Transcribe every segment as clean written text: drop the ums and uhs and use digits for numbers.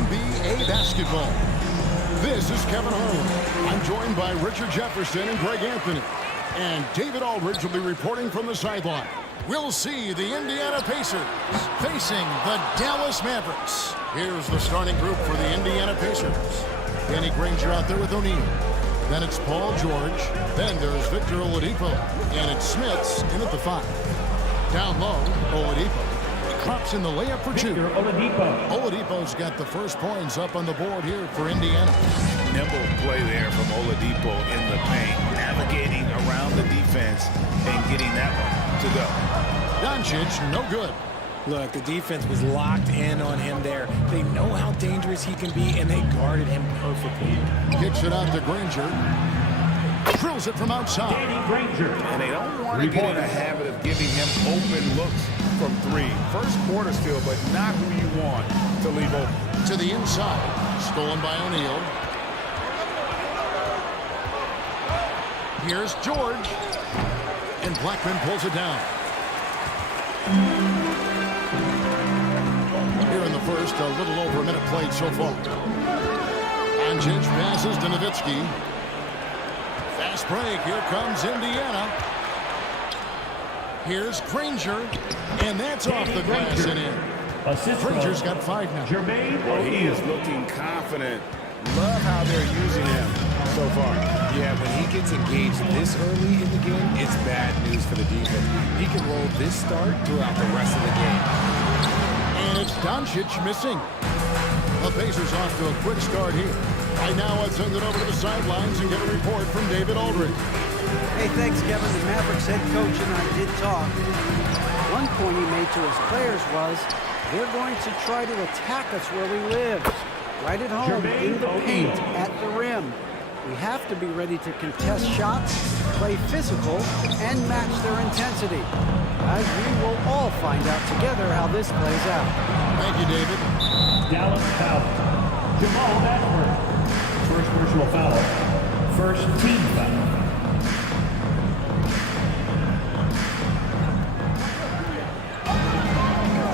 NBA basketball. This is Kevin Harlan. I'm joined by Richard Jefferson and Greg Anthony. And David Aldridge will be reporting from the sideline. We'll see the Indiana Pacers facing the Dallas Mavericks. Here's the starting group for the Indiana Pacers. Danny Granger out there with O'Neal. Then it's Paul George. Then there's Victor Oladipo. And it's Smits in at the 5. Down low, Oladipo drops in the layup for 2. Oladipo's got the first points up on the board here for Indiana. Nimble play there from Oladipo in the paint, navigating around the defense and getting that one to go. Doncic, no good. Look, the defense was locked in on him there. They know how dangerous he can be, and they guarded him perfectly. Kicks it out to Granger. Drills it from outside. And they don't want to get in a habit of giving him open looks from 3. First quarter still, but not who you want to leave open. To the inside. Stolen by O'Neal. Here's George. And Blackman pulls it down. Here in the first, a little over a minute played so far. Doncic passes to Nowitzki. Fast break. Here comes Indiana. Here's Granger. And that's off the glass and in. Granger's got 5 now. Well, he is looking confident. Love how they're using him so far. Yeah, when he gets engaged this early in the game, it's bad news for the defense. He can roll this start throughout the rest of the game. And it's Doncic missing. The Pacers off to a quick start here. Right now, let's send it over to the sidelines and get a report from David Aldridge. Hey, thanks, Kevin. The Mavericks head coach and I did talk. One point he made to his players was, they're going to try to attack us where we live. Right at home, in the paint, at the rim. We have to be ready to contest shots, play physical, and match their intensity. As we will all find out together how this plays out. Thank you, David. Dallas foul. Jamal Mashburn. First personal foul. First team foul.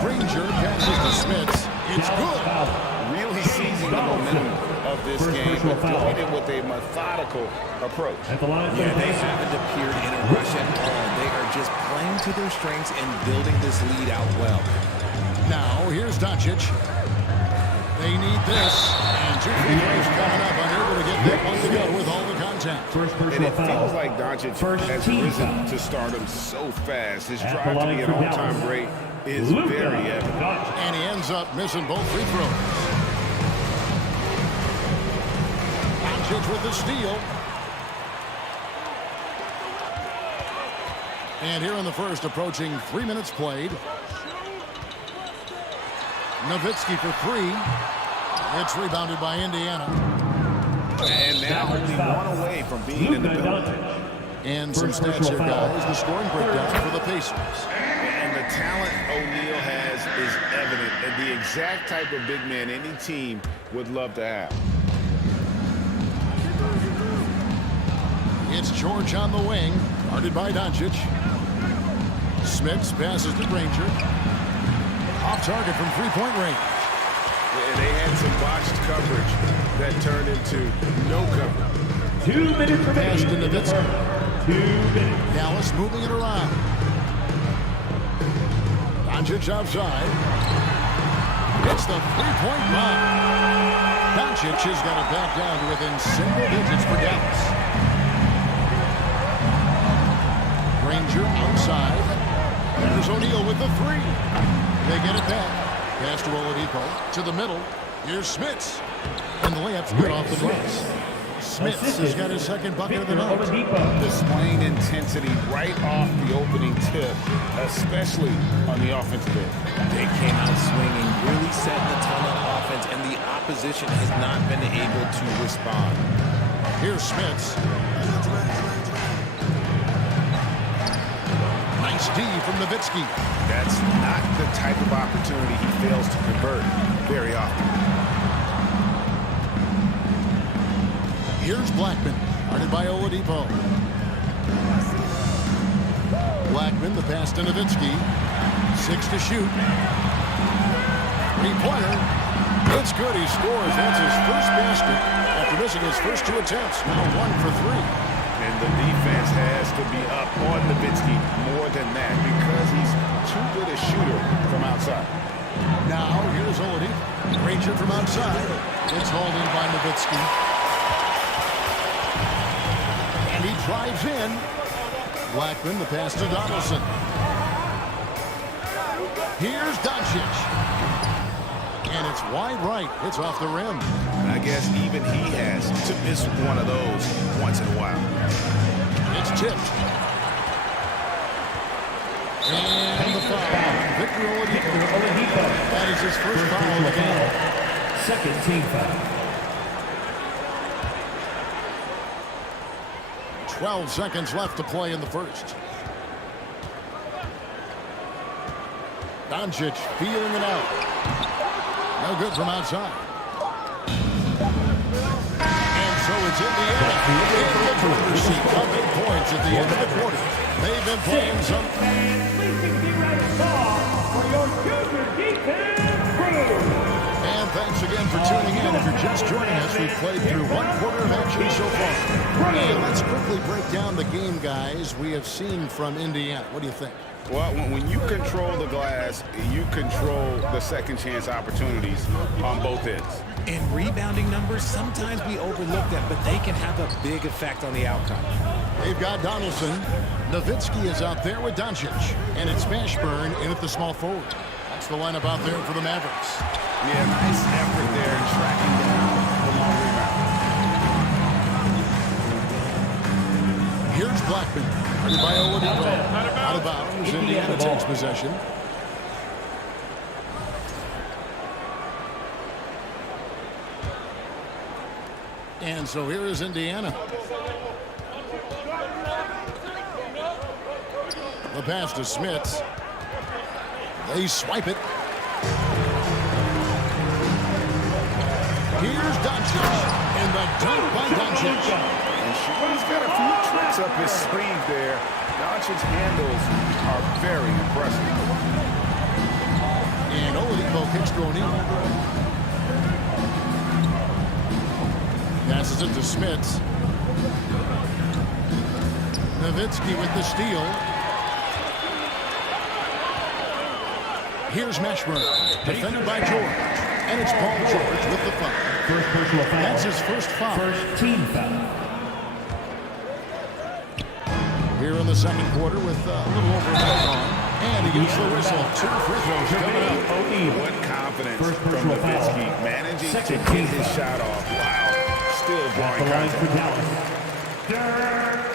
Granger passes to Smits. It's good. Really seizing the momentum of this game, but doing it with a methodical approach. At the line, Yeah, they haven't appeared in a rush at all. They are just playing to their strengths and building this lead out well. Now, here's Doncic. They need this. And 2 free throws coming up. Unable to get that one to go with all the contact. first And personal it foul. feels like Doncic First has team risen foul. to stardom so fast. His At the drive to line be an for all-time Dallas. great is Luka very evident. Doncic. And he ends up missing both free throws. Doncic with the steal. And here in the first, approaching 3 minutes played. Nowitzki for 3. It's rebounded by Indiana. And now only one away from being in the Luka building. Doncic. And some First stats personal here, foul. guys. The scoring breakdown for the Pacers. And the talent O'Neal has is evident, and the exact type of big man any team would love to have. It's George on the wing, guarded by Doncic. Smits passes to Granger. Off target from three-point range. And they had some botched coverage that turned into no coverage. 2 minutes Pass to remaining. Nowitzki. 2 minutes. Dallas moving it around. Doncic outside. It's the three-point bomb. Doncic has got it back down to within single digits for Dallas. Granger outside. There's O'Neal with the 3. They get it back. Pass to Oladipo. To the middle. Here's Smits. And the layup's good off the glass. Smits has got his second bucket of the night. Displaying intensity right off the opening tip, especially on the offensive end. They came out swinging, really setting the tone on offense, and the opposition has not been able to respond. Here's Smits. Nice D from Nowitzki. That's not the type of opportunity he fails to convert very often. Here's Blackman, guarded by Oladipo. Blackman, the pass to Nowitzki. 6 to shoot. Three-pointer. It's good. He scores. That's his first basket after missing his first 2 attempts. Now 1 for 3. And the defense has to be up on Nowitzki more than that because he's too good a shooter from outside. Now here's Oladipo. Granger from outside. It's hauled in by Nowitzki. And he drives in. Blackman, the pass to Donaldson. Here's Doncic. And it's wide right. It's off the rim. I guess even he has to miss one of those once in a while. It's tipped. And the foul. Victor Oladipo. That is his first foul of the game. Second team foul. 12 seconds left to play in the first. Doncic feeling it out. No good from outside. And so it's Indiana in the driver's seat. Up 8 points at the end of the quarter. They've been playing some... And thanks again for tuning in. If you're just joining us, we've played through 1 quarter of action so far. And let's quickly break down the game, guys, we have seen from Indiana. What do you think? Well, when you control the glass, you control the second chance opportunities on both ends. And rebounding numbers, sometimes we overlook that, but they can have a big effect on the outcome. They've got Donaldson. Nowitzki is out there with Doncic. And it's Mashburn in at the small forward. That's the lineup out there for the Mavericks. Yeah, nice effort there in tracking down the long rebound. Here's Blackman. Ready by Oladipo. Out of bounds. Indiana takes possession. And so here is Indiana. The pass to Smits. They swipe it. Here's Doncic. And the dunk by Doncic. And he's got a few tricks up his sleeve there. Doncic's handles are very impressive. And Oladipo kicks to O'Neal. Passes it to Smits. Nowitzki with the steal. Here's Mashburn, defended by George. And it's Paul George with the foul. First personal foul. That's his first foul. First team foul. Here in the second quarter with a little over a minute on. And he gets the whistle. 2 free throws coming up. What confidence First from personal foul. Nowitzki. Managing Second to team get his foul. shot off. Wow. Still At drawing the line for contact. Dallas.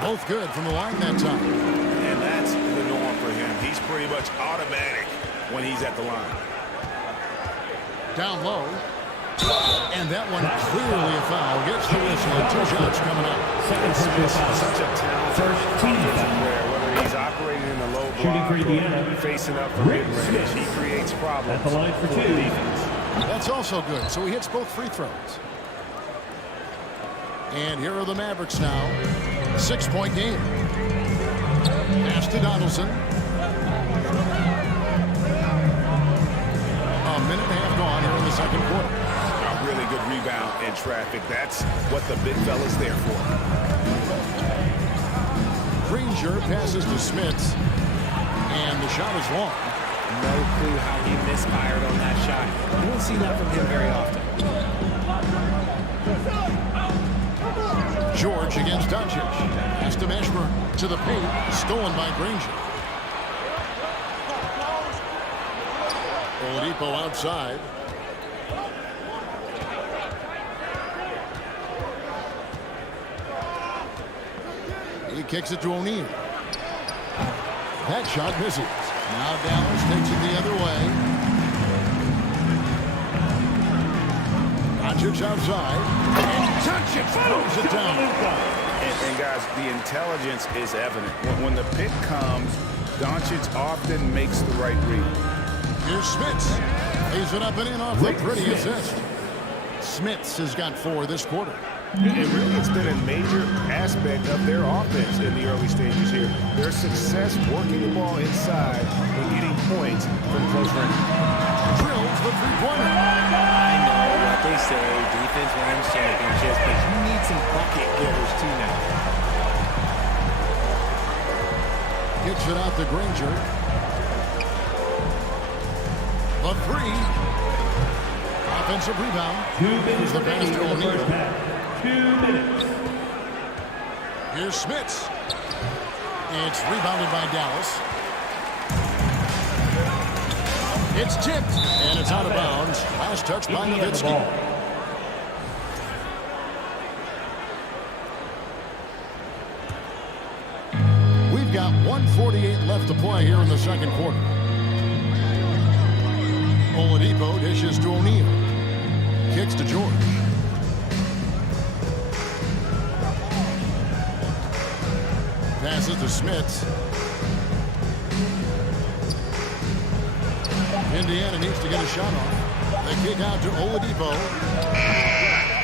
Both good from the line that time. And that's the norm for him. He's pretty much automatic when he's at the line. Down low. And that one clearly a foul. Gets the whistle. 2 shots coming up. Second personal foul. Such a talented First team foul. player, whether he's operating in the low Shooting block for Indiana. or facing up for Rick mid-range. Smith. He creates problems At the line for for 2. the defense. That's also good. So he hits both free throws. And here are the Mavericks now. 6-point game. Pass to Donaldson. A minute and a half gone here in the second quarter. A really good rebound in traffic. That's what the big fella's there for. Granger passes to Smits. And the shot is long. No clue how he misfired on that shot. You don't see that from him very often. George against Doncic. Pass to Mashburn. To the paint. Stolen by Granger. Oladipo outside. He kicks it to O'Neal. That shot misses. Now Dallas takes it the other way. Doncic outside. And Doncic throws it down. And guys, the intelligence is evident. When the pick comes, Doncic often makes the right read. Here's Smits. Lays it up and in off the pretty assist. Smits has got 4 this quarter. It really has been a major aspect of their offense in the early stages here. Their success working the ball inside and getting points from close range. Drills the three-pointer. I know what they say, defense wins championships, but you need some bucket getters too now. Kicks it out to Granger. The three. Offensive rebound. 2 minutes The remaining pass to in the O'Neal. first half. 2 minutes. Here's Smits. It's rebounded by Dallas. It's tipped, and it's out of bounds. Last touch by Indiana Nowitzki. ball. We've got 1:48 left to play here in the second quarter. Oladipo dishes to O'Neal. Kicks to George. Passes to Smits. Indiana needs to get a shot off. The kick out to Oladipo.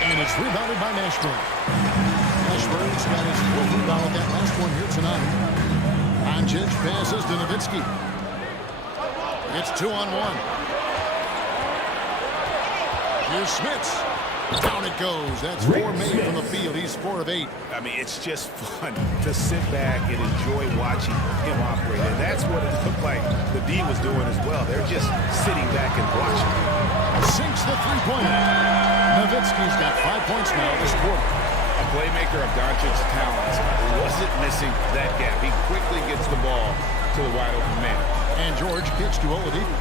And it's rebounded by Mashburn. Mashburn's got his fourth rebound with that last one here tonight. Doncic passes to Nowitzki. It's 2-on-1. Here's Smits. Down it goes. That's 4 made from the field. He's 4 of 8. I mean, it's just fun to sit back and enjoy watching him operate. And that's what it looked like the D was doing as well. They're just sitting back and watching. Sinks the three-pointer. Nowitzki's got 5 points now this quarter. A playmaker of Doncic's talents wasn't missing that gap. He quickly gets the ball to the wide open man. And George kicks to Oladipo.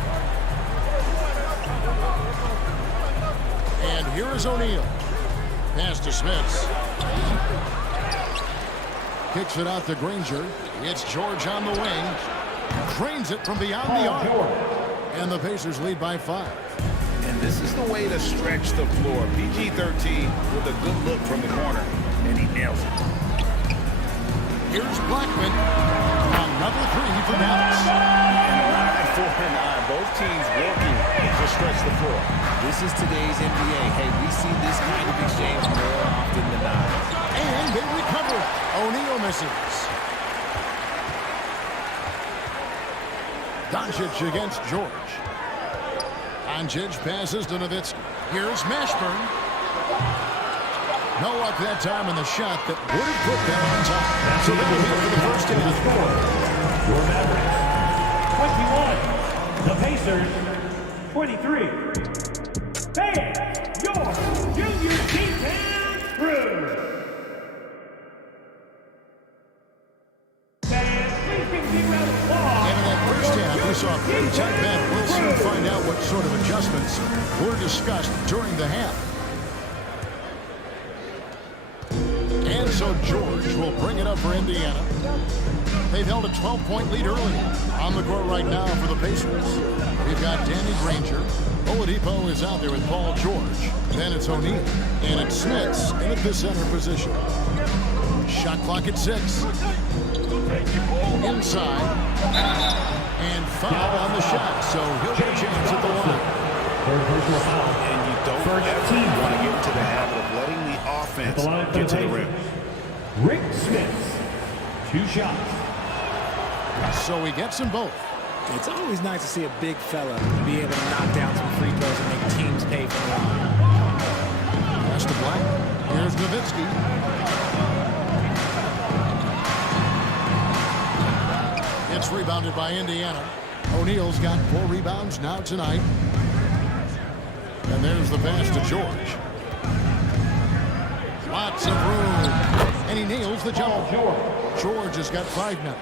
And here is O'Neal. Pass to Smits. Kicks it out to Granger. It's George on the wing. Drains it from beyond the arc. And the Pacers lead by 5. And this is the way to stretch the floor. PG-13 with a good look from the corner. And he nails it. Here's Blackman. Another three for Dallas. And 9-4-9. Both teams working to stretch the floor. This is today's NBA. Hey, we see this kind of exchange more often than not. And they recover. O'Neal misses. Doncic against George. Doncic passes to Nowitzki. Here's Mashburn. No luck that time in the shot that would have put them on top. So that'll be it for the first half. Your Mavericks, 21. The Pacers, 23. Fans, your junior D-Town crew. Fans, please give me a round of applause. And in that first half, we saw a pretty tight battle. We'll soon find out what sort of adjustments were discussed during the half. And so George will bring it up for Indiana. They've held a 12-point lead early. On the court right now for the Pacers. We've got Danny Granger. Oladipo is out there with Paul George. Then it's O'Neal. And it's Smits in at the center position. Shot clock at 6. Inside. And foul on the shot. So he'll get a chance at the line. And you don't ever want to get into the habit of letting the offense get to the rim. Rick Smits, 2 shots. So he gets them both. It's always nice to see a big fella be able to knock down some free throws and make teams pay for them. Pass to Black. Here's Nowitzki. It's rebounded by Indiana. O'Neal's got 4 rebounds now tonight. And there's the pass to George. Lots of room. And he nails the jump. George has got 5 now.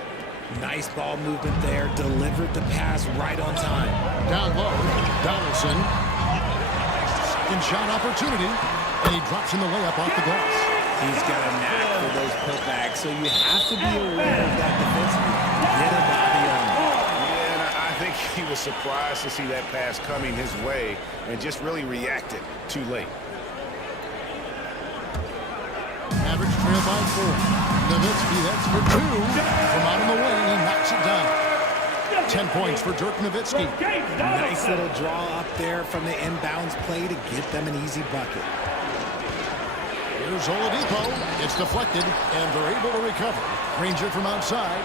Nice ball movement there. Delivered the pass right on time. Down low. Donaldson. Second shot opportunity. And he drops in the layup off the glass. He's got a knack for those putbacks, so you have to be aware of that defensively. Get a body on him. Yeah, and I think he was surprised to see that pass coming his way and just really reacted too late. Average trail by 4. Nowitzki, that's for 2. From out on the wing, he knocks it down. 10 points for Dirk Nowitzki. Nice little draw up there from the inbounds play to get them an easy bucket. Here's Oladipo. It's deflected, and they're able to recover. Granger from outside.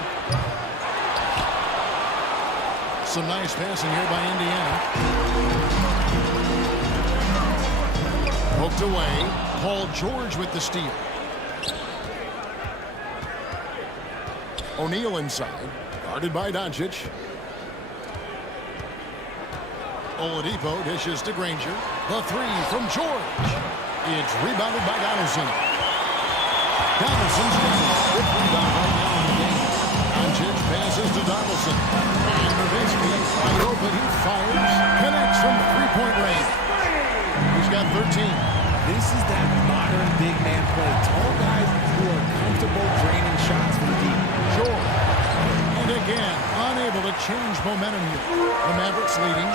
Some nice passing here by Indiana. Poked away. Paul George with the steal. O'Neal inside. Guarded by Doncic. Oladipo dishes to Granger. The three from George. It's rebounded by Donaldson. Donaldson's got his fifth rebound right now in the game. Doncic passes to Donaldson. And Nowitzki wide open. He fires. Connects from three-point range. He's got 13. This is that modern big man play. Tall guys who are comfortable draining shots from deep. George. And again, unable to change momentum here. The Mavericks leading.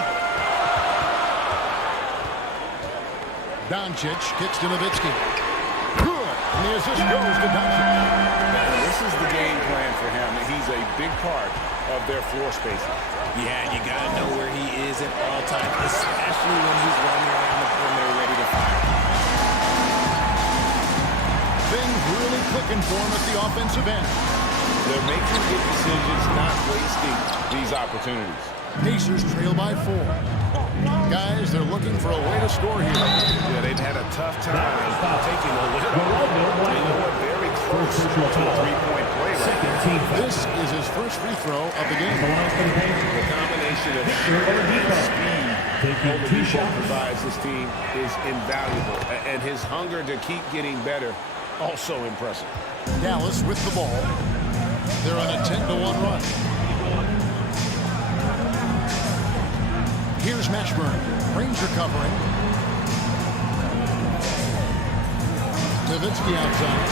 Doncic kicks to Nowitzki. Good. And the assist goes to Doncic. And this is the game plan for him. He's a big part of their floor spacing. Yeah, you got to know where he is at all times, especially when he's running around the perimeter ready to fire. Things really clicking for him at the offensive end. They're making good decisions, not wasting these opportunities. Pacers trail by 4. Guys, they're looking for a way to score here. Yeah, they've had a tough time taking a little. They know very close to a three-point play right now. This is his first free throw of the game. The combination of speed Oladipo provides this team is invaluable. And his hunger to keep getting better, also impressive. Dallas with the ball. They're on a 10-1 run. Here's Mashburn. Ranger covering. Nowitzki outside.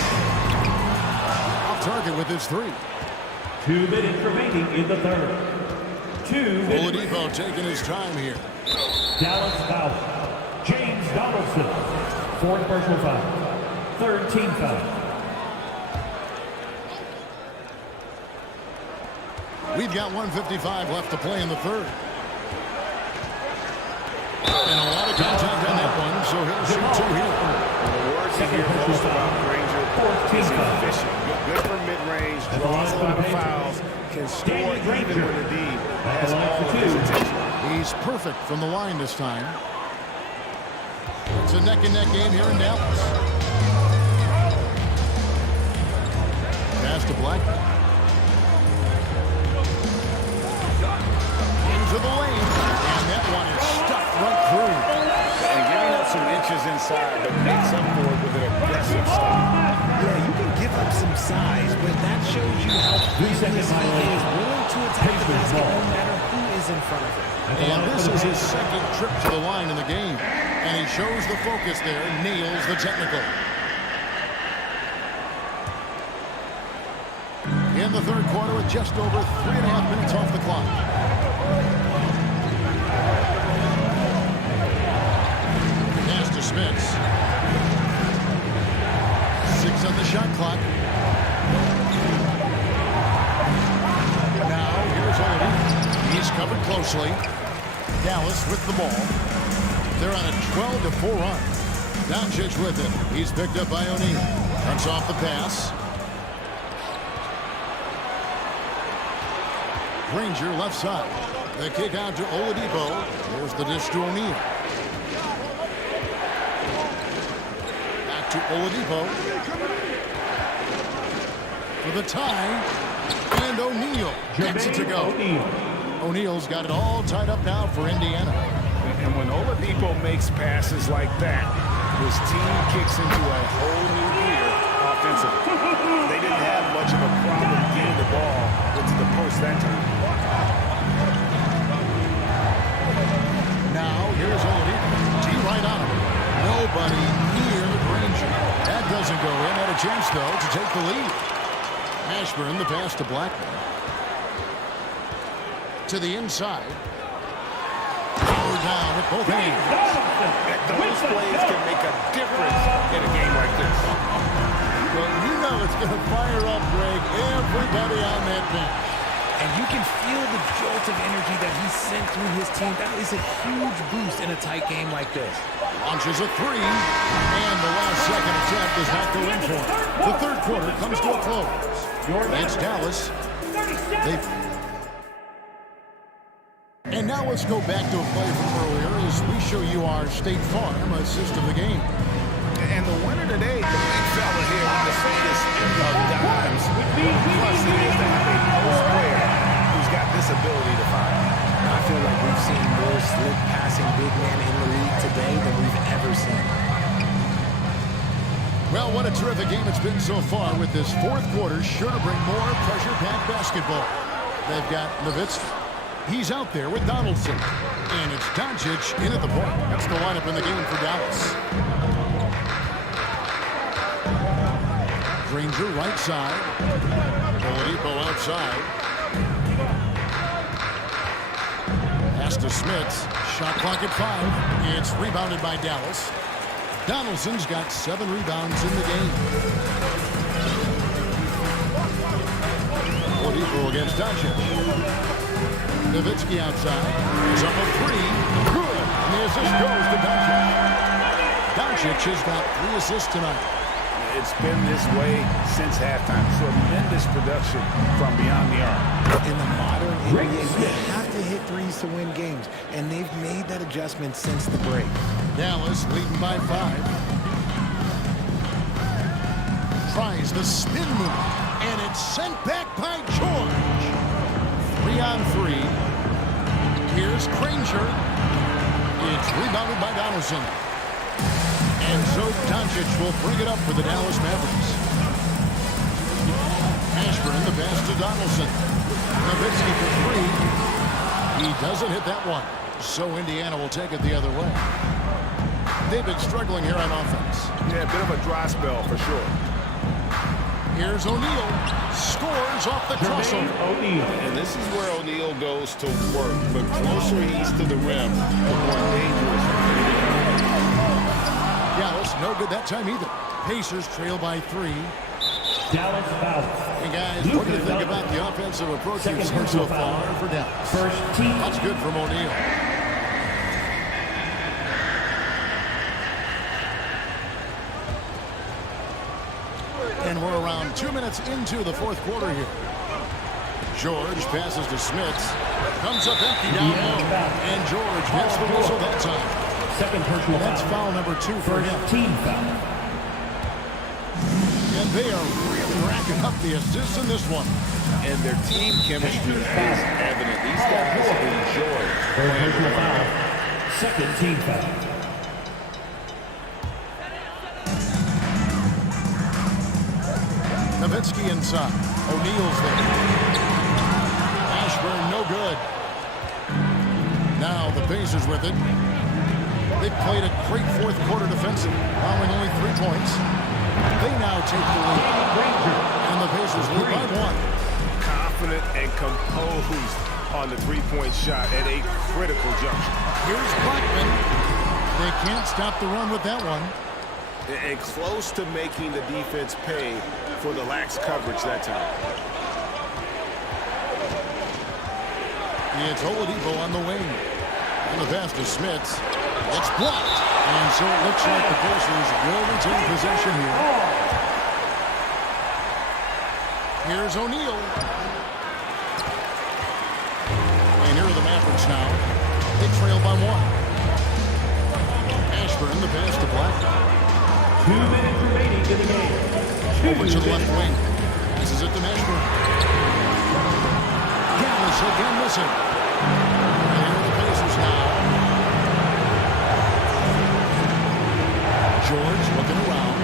Off target with his three. 2 minutes remaining in the third. 2 minutes. Oladipo taking his time here. Dallas foul. James Donaldson. 4th personal foul. 3rd team foul. We've got 1:55 left to play in the third. And a lot of contact on that one, so he'll shoot 2 here. The words you hear most about Granger is efficient. Good from mid-range, draws a lot of fouls, can score even when the D has all of his attention. He's perfect from the line this time. It's a neck-and-neck game here in Dallas. Pass to Blackman. Into the lane. And that one is stuffed right through. And giving up some inches inside, but makes up for it with an aggressive stop. Yeah, you can give up some size, but that shows you how fearless he is, willing to attack the basket no matter who is in front of him. And this is his second trip to the line in the game. And he shows the focus there, nails the technical. In the third quarter with just over 3.5 minutes off the clock. Pass to Smits. 6 on the shot clock. Now, here's Oladipo. He's covered closely. Dallas with the ball. They're on a 12-4 run. Doncic with it. He's picked up by O'Neal. Cuts off the pass. Granger left side. The kick out to Oladipo. There's the dish to O'Neal. Back to Oladipo. For the tie. And O'Neal gets it to go. O'Neal's got it all tied up now for Indiana. And when Oladipo makes passes like that, his team kicks into a whole new gear offensively. They didn't have much of a problem getting the ball into the post that time. Now, here's Oladipo. T right on him. Nobody near Granger. That doesn't go in. Had a chance, though, to take the lead. Mashburn, the pass to Blackman. To the inside. Power down with both hands. Those plays can make a difference in a game like this. Well, you know it's going to fire up, Greg, everybody on that bench. And you can feel the jolt of energy that he sent through his team. That is a huge boost in a tight game like this. Launches a three, and the last second attempt does not go in for him. The third quarter comes to a close. It's Dallas. And And now let's go back to a play from earlier as we show you our State Farm assist of the game. And the winner today, the big fella here on the fingers of dimes. Plus, it is to have a post player who's got this ability to find. I feel like we've seen more slick passing big men in the league today than we've ever seen. Well, what a terrific game it's been so far with this fourth quarter. Sure to bring more pressure-packed basketball. They've got Nowitzki. He's out there with Donaldson. And it's Doncic in at the point. That's the lineup in the game for Dallas. Granger right side. Oladipo outside. Pass to Smith. Shot clock at 5. It's rebounded by Dallas. Donaldson's got 7 rebounds in the game. Oladipo against Doncic. Nowitzki outside. He's on the 3. Good. And the assist goes to Doncic. Doncic has got 3 assists tonight. It's been this way since halftime. Tremendous production from beyond the arc. In the modern NBA, you have to hit threes to win games, and they've made that adjustment since the break. Dallas leading by 5. Tries the spin move, and it's sent back by George. 3 on 3. Here's Granger. It's rebounded by Donaldson. And so Doncic will bring it up for the Dallas Mavericks. Ashburn the pass to Donaldson. Nowitzki for 3. He doesn't hit that one. So Indiana will take it the other way. They've been struggling here on offense. Yeah, a bit of a dry spell for sure. Here's O'Neal. Scores off the crossover. O'Neal. And this is where O'Neal goes to work. The closer he is to the rim, the more dangerous he becomes. Dallas, no good that time either. Pacers trail by 3. Dallas foul. And guys, what do you think about the offensive approach you've seen so far for Dallas? First team. That's good from O'Neal. And we're around 2 minutes into the fourth quarter here. George passes to Smith. Comes up empty down low. And George gets the whistle that time. Second personal That's foul number 2 for him. team foul. And they are really racking up the assists in this one. And their team chemistry is evident. These guys enjoy Third playing personal with one foul. another. Second team foul. Nowitzki inside. O'Neal's there. Ashburn no good. Now the Pacers with it. They've played a great fourth quarter defensive, allowing only 3 points. They now take the lead. And the Pacers lead by 1. Confident and composed on the three-point shot at a critical juncture. Here's Blackman. They can't stop the run with that one. And close to making the defense pay for the lax coverage that time. It's Oladipo on the wing. And the pass to Smith. It's blocked. And so it looks like the Pacers will retain possession here. Here's O'Neal. And here are the Mavericks now. They trail by 1. Ashburn the pass to Blackman. 2 minutes remaining in the game. Over to the left wing. This is it to Ashburn. Dallas again missing. And here are the Pacers now. George looking around.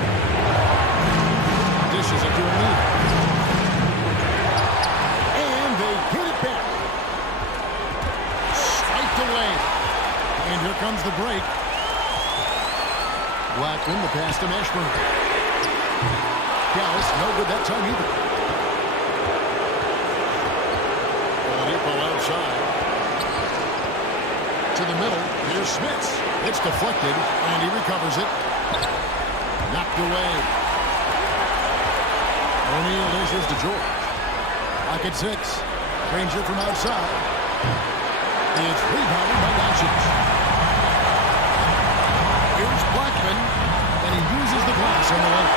Dishes it to O'Neal. And they get it back. Striped away. And here comes the break. Blackman, the pass to Ashburn. Dallas, no good that time either. Oladipo outside. To the middle. Here's Smith. It's deflected, and he recovers it. Knocked away. O'Neal dishes to George. Lock at 6. Granger from outside. It's rebounded by Doncic. Here's Blackman, and he uses the glass on the left.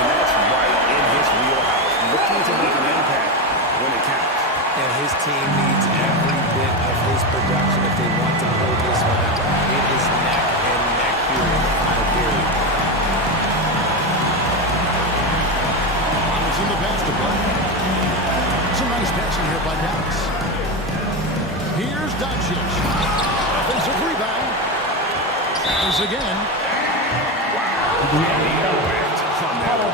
And that's right in his wheelhouse. Looking to make an impact when it counts. And his team needs every bit of his production if they want to hold this one out. It is neck and neck here in the final period. It's in the basketball. Some nice passing here by Dallas. Here's Doncic. Offensive rebound. Tries again.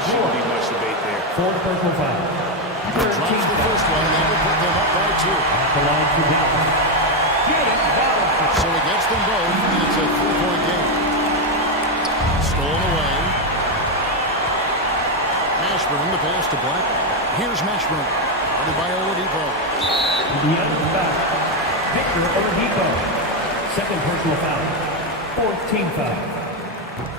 Shouldn't be much debate there. Fourth personal foul. Drops the first one. That would put them up by 2. The line to Dallas. So he gets them both, and it's a 3-point game. Stolen away. Mashburn, the pass to Black. Here's Mashburn. Guarded by Oladipo. The end of the back. Victor Oladipo. Second personal foul. Fourth team foul.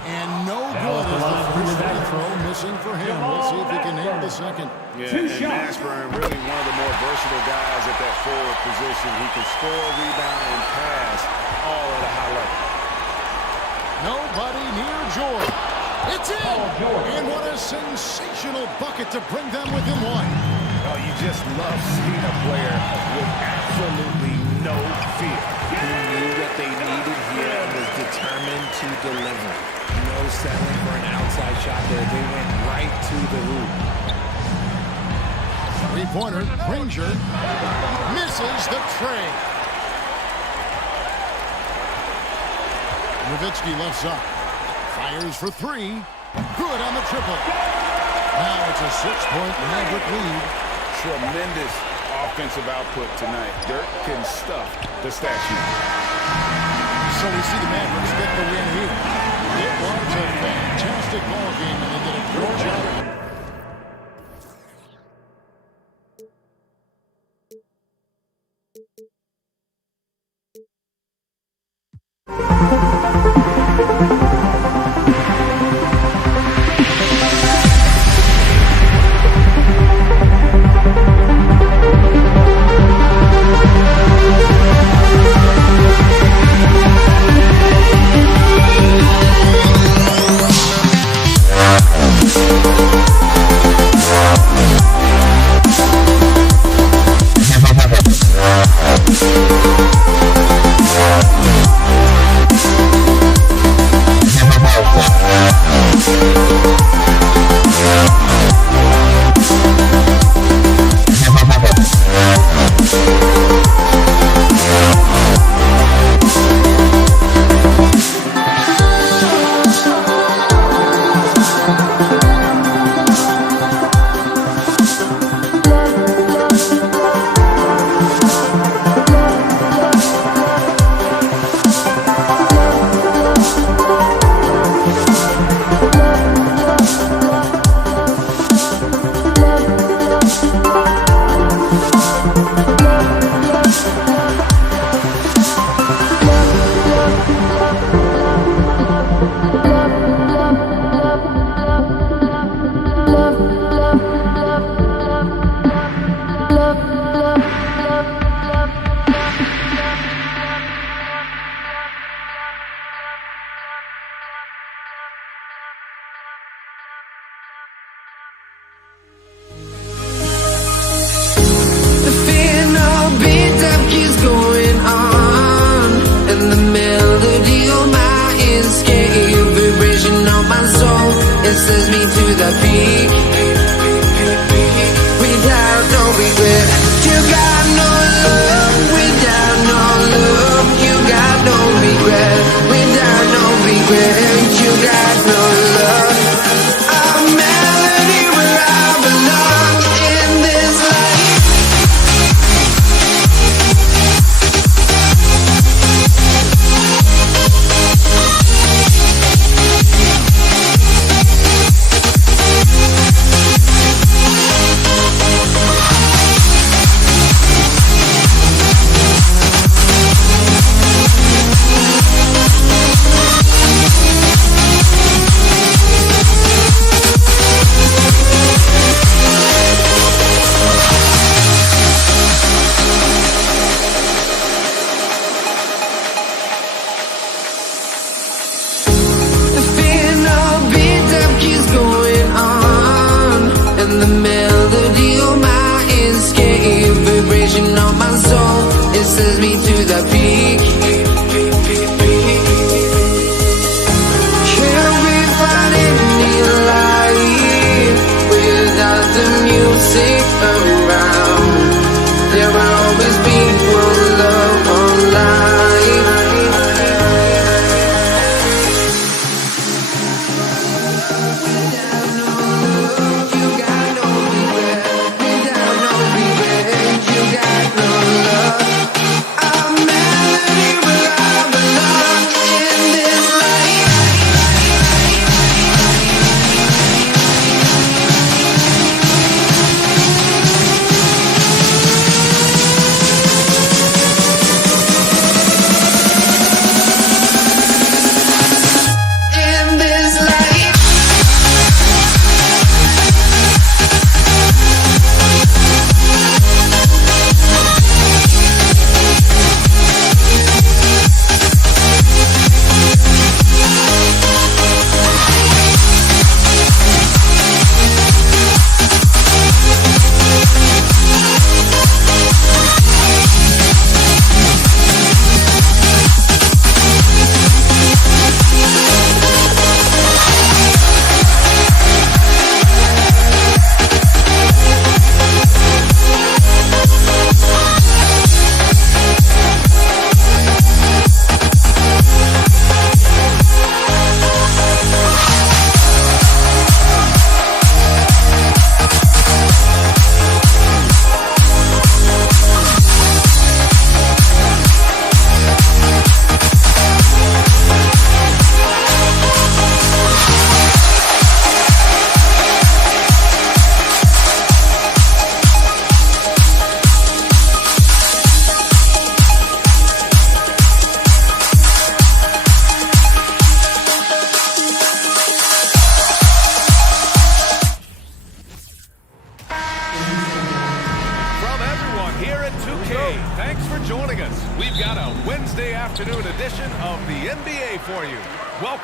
And no good as the first free throw missing for him. We'll see if he can nail the second. Yeah, and Mashburn, really one of the more versatile guys at that forward position. He can score, rebound, and pass all at a high level. Nobody near Jordan. It's in! And what a sensational bucket to bring them within 1. Oh, you just love seeing a player with absolutely no fear. He knew what they needed here and was determined to deliver. No settling for an outside shot there. They went right to the hoop. Three-pointer, Granger misses the tray. Nowitzki left side. Fires for 3. Good on the triple. Now it's a 6-point Maverick lead. Tremendous offensive output tonight. Dirk can stuff the statue. So we see the Mavericks get the win here. It was a fantastic ball game, and they did a great job.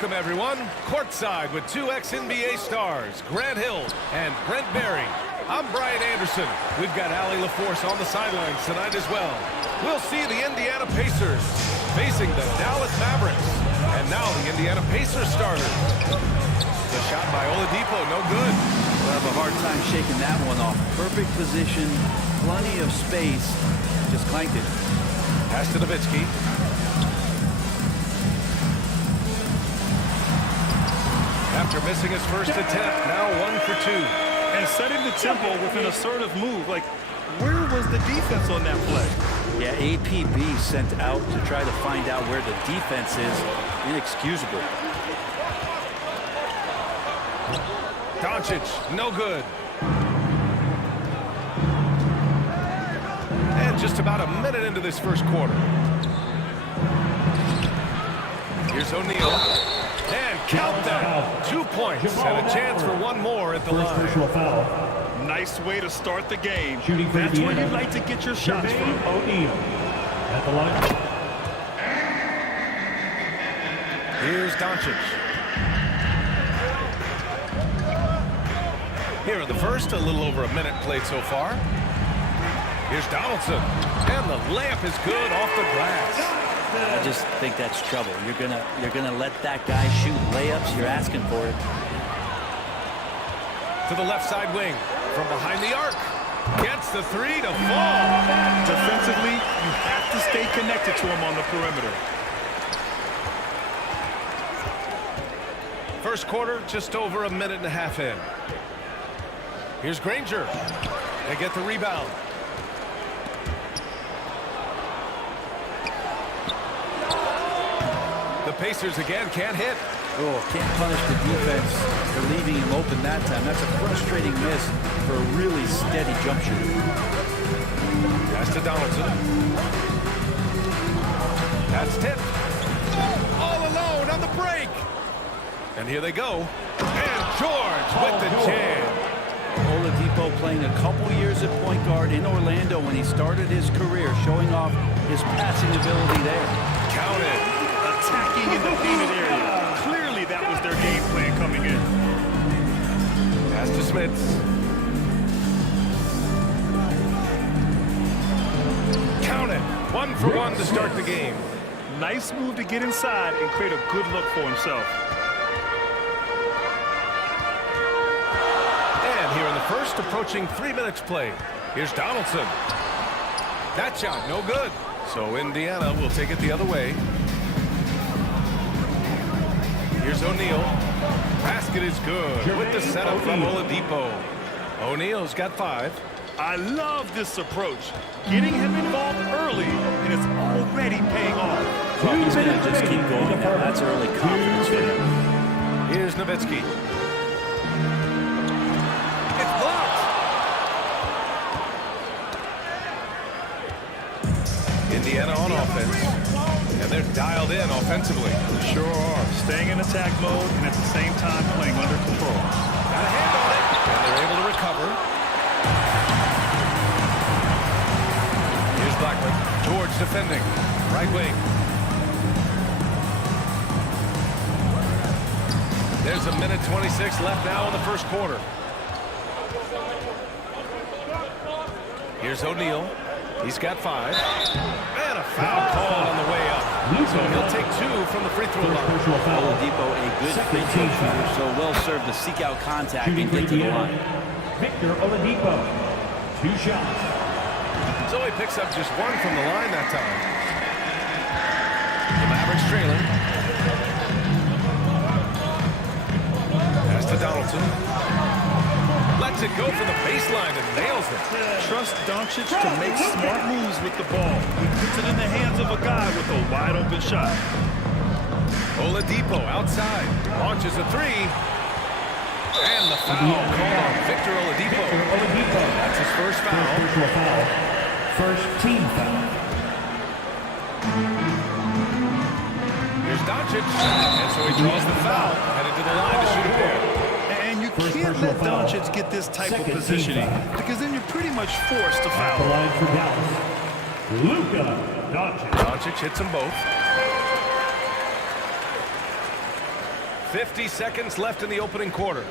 Welcome, everyone. Courtside with two ex-NBA stars, Grant Hill and Brent Barry. I'm Brian Anderson. We've got Allie LaForce on the sidelines tonight as well. We'll see the Indiana Pacers facing the Dallas Mavericks. And now the Indiana Pacers starter. The shot by Oladipo, no good. We'll have a hard time shaking that one off. Perfect position, plenty of space. Just clanked it. Pass to Nowitzki. After missing his first attempt, now 1 for 2. And setting the tempo with an assertive move. Like, where was the defense on that play? Yeah, APB sent out to try to find out where the defense is. Inexcusable. Doncic, no good. And just about a minute into this first quarter. Here's O'Neal. And count that. 2 points and a chance for one more at the line. Personal foul. Nice way to start the game. Shooting for That's where Indiana. you'd like to get your shots from. O'Neal at the line. Here's Doncic. Here in the first, a little over a minute played so far. Here's Donaldson. And the layup is good off the glass. I just think that's trouble. You're gonna let that guy shoot layups. You're asking for it. To the left side wing. From behind the arc. Gets the three to fall. Defensively, you have to stay connected to him on the perimeter. First quarter, just over a minute and a half in. Here's Granger. They get the rebound. The Pacers again can't hit. Oh, can't punish the defense for leaving him open that time. That's a frustrating miss for a really steady jump shooter. Pass to Donaldson. That's tipped. All alone on the break. And here they go. And George with the jam. Oladipo playing a couple years at point guard in Orlando when he started his career, showing off his passing ability there. Count it. Attacking in the painted area. Clearly that was their game plan coming in. Pass to Smith. Count it. 1 for 1 to start the game. Nice move to get inside and create a good look for himself. And here in the first, approaching 3 minutes played. Here's Donaldson. That shot, no good. So Indiana will take it the other way. Here's O'Neal. Pass basket is good with the setup from Oladipo. O'Neal's got 5. I love this approach. Getting him involved early, and it's already paying off. Well, he's going to just keep going now. That's early confidence for him. Here's Nowitzki. It's blocked. Indiana on offense. And they're dialed in offensively. Sure are. Staying in attack mode and at the same time playing under control. Got a hand on it. And they're able to recover. Here's Blackman. George defending. Right wing. There's a minute 26 left now in the first quarter. Here's O'Neal. He's got 5. And a foul call on the way up. So he'll take 2 from the free throw line. Oladipo, a good free throw shooter, so well served to seek out contact and get to the line. Victor Oladipo, 2 shots. So he picks up just 1 from the line that time. The Mavericks trailing. Pass to Donaldson. Lets it go for the baseline and nails it. Trust Doncic to make smart moves with the ball. He puts it in the hands of a guy with a wide open shot. Oladipo outside. Launches a 3. And the foul call on Victor Oladipo. That's his first foul. First team foul. Here's Doncic. And so he draws the foul. Headed to the line to shoot a pair. And you can't let Doncic get this type of positioning because then you're pretty much forced to The foul. line for Dallas. Luka Doncic. Doncic hits them both. 50 seconds left in the opening quarter.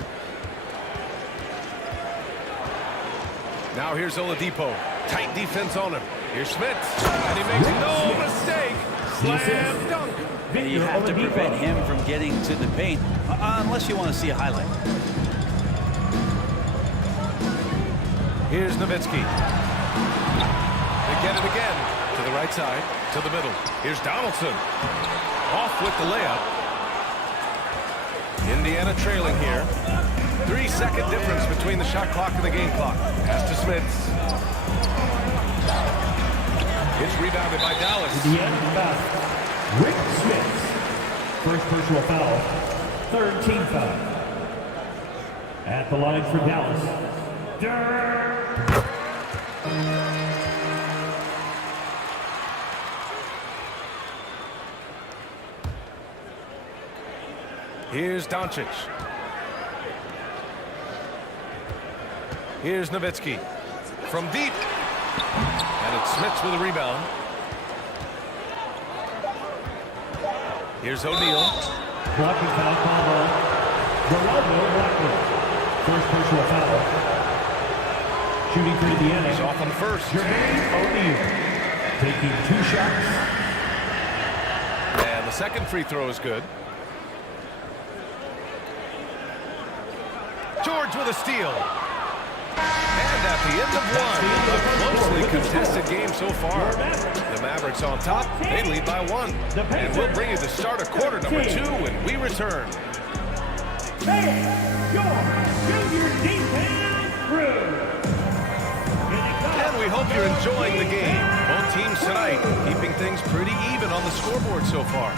Now here's Oladipo. Tight defense on him. Here's Smith. And he makes no mistake. Slam dunk. And you have to prevent him from getting to the paint unless you want to see a highlight. Here's Nowitzki. They get it again. To the right side. To the middle. Here's Donaldson. Off with the layup. Indiana trailing here. 3-second difference between the shot clock and the game clock. Pass to Smith. It's rebounded by Dallas. Indiana foul. Rick Smith. First personal foul. Third team foul. At the line for Dallas. Here's Doncic. Here's Nowitzki. From deep. And it's Smits with a rebound. Here's O'Neal. Blocking foul called on Geraldo Blackman. First personal foul. Shooting for Indiana. He's off on the first. Jermaine O'Neal. Taking 2 shots. And the second free throw is good. George with a steal. And at the end of one, a closely contested game so far. The Mavericks on top. They lead by 1. And we'll bring you the start of quarter number 2 when we return. Hey, your junior defense crew. And we hope you're enjoying the game. Both teams tonight keeping things pretty even on the scoreboard so far.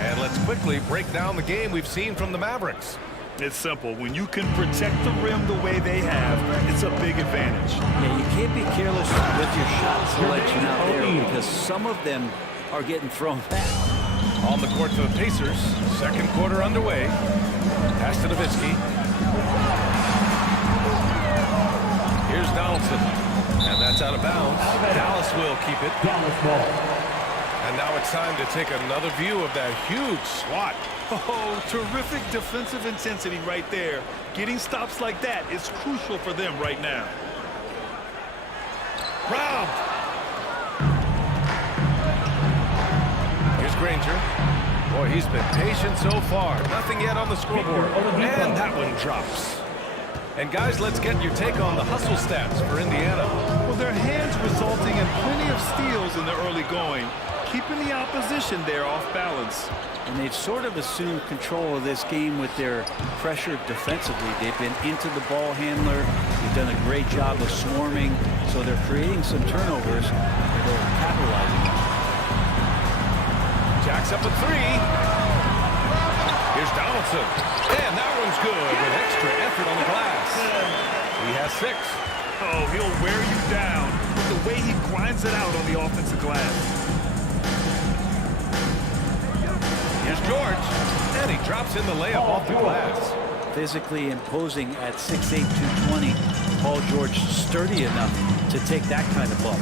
And let's quickly break down the game we've seen from the Mavericks. It's simple. When you can protect the rim the way they have, it's a big advantage. Yeah, you can't be careless with your shot selection out there because some of them are getting thrown back. On the court for the Pacers. Second quarter underway. Pass to Nowitzki. Here's Donaldson. And that's out of bounds. Dallas will keep it. Dallas ball. And now it's time to take another view of that huge swat. Oh, terrific defensive intensity right there. Getting stops like that is crucial for them right now. Robbed. Here's Granger. Boy, he's been patient so far. Nothing yet on the scoreboard. And that one drops. And guys, let's get your take on the hustle stats for Indiana. Well, their hands resulting in plenty of steals in the early going. keeping the opposition there off balance. And they've sort of assumed control of this game with their pressure defensively. They've been into the ball handler. They've done a great job of swarming. So they're creating some turnovers that they're capitalizing on. Jacks up a three. Here's Donaldson. And that one's good with extra effort on the glass. He has 6. Oh, he'll wear you down with the way he grinds it out on the offensive glass. Here's George. And he drops in the layup off the glass. Physically imposing at 6'8", 220. Paul George sturdy enough to take that kind of ball.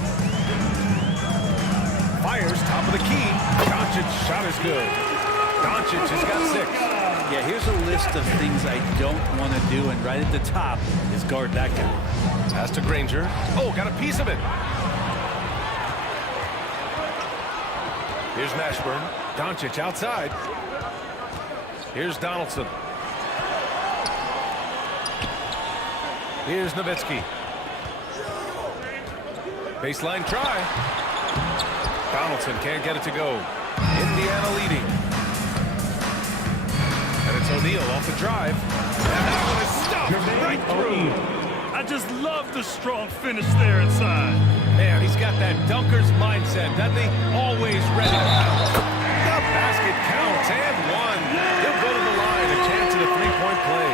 Fires top of the key. Doncic's shot is good. Doncic has got 6. Yeah, here's a list of things I don't want to do, and right at the top is guard that guy. Pass to Granger. Oh, got a piece of it. Here's Mashburn. Doncic outside. Here's Donaldson. Here's Nowitzki. Baseline try. Donaldson can't get it to go. Indiana leading. And it's O'Neal off the drive. And that one is stuffed right through. I just love the strong finish there inside. Man, he's got that dunker's mindset, doesn't he? Always ready to pounce. The basket counts and one. He'll go to the line, a chance at a three-point play.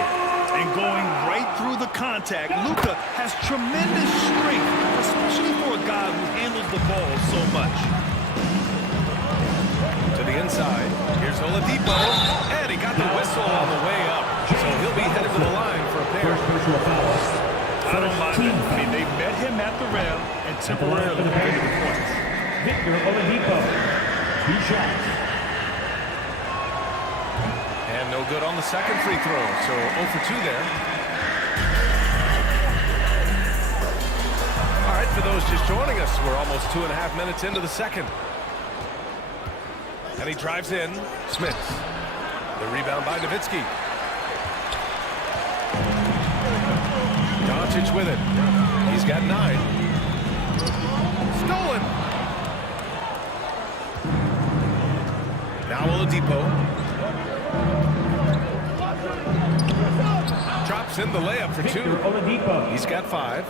And going right through the contact, Luka has tremendous strength, especially for a guy who handles the ball so much. To the inside, here's Oladipo, and he got the whistle on the way up. So he'll be headed to the line for a pair. First personal foul. I don't mind that. I mean, they met him at the rim and temporarily limited the points. Victor Oladipo. 2 shots. And no good on the second free throw, so 0 for 2 there. All right, for those just joining us, we're almost 2.5 minutes into the second. And he drives in. Smith. The rebound by Nowitzki. Doncic with it. He's got 9. Stolen. Now Oladipo. Drops in the layup for 2. Victor Oladipo. He's got 5.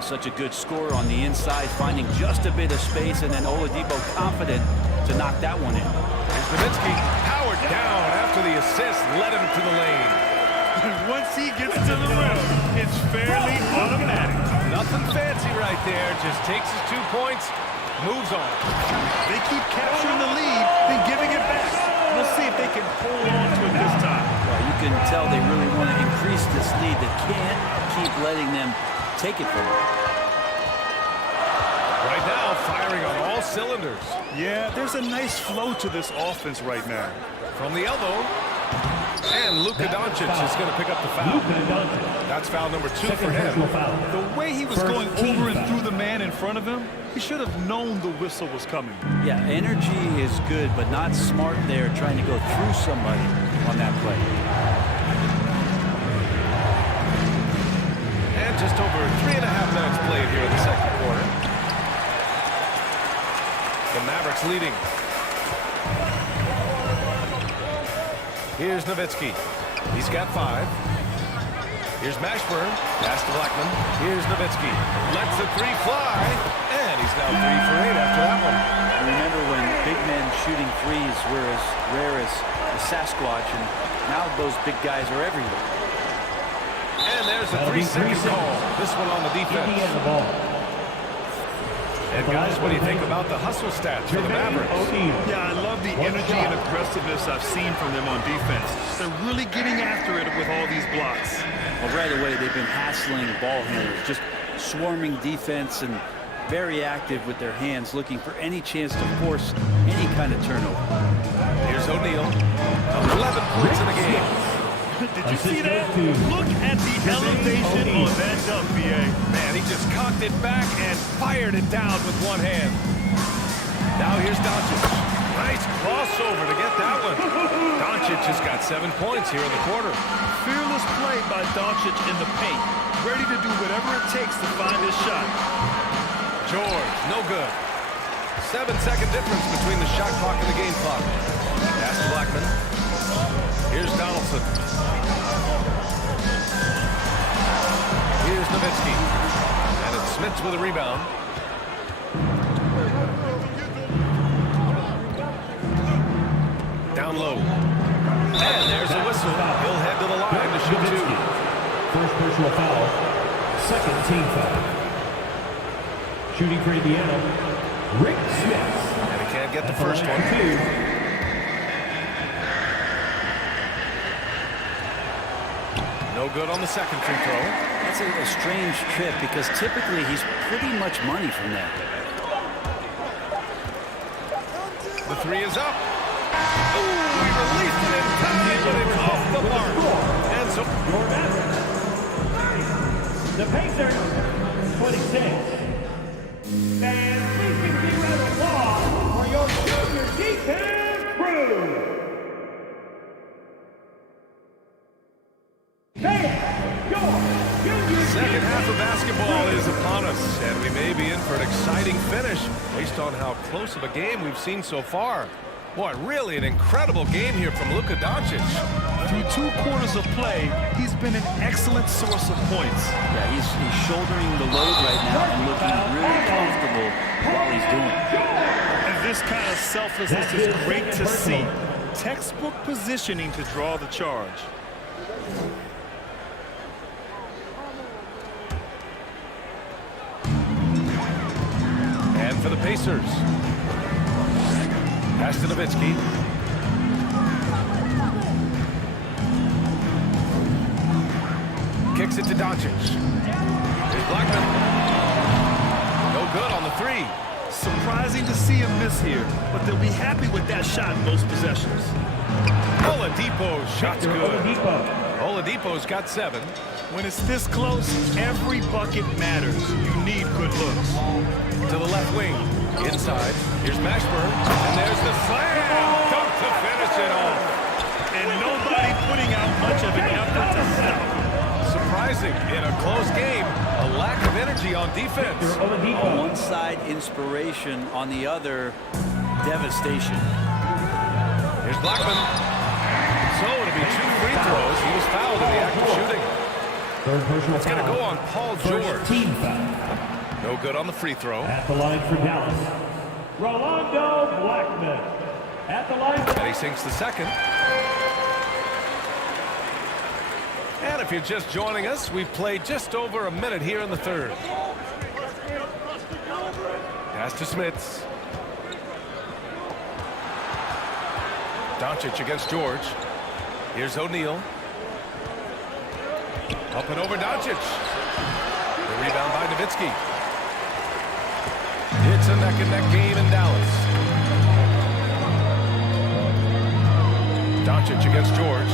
Such a good scorer on the inside, finding just a bit of space, and then Oladipo confident to knock that one in. Here's Nowitzki. Powered down after the assist. Led him to the lane. Once he gets to the rim, it's fairly automatic. Nothing fancy right there. Just takes his 2 points, moves on. They keep capturing the lead, then giving it back. We'll see if they can hold on to it this time. Well, you can tell they really want to increase this lead. They can't keep letting them take it from them. Right now, firing on all cylinders. Yeah, there's a nice flow to this offense right now. From the elbow. And Luka Doncic is going to pick up the foul. That's foul number 2 for Second him. personal foul. The way he was First going team over and foul. through the man in front of him, he should have known the whistle was coming. Yeah, energy is good, but not smart there trying to go through somebody on that play. And just over 3.5 minutes played here in the second quarter. The Mavericks leading. Here's Nowitzki. He's got 5. Here's Mashburn. Pass to Blackman. Here's Nowitzki. Lets the 3 fly. And he's now 3 for 8 after that one. Remember when big men shooting threes were as rare as the Sasquatch, and now those big guys are everywhere. And there's a That'll be 3-second 3 call. This one on the defense. Indiana the ball. And guys, what do you think about the hustle stats for the Mavericks? O'Neal. Yeah, I love the energy and aggressiveness I've seen from them on defense. They're really getting after it with all these blocks. Well, right away, they've been hassling ball handlers, just swarming defense and very active with their hands, looking for any chance to force any kind of turnover. Here's O'Neal. 11 points in the game. Did you see that? Look at the elevation on that dunk, BA. Man, he just cocked it back and fired it down with one hand. Now here's Doncic. Nice crossover to get that one. Doncic has got 7 points here in the quarter. Fearless play by Doncic in the paint. Ready to do whatever it takes to find his shot. George, no good. 7-second difference between the shot clock and the game clock. Pass to Blackman. Here's Donaldson. Here's Nowitzki. And it's Smits with a rebound. Down low. And there's a whistle. He'll head to the line to shoot two. First personal foul. Second team foul. Shooting for Indiana, Rick Smith. And he can't get the first one. No good on the second free throw. That's a strange trip because typically he's pretty much money from that. The three is up. Ooh, we released it in time, but it's off the mark. And so Your Mavericks. The Pacers, 26. And please give a big round of applause for your junior defense crew. second half of basketball is upon us, and we may be in for an exciting finish based on how close of a game we've seen so far. Boy, really an incredible game here from Luka Doncic. Through 2 quarters of play, he's been an excellent source of points. Yeah, he's shouldering the load right now and looking really comfortable while he's doing it. And this kind of selflessness is great to see. Textbook positioning to draw the charge. And for the Pacers. Pass to Nowitzki. Kicks it to Doncic. Here's Blackman. No good on the three. Surprising to see him miss here, but they'll be happy with that shot in most possessions. Oladipo's shot's good. Oladipo's got 7. When it's this close, every bucket matters. You need good looks. To the left wing. Inside. Here's Mashburn. And there's the slam. Dunk to finish it off. And nobody putting out much of an effort to stop. Surprising in a close game. A lack of energy on defense. On one side, inspiration. On the other, devastation. Here's Blackman. So it'll be 2 free throws. He was fouled in the act of shooting. Third personal It's going to go on Paul First George. team foul. No good on the free throw. At the line for Dallas, Rolando Blackman. At the line. And he sinks the second. And if you're just joining us, we've played just over a minute here in the third. Pass to Smits. Doncic against George. Here's O'Neal. Up and over Doncic. The rebound by Nowitzki. It's a neck-and-neck game in Dallas. Doncic against George.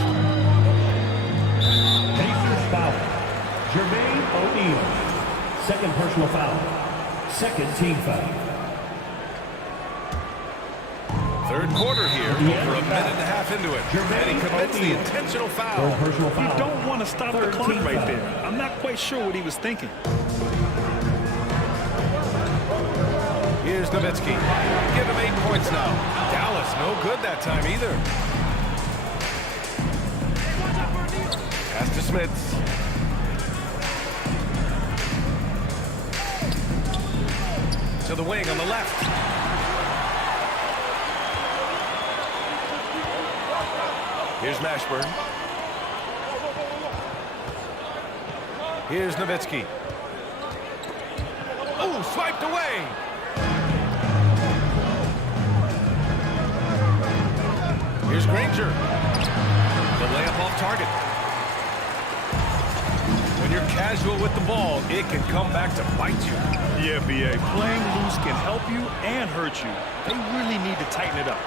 Pacers foul. Jermaine O'Neal. Second personal foul. Second team foul. Third quarter here, over a minute and a half into it. And he commits the intentional foul. Third personal foul. You don't want to stop the clock team right foul. there. I'm not quite sure what he was thinking. Here's Nowitzki. Give him 8 points now. Dallas, no good that time either. Pass to Smits. To the wing on the left. Here's Mashburn. Here's Nowitzki. Oh, swiped away. Here's Granger. The layup off target. When you're casual with the ball, it can come back to bite you. Yeah, B.A. Playing loose can help you and hurt you. They really need to tighten it up.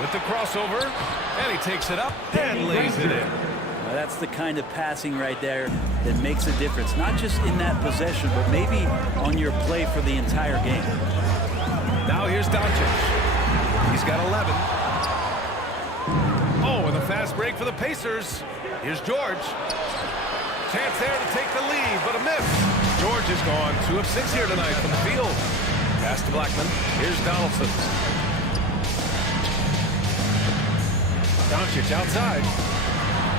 With the crossover, and he takes it up and lays it in. Now, that's the kind of passing right there that makes a difference. Not just in that possession, but maybe on your play for the entire game. Now here's Doncic. He's got 11. Oh, and a fast break for the Pacers. Here's George. Chance there to take the lead, but a miss. George is gone 2 of 6 here tonight from the field. Pass to Blackman. Here's Donaldson. Doncic outside.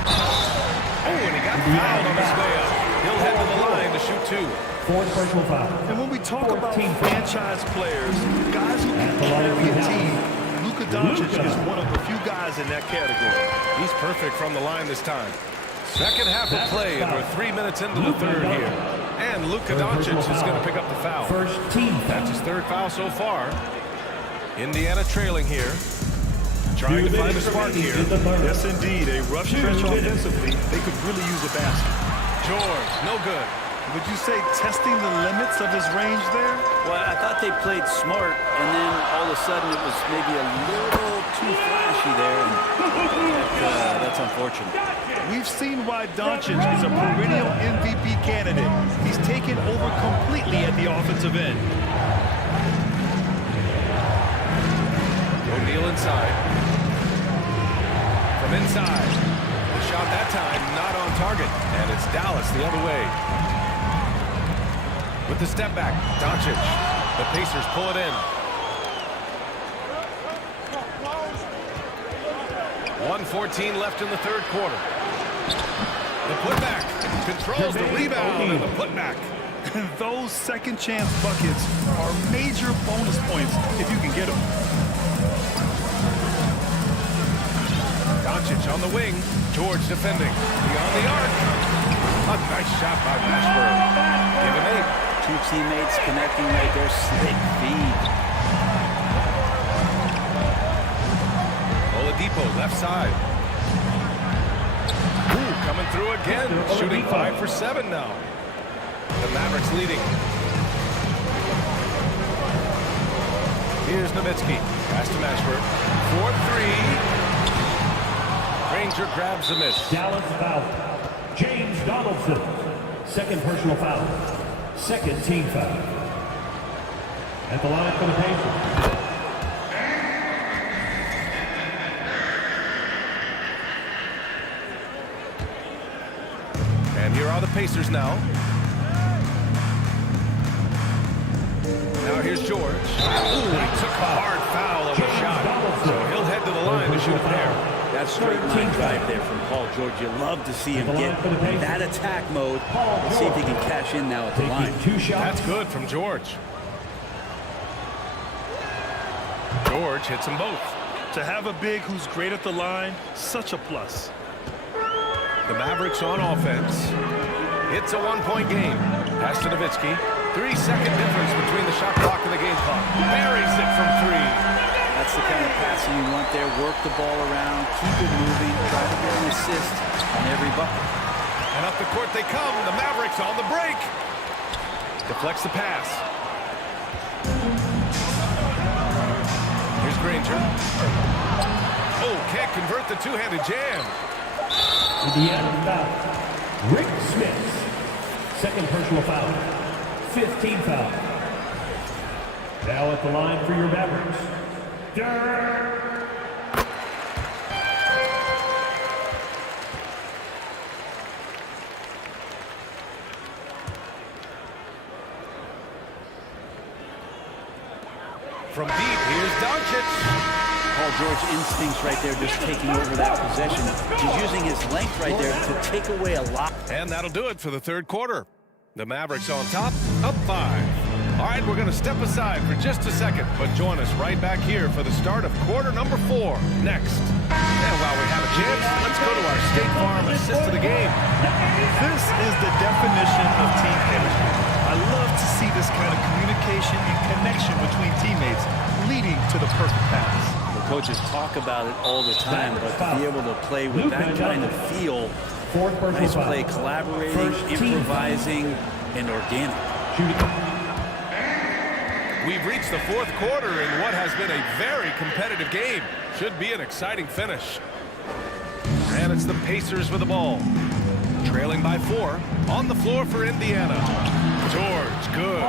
Oh, and he got fouled on his way up. He'll head to the line to shoot 2. Fourth personal foul. And when we talk about 14 franchise players, guys who can carry a team, Luka Doncic is one of the few guys in that category. He's perfect from the line this time. Second half of play, and we're 3 minutes into the third here. And Luka Doncic is going to pick up the foul. First team foul. That's his third foul so far. Indiana trailing here. Trying to find a spark here. Yes, indeed. A rough stretch offensively. They could really use a basket. George, no good. Would you say testing the limits of his range there? Well, I thought they played smart, and then all of a sudden it was maybe a little too flashy there, and that's unfortunate. We've seen why Doncic is a perennial MVP candidate. He's taken over completely at the offensive end. O'Neal inside. From inside. The shot that time not on target. And it's Dallas the other way. With the step back, Doncic. The Pacers pull it in. 1:14 left in the third quarter. The putback. Controls the rebound and the putback. Those second chance buckets are major bonus points if you can get them. Doncic on the wing. George defending. Beyond the arc. A nice shot by Mashburn. Give him 8. Two teammates connecting right there. Slick feed. Oladipo left side. Ooh, coming through again. Shooting 5 for 7 now. The Mavericks leading. Here's Nowitzki. Pass to Mashburn. 4-3. Granger grabs the miss. Dallas foul. James Donaldson. Second personal foul. Second team foul. At the line for the Pacers. And here are the Pacers now. Now here's George. Ooh, he took a hard foul on the shot. So he'll head to the line to shoot a pair. That straight line drive there from Paul George. You love to see him get in that attack mode. Let's see if he can cash in now at the line. That's good from George. George hits them both. To have a big who's great at the line, such a plus. The Mavericks on offense. It's a 1-point game. Pass to Nowitzki. 3-second difference between the shot clock and the game clock. Buries it from 3. That's the kind of passing you want there. Work the ball around, keep it moving, try to get an assist on every bucket. And up the court they come. The Mavericks on the break. Deflects the pass. Here's Granger. Oh, can't convert the two-handed jam. Indiana foul. Rick Smith. Second personal foul. 15 foul. Now at the line for your Mavericks. From deep, here's Doncic. Paul George instincts right there, just taking over that possession. He's using his length right there to take away a lot. And that'll do it for the third quarter. The Mavericks on top, up 5. All right, we're going to step aside for just a second, but join us right back here for the start of quarter number 4 next. And while we have a chance, let's go to our State Farm assist of the game. This is the definition of team chemistry. I love to see this kind of communication and connection between teammates leading to the perfect pass. The coaches talk about it all the time, but to be able to play with that kind of feel, nice play, collaborating, improvising, and organic. We've reached the fourth quarter in what has been a very competitive game. Should be an exciting finish. And it's the Pacers with the ball. Trailing by 4. On the floor for Indiana. George, good.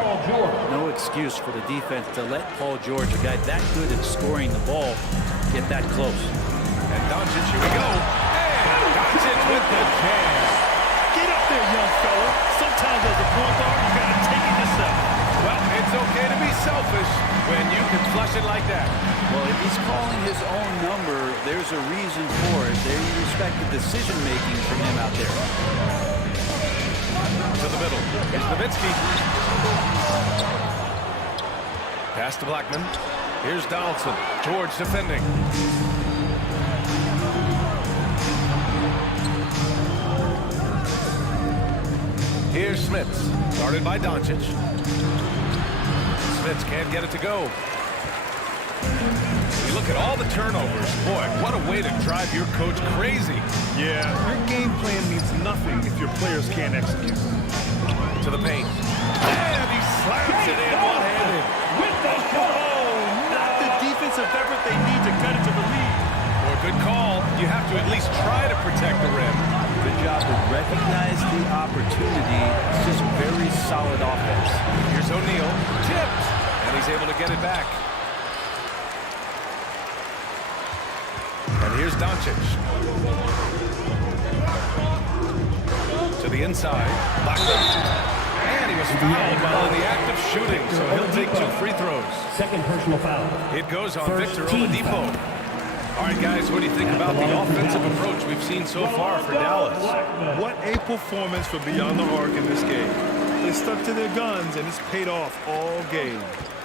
No excuse for the defense to let Paul George, a guy that good at scoring the ball, get that close. And Doncic, here we go. And Doncic with the jam. Get up there, young fella. Sometimes as a point guard, you got to take it yourself. Well, it's okay to be selfish. his own number, there's a reason for it. They respect the decision-making from him out there. To the middle. Here's Nowitzki. Pass to Blackman. Here's Donaldson. George defending. Here's Smits. Started by Doncic. Smits can't get it to go. You look at all the turnovers. Boy, what a way to drive your coach crazy. Yeah, your game plan means nothing if your players can't execute. To the paint. And he slams it in one-handed. Not the defensive effort they need to cut it to the lead. Boy, good call. You have to at least try to protect the rim. Good job to recognize the opportunity. It's just very solid offense. Here's O'Neal. Tipped. And he's able to get it back. And here's Doncic. To the inside. Blackman. And he was fouled while in the act of shooting, so he'll take 2 free throws. Second personal foul. It goes on First Victor team Oladipo. foul. All right, guys, what do you think about the offensive approach we've seen so far for Dallas? What a performance for Beyond the Arc in this game. They stuck to their guns, and it's paid off all game.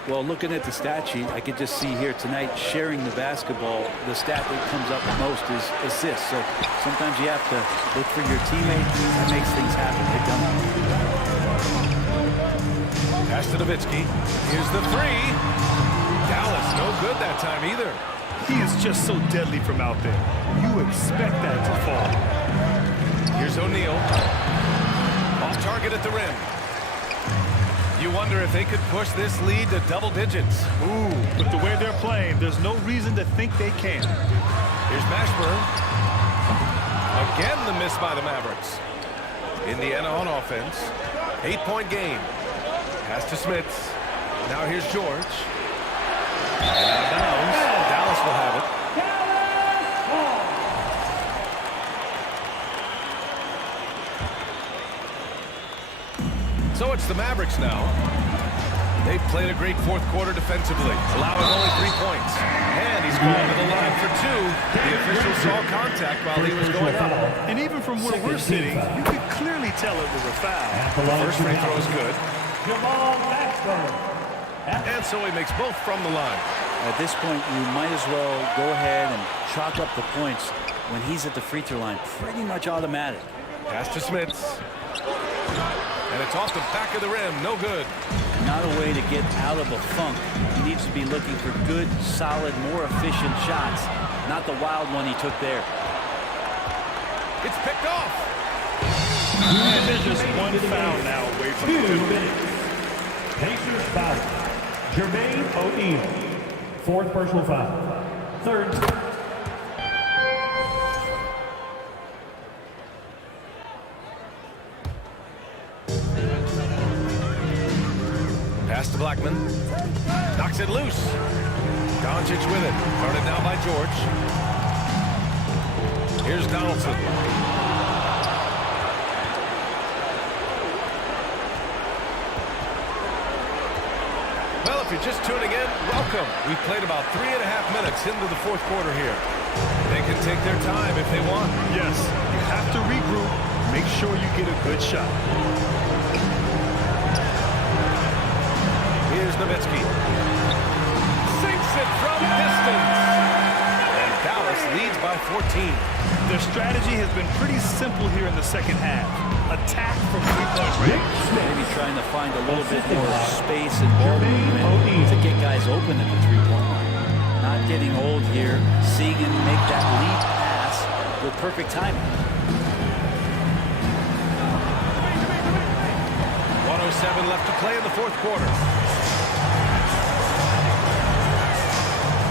Well, looking at the stat sheet, I could just see here tonight sharing the basketball. The stat that comes up the most is assists. So sometimes you have to look for your teammate. That makes things happen. They've done it. Pass to Nowitzki. Here's the three. Dallas, no good that time either. He is just so deadly from out there. You expect that to fall. Here's O'Neal. Off target at the rim. You wonder if they could push this lead to double digits. Ooh, but the way they're playing, there's no reason to think they can. Here's Mashburn. Again, the miss by the Mavericks. Indiana on offense. 8-point game. Pass to Smits. Now here's George. And out of bounds. Dallas will have it. So it's the Mavericks now. They've played a great fourth quarter defensively, allowing only 3 points. And he's going to the line for 2. The official saw contact while he was going up. And even from where we're sitting, you could clearly tell it was a foul. First free throw is good. And so he makes both from the line. At this point, you might as well go ahead and chalk up the points when he's at the free throw line. Pretty much automatic. Pass to Smits. And it's off the back of the rim. No good. Not a way to get out of a funk. He needs to be looking for good, solid, more efficient shots. Not the wild one he took there. It's picked off. And there's just one foul now away from the 2 minutes. Pacers foul. Jermaine O'Neal. Fourth personal foul. Third. Pass to Blackman. Knocks it loose. Doncic with it. Guarded now by George. Here's Donaldson. Well, if you're just tuning in, welcome. We've played about 3.5 minutes into the fourth quarter here. They can take their time if they want. Yes, you have to regroup. Make sure you get a good shot. Here's Nowitzki. Sinks it from distance. And Dallas leads by 14. Their strategy has been pretty simple here in the second half. Attack from three-point range. Maybe trying to find a little bit more space and ball movement to get guys open at the three-point line. Not getting old here. Seeing him make that lead pass with perfect timing. 1:07 left to play in the fourth quarter.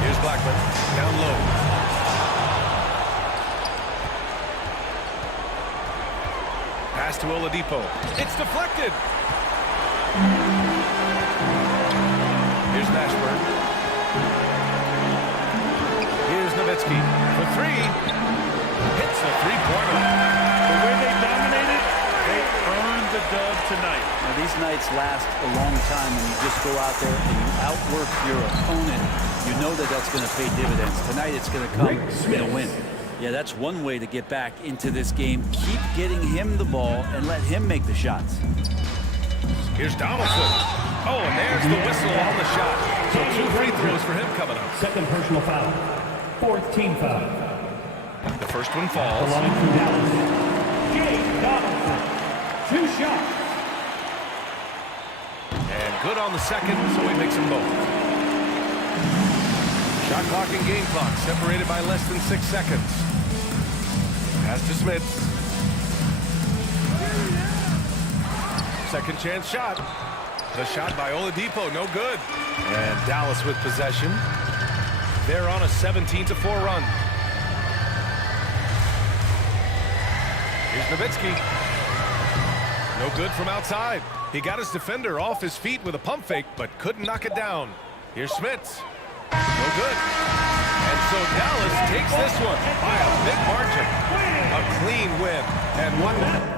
Here's Blackman. Down low. Pass to Oladipo. It's deflected. Here's Mashburn. Here's Nowitzki for 3. Hits a three-pointer. The way they dominated, they earned the dub tonight. Now, these these nights last a long time when you just go out there and you outwork your opponent. You know that that's going to pay dividends. Tonight it's going to come in a win. Yeah, that's one way to get back into this game. Keep getting him the ball and let him make the shots. Here's Donaldson. Oh, and there's the whistle on the shot. So 2 free throws for him coming up. Second personal foul. Fourth team foul. The first one The falls. line for Dallas. Jake Donaldson. 2 shots. And good on the second, so he makes them both. Shot clock and game clock separated by less than 6 seconds. Pass to Smith. Second chance shot. The shot by Oladipo, no good. And Dallas with possession. They're on a 17-4 run. Here's Nowitzki. No good from outside. He got his defender off his feet with a pump fake, but couldn't knock it down. Here's Smits. No good. And so Dallas takes this one by a big margin. A clean win. And one minute.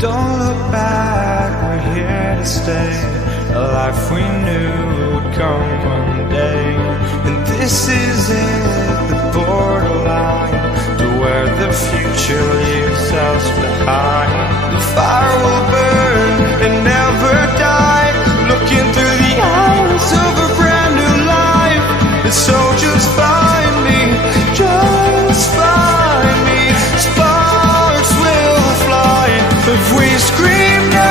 Don't look back, we're here to stay. A life we knew would come one day. And this is it, the borderline to where the future leaves us behind. The fire will burn and never die, looking through the eyes of a brand new life. And so just find me, just find me. Sparks will fly if we scream no.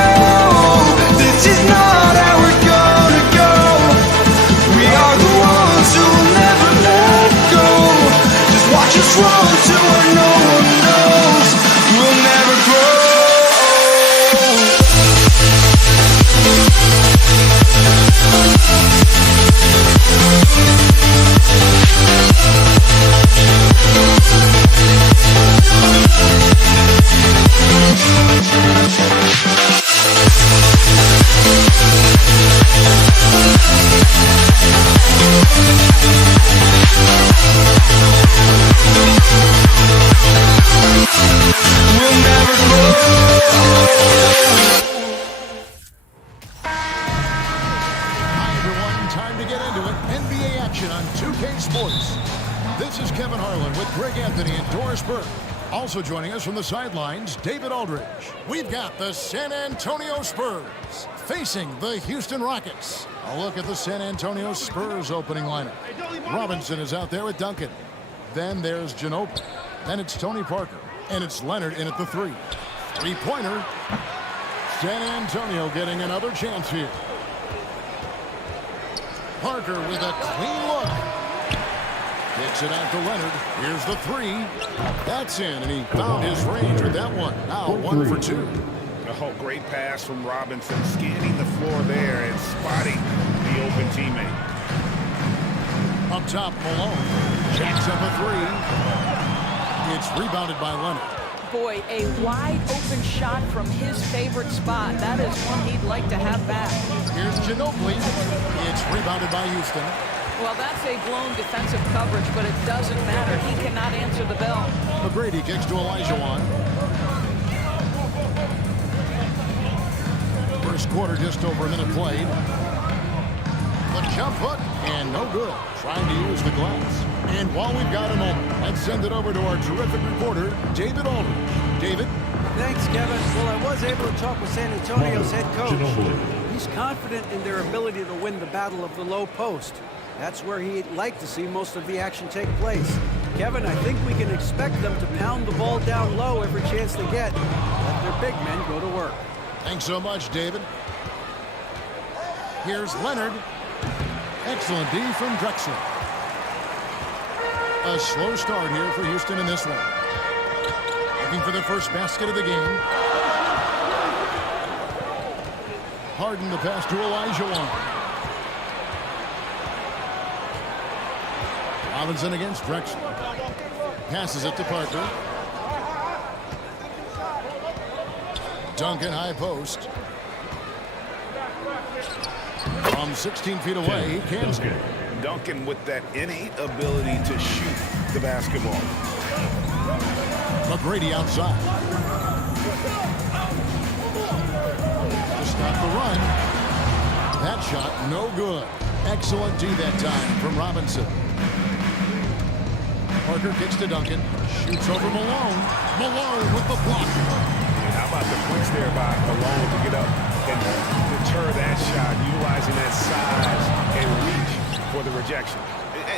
This is not how we're gonna go. We are the ones who will never let go. Just watch us run to where no one knows. We'll never grow. We'll never grow. Hi, everyone. Time to get into it. NBA action on 2K Sports. This is Kevin Harlan with Greg Anthony and Doris Burke. Also joining us from the sidelines, David Aldridge. We've got the San Antonio Spurs facing the Houston Rockets. A look at the San Antonio Spurs opening lineup. Robinson is out there with Duncan. Then there's Ginobili. Then it's Tony Parker. And it's Leonard in at the 3. Three-pointer. San Antonio getting another chance here. Parker with a clean look. Kicks it out to Leonard. Here's the 3. That's in, and he found his range with that one. Now 1 for 2. Oh, great pass from Robinson, scanning the floor there and spotting the open teammate. Up top, Malone. Jacks up a 3. It's rebounded by Leonard. Boy, a wide open shot from his favorite spot. That is one he'd like to have back. Here's Ginobili. It's rebounded by Houston. Well, that's a blown defensive coverage, but it doesn't matter. He cannot answer the bell. McGrady kicks to Olajuwon. First quarter, just over a minute played. The jump hook, and no good. Trying to use the glass. And while we've got a moment, let's send it over to our terrific reporter, David Aldridge. David? Thanks, Kevin. Well, I was able to talk with San Antonio's head coach. He's confident in their ability to win the battle of the low post. That's where he'd like to see most of the action take place. Kevin, I think we can expect them to pound the ball down low every chance they get. Let their big men go to work. Thanks so much, David. Here's Leonard. Excellent D from Drexler. A slow start here for Houston in this one. Looking for the first basket of the game. Harden the pass to Olajuwon. Robinson against Drexler. Passes it to Parker. Duncan high post. From 16 feet away, he can't. Duncan with that innate ability to shoot the basketball. McGrady outside. To stop the run. That shot no good. Excellent D that time from Robinson. Parker kicks to Duncan. Shoots over Malone. Malone with the block. How about the points there by Malone to get up and deter that shot, utilizing that size and reach for the rejection.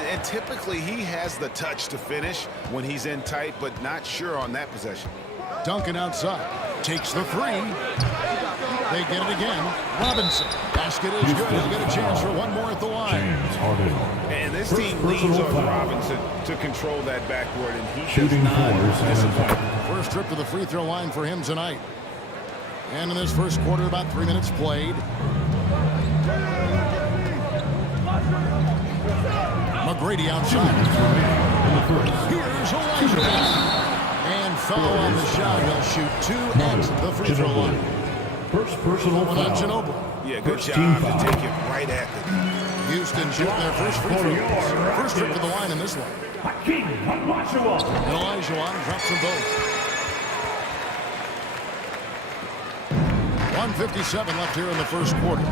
And typically he has the touch to finish when he's in tight, but not sure on that possession. Duncan outside. Takes the three. They get it again. Robinson. Basket is good. He'll get a chance for one more at the line. And this team leans on Robinson to control that backboard, and he does not disappoint. First trip to the free throw line for him tonight. And in this first quarter, about 3 minutes played. McGrady outside. Here's Olajuwon. And foul on the shot. He'll shoot two at the free throw line. First personal foul. On Ginobili. Yeah, good job to take it right at them. Houston shooting their first free throw. First trip to the line in this one. Hakeem Olajuwon. And Olajuwon drops them both. 1:57 left here in the first quarter.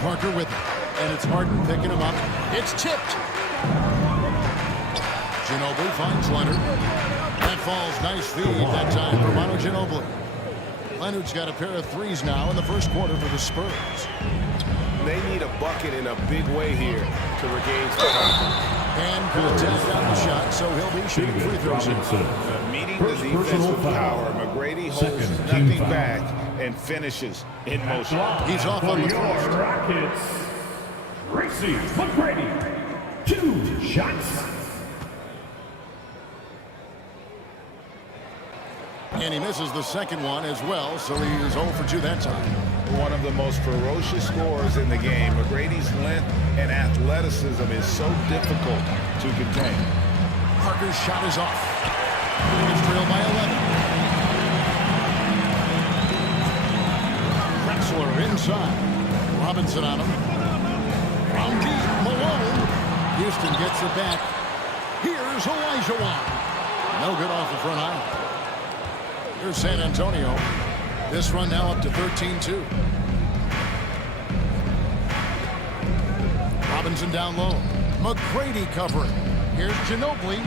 Parker with it. And it's Harden picking him up. It's tipped. Ginobili finds Leonard. That falls. Nice feed that time for Manu Ginobili. Leonard's got a pair of threes now in the first quarter for the Spurs. They need a bucket in a big way here to regain some confidence. And could tap down the shot, so he'll be shooting free throws here. Meeting the defense with power, McGrady holds nothing back and finishes in motion. He's off on the first. Rockets. Tracy McGrady. 2 shots. And he misses the second one as well, so he is 0 for 2 that time. One of the most ferocious scorers in the game. McGrady's length and athleticism is so difficult to contain. Parker's shot is off. He's trailed by 11. Drexler inside. Robinson on him. From deep, Malone. Houston gets it back. Here's Olajuwon. No good off the front eye. Here's San Antonio. This run now up to 13-2. Robinson down low. McGrady covering. Here's Ginobili.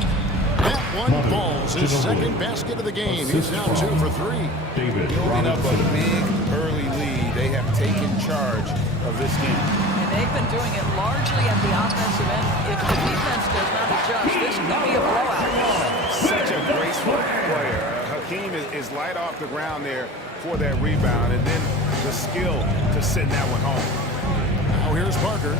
That one falls. His second basket of the game. He's now 2 for 3. Building up a big early lead. They have taken charge of this game. And they've been doing it largely at the offensive end. If the defense does not adjust, this could be a blowout. Such a graceful player. Hakeem is light off the ground there for that rebound, and then the skill to send that one home. Now here's Parker.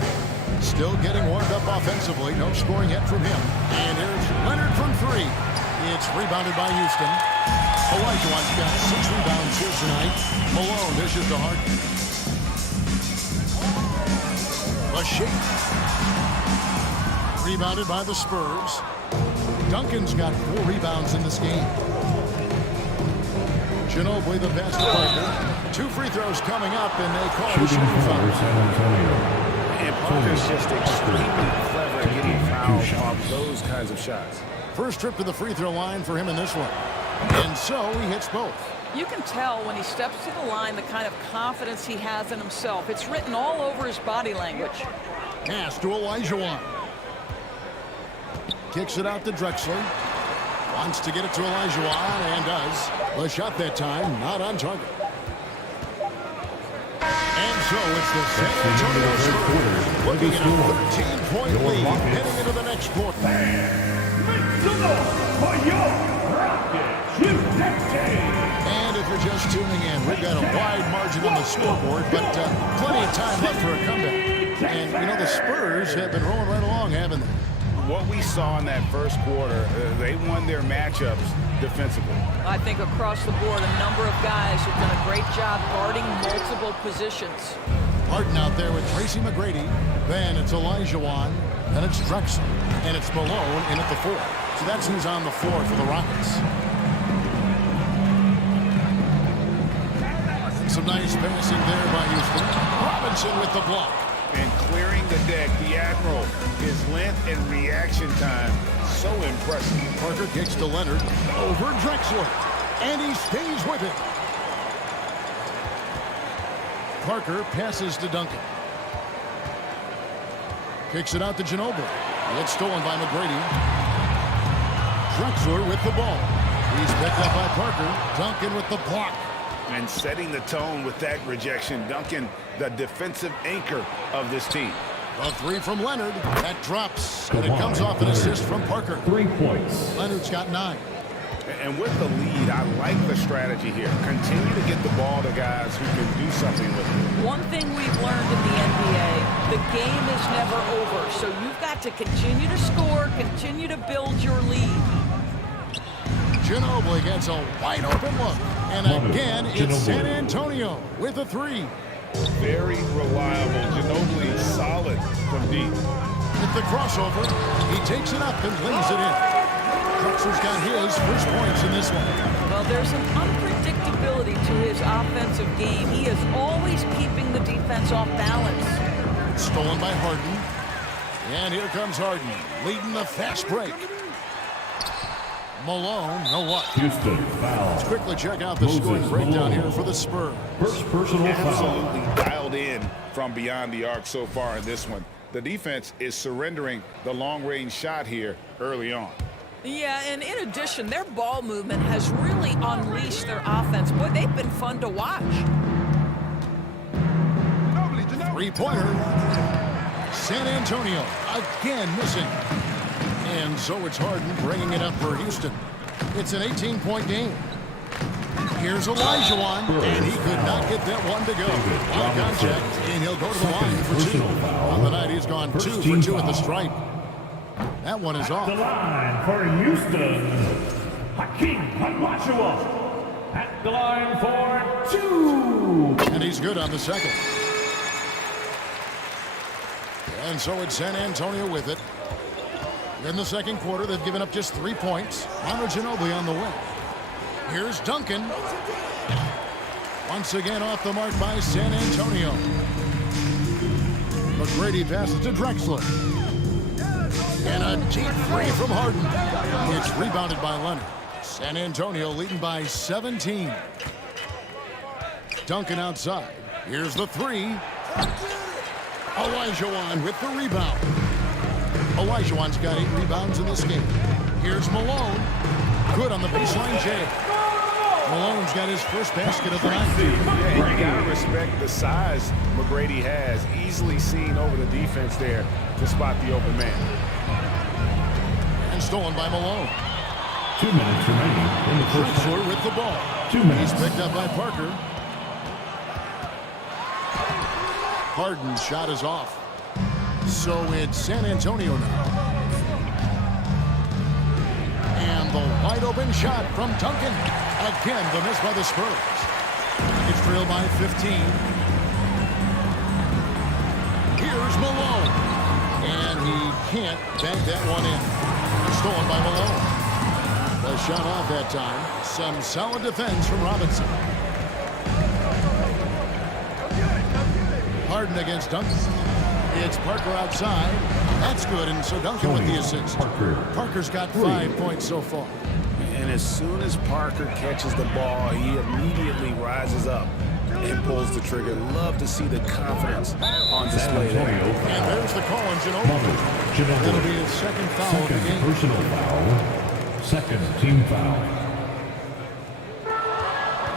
Still getting warmed up offensively. No scoring yet from him. And here's Leonard from 3. It's rebounded by Houston. Olajuwon's got 6 rebounds here tonight. Malone dishes to Harden. A shake. Rebounded by the Spurs. Duncan's got 4 rebounds in this game. Ginobili the pass to Parker. 2 free throws coming up, and they call the shooting foul. And Parker's just extremely clever those kinds of shots. First trip to the free throw line for him in this one. And so he hits both. You can tell when he steps to the line the kind of confidence he has in himself. It's written all over his body language. Pass to Olajuwon. Kicks it out to Drexler. Wants to get it to Olajuwon and does. The shot that time not on target. And so it's the San Antonio Spurs looking at a 13-point lead heading into the next quarter. And if you're just tuning in, we've got a wide margin on the scoreboard, but plenty of time left for a comeback. And, you know, the Spurs have been rolling right along, haven't they? What we saw in that first quarter, they won their matchups defensively. I think across the board, a number of guys have done a great job guarding multiple positions. Harden out there with Tracy McGrady. Then it's Olajuwon. Then it's Drexler. And it's Malone in at the 4. So that's who's on the floor for the Rockets. Some nice passing there by Houston. Robinson with the block. And clearing the deck, the Admiral, his length and reaction time, so impressive. Parker kicks to Leonard. Over Drexler. And he stays with it. Parker passes to Duncan. Kicks it out to Ginobili. It's stolen by McGrady. Drexler with the ball. He's picked up by Parker. Duncan with the block. And setting the tone with that rejection. Duncan, the defensive anchor of this team. A 3 from Leonard. That drops. And it comes off an assist from Parker. 3 points. Leonard's got 9. And with the lead, I like the strategy here. Continue to get the ball to guys who can do something with it. One thing we've learned in the NBA, the game is never over. So you've got to continue to score, continue to build your lead. Ginobili gets a wide open look. And again, it's San Antonio with a 3. Very reliable. Ginobili solid from deep. With the crossover, he takes it up and lays it in. Drexler's got his first points in this one. Well, there's an unpredictability to his offensive game. He is always keeping the defense off balance. Stolen by Harden. And here comes Harden, leading the fast break. Malone, no what? Houston foul. Let's quickly check out the scoring breakdown here for the Spurs. First personal foul. Absolutely dialed in from beyond the arc so far in this one. The defense is surrendering the long-range shot here early on. Yeah, and in addition, their ball movement has really unleashed their offense. Boy, they've been fun to watch. 3-pointer. San Antonio again missing. And so it's Harden bringing it up for Houston. It's an 18-point game. Here's Olajuwon, and he could not get that one to go. On contact, and he'll go to the line for 2. On the night, he's gone 2 for 2 at the stripe. That one is off. The line for Houston, Hakeem Olajuwon. At the line for 2. And he's good on the second. And so it's San Antonio with it. In the second quarter, they've given up just 3 points. Manu Ginobili on the win. Here's Duncan. Once again off the mark by San Antonio. McGrady passes to Drexler. And a deep 3 from Harden. It's rebounded by Leonard. San Antonio leading by 17. Duncan outside. Here's the 3. Olajuwon with the rebound. Olajuwon's got 8 rebounds in this game. Here's Malone. Good on the baseline jam. Malone's got his first basket of the night. Yeah, you gotta respect the size McGrady has. Easily seen over the defense there to spot the open man. And stolen by Malone. 2 minutes remaining in the first half. Drexler with the ball. 2 minutes. He's picked up by Parker. Harden's shot is off. So it's San Antonio now. And the wide open shot from Duncan. Again, the miss by the Spurs. It's trailed by 15. Here's Malone. And he can't bank that one in. Stolen by Malone. The shot off that time. Some solid defense from Robinson. Harden against Duncan. It's Parker outside. That's good, and so Duncan with the assist. Parker's got 5 points so far. And as soon as Parker catches the ball, he immediately rises up and pulls the trigger. Love to see the confidence on display there. And there's the call on Ginobili. That'll be his second foul of the game. Personal foul. Second team foul.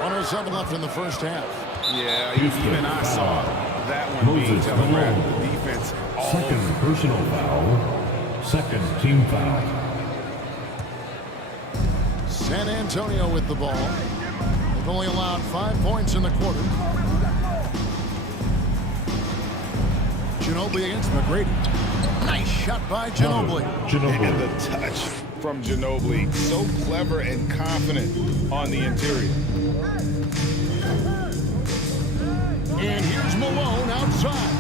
1:07 left in the first half. Yeah, even I saw that one being telegraphed. The defense all Second over. personal foul. Second team foul. San Antonio with the ball. They've only allowed 5 points in the quarter. Ginobili against McGrady. Nice shot by Ginobili. And the touch from Ginobili. So clever and confident on the interior. And here's Malone outside.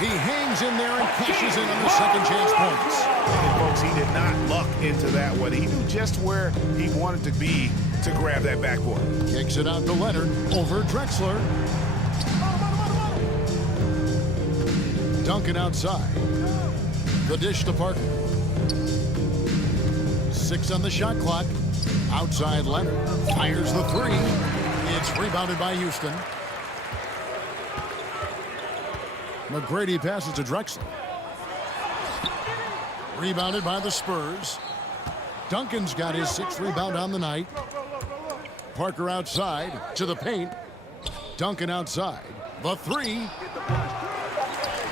He hangs in there and cashes in on the second chance points. And folks, he did not luck into that one. He knew just where he wanted to be to grab that backboard. Kicks it out to Leonard over Drexler. Duncan outside. The dish to Parker. 6 on the shot clock. Outside Leonard. Fires the three. It's rebounded by Houston. McGrady passes to Drexler. Rebounded by the Spurs. Duncan's got his 6th rebound on the night. Parker outside to the paint. Duncan outside. The three.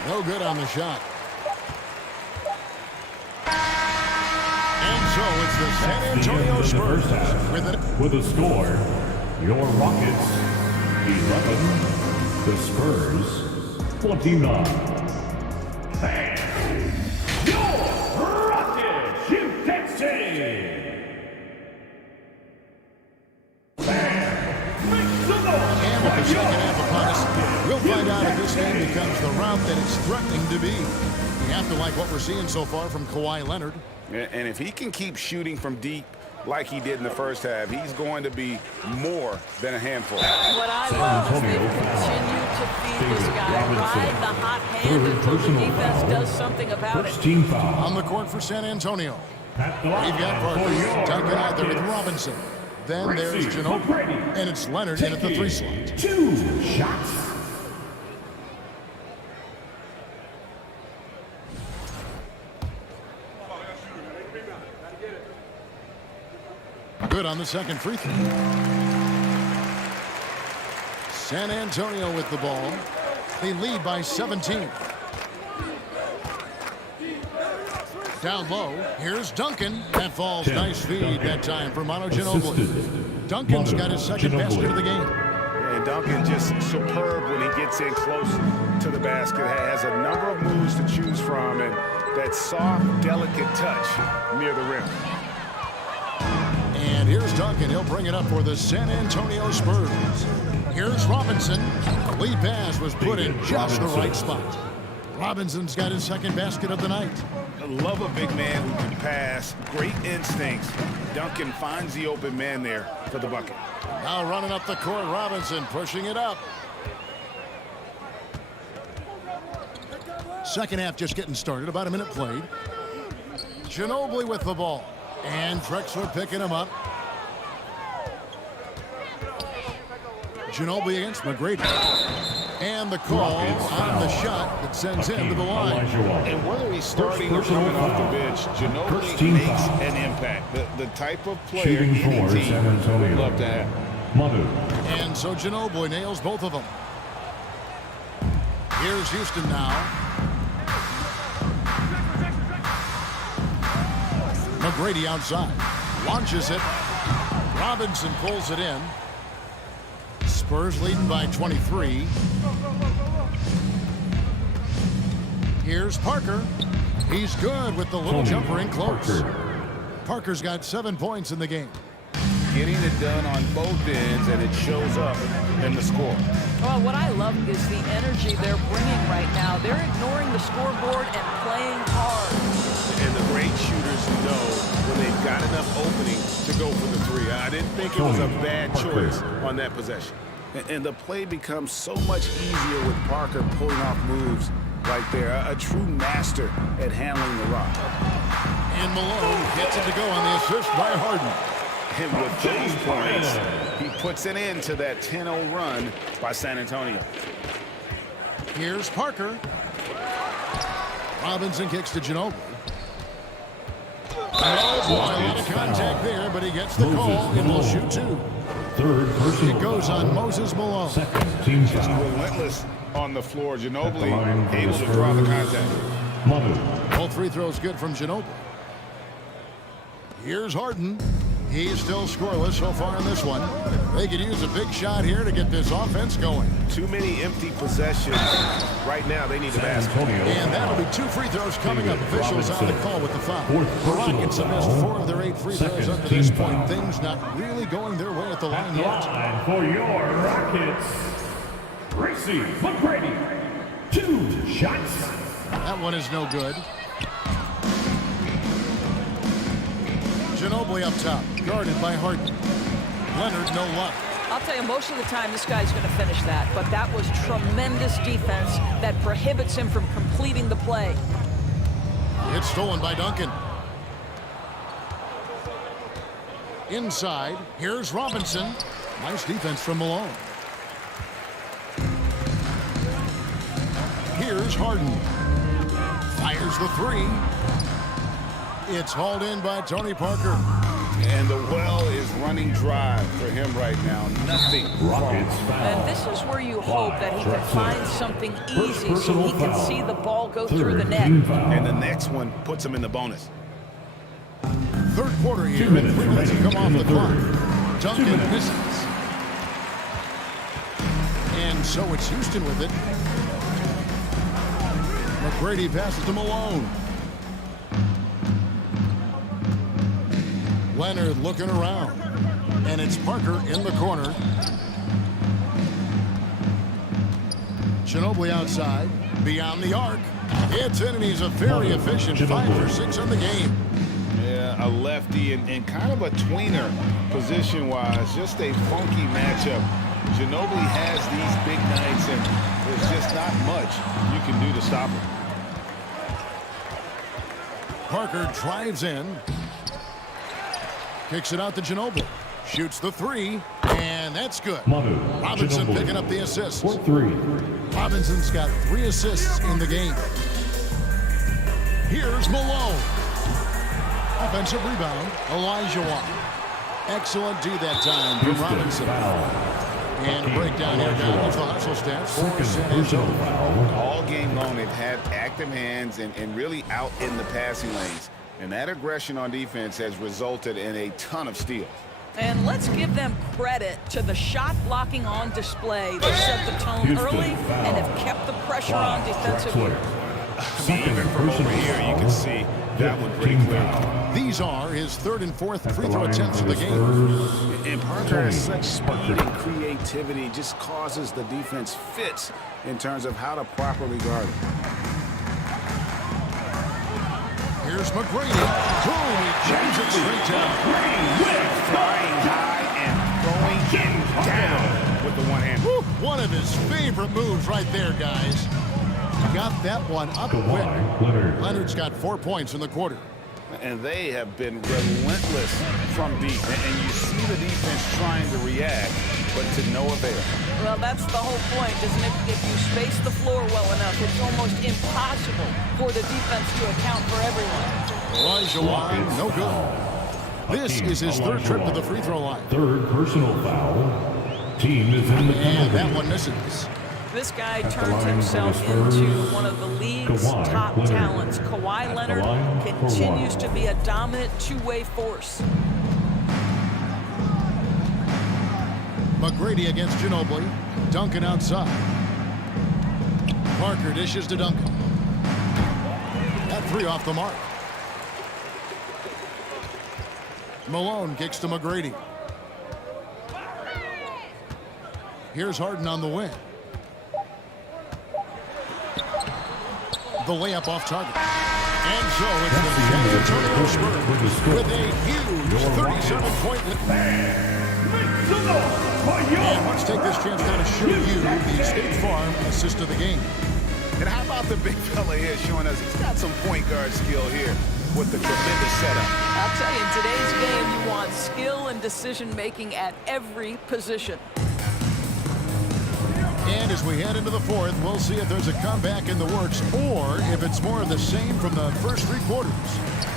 No good on the shot. And so it's the San Antonio Spurs with a score. Your Rockets 11. The Spurs 29. And your Rockets, Houston City. And with the second half upon us, we'll find out if this game becomes the route that it's threatening to be. You have to like what we're seeing so far from Kawhi Leonard. And if he can keep shooting from deep like he did in the first half, he's going to be more than a handful. What I love is they continue to feed this guy, ride the hot hand until the defense does something about it. Team foul. On the court for San Antonio. We've got Parker, Duncan out there with Robinson. Then there's Ginobili, and it's Leonard in at the 3 slot. 2 shots. Good on the second free throw. San Antonio with the ball. They lead by 17. Down low, here's Duncan. That falls. Nice feed that time for Manu Ginobili. Duncan's got his second basket of the game. And Duncan just superb when he gets in close to the basket. Has a number of moves to choose from, and that soft, delicate touch near the rim. And here's Duncan. He'll bring it up for the San Antonio Spurs. Here's Robinson. The lead pass was put in just the right spot. Robinson's got his second basket of the night. I love a big man who can pass. Great instincts. Duncan finds the open man there for the bucket. Now running up the court, Robinson pushing it up. Second half just getting started. About a minute played. Ginobili with the ball. And Drexler picking him up. Ginobili against McGrady. And the call on the shot that sends him to the line. And whether he's starting or coming off the bench, Ginobili makes an impact. The type of player any team would love to have. And so Ginobili nails both of them. Here's Houston now. McGrady outside. Launches it. Robinson pulls it in. Spurs leading by 23. Here's Parker. He's good with the little jumper in close. Parker's got 7 points in the game. Getting it done on both ends, and it shows up in the score. Well, what I love is the energy they're bringing right now. They're ignoring the scoreboard and playing hard. And the great shooters know when they've got enough opening to go for the three. I didn't think it was a bad choice on that possession. And the play becomes so much easier with Parker pulling off moves right there. A true master at handling the rock. And Malone gets it to go on the assist by Harden. And with those points, he puts an end to that 10-0 run by San Antonio. Here's Parker. Robinson kicks to Ginobili. Oh, boy, a lot of contact there, but he gets the call and will shoot two. Third personal It goes foul. on Moses Malone. Second team Just foul. relentless on the floor. At the Ginobili line for able the to draw the Spurs, contact. Manu. Both free throws good from Ginobili. Here's Harden. He's still scoreless so far in this one. They could use a big shot here to get this offense going. Too many empty possessions. Right now, they need a San basket. Antonio. And that'll be 2 free throws coming up. Officials on the call with the foul. Fourth The personal Rockets have missed foul. 4 of their 8 free throws Second up to this team point. foul. Things not really going their way at the At line the yet. line for your Rockets, Gracie McGrady. 2 shots. That one is no good. Ginobili up top, guarded by Harden. Leonard, no luck. I'll tell you, most of the time this guy's going to finish that, but that was tremendous defense that prohibits him from completing the play. It's stolen by Duncan. Inside, here's Robinson. Nice defense from Malone. Here's Harden. Fires the 3. It's hauled in by Tony Parker. And the well is running dry for him right now. Nothing. Rockets foul. And this is where you hope that he can find something easy so he can foul. see the ball go through the Third net. team foul. And the next one puts him in the bonus. Third quarter here. 2 minutes 3 minutes have come off in the the clock. third. 2 Duncan minutes. misses. And so it's Houston with it. McGrady passes to Malone. Leonard looking around. And it's Parker in the corner. Ginobili outside. Beyond the arc. It's in, and he's a very efficient 5 for 6 on the game. Yeah, a lefty and kind of a tweener position-wise. Just a funky matchup. Ginobili has these big nights, and there's just not much you can do to stop him. Parker drives in. Kicks it out to Ginobili. Shoots the 3, and that's good. Manu. Robinson Ginobili. picking up the assist. For 3. Robinson's got 3 assists in the game. Here's Malone. Offensive rebound, Elijah Watt. Excellent D that time from Houston Robinson. foul. And a breakdown here down with the hustle stats for Second San personal Antonio. foul. All game long, they've had active hands and really out in the passing lanes. And that aggression on defense has resulted in a ton of steals. And let's give them credit to the shot blocking on display. They set the tone Houston early foul. and have kept the pressure on defensively. Even from over here, you can see that one pretty clear. These are his 3rd and 4th At free the throw line attempts for of the the game. Spurs, And Parker has such speed and creativity, just causes the defense fits in terms of how to properly guard it. Here's McGrady. Boom, he jams it straight down. Flying high and throwing it down with the one hand. Woo, one of his favorite moves right there, guys. Got that one up quick. Kawhi Leonard. Leonard's got 4 points in the quarter. And they have been relentless from deep. And you see the defense trying to react, but to no avail. Well, that's the whole point, isn't it? If you space the floor well enough, it's almost impossible for the defense to account for everyone. Elijah Watt, no good. This is his 3rd trip to the free throw line. Third personal foul. Team is in the And that penalty. one misses. This guy the turns line for himself the Spurs, into one of the league's Kawhi top Leonard. talents. At Kawhi the Leonard line for continues one. to be a dominant two-way force. McGrady against Ginobili. Duncan outside. Parker dishes to Duncan. That 3 off the mark. Malone kicks to McGrady. Here's Harden on the wing. The layup off target. And so it's the San Antonio Spurs with a huge 37-point lead. And let's take this chance now to show you the State Farm assist of the game. And how about the big fella here showing us he's got some point guard skill here with the tremendous setup. I'll tell you, in today's game, you want skill and decision-making at every position. And as we head into the fourth, we'll see if there's a comeback in the works or if it's more of the same from the first three quarters.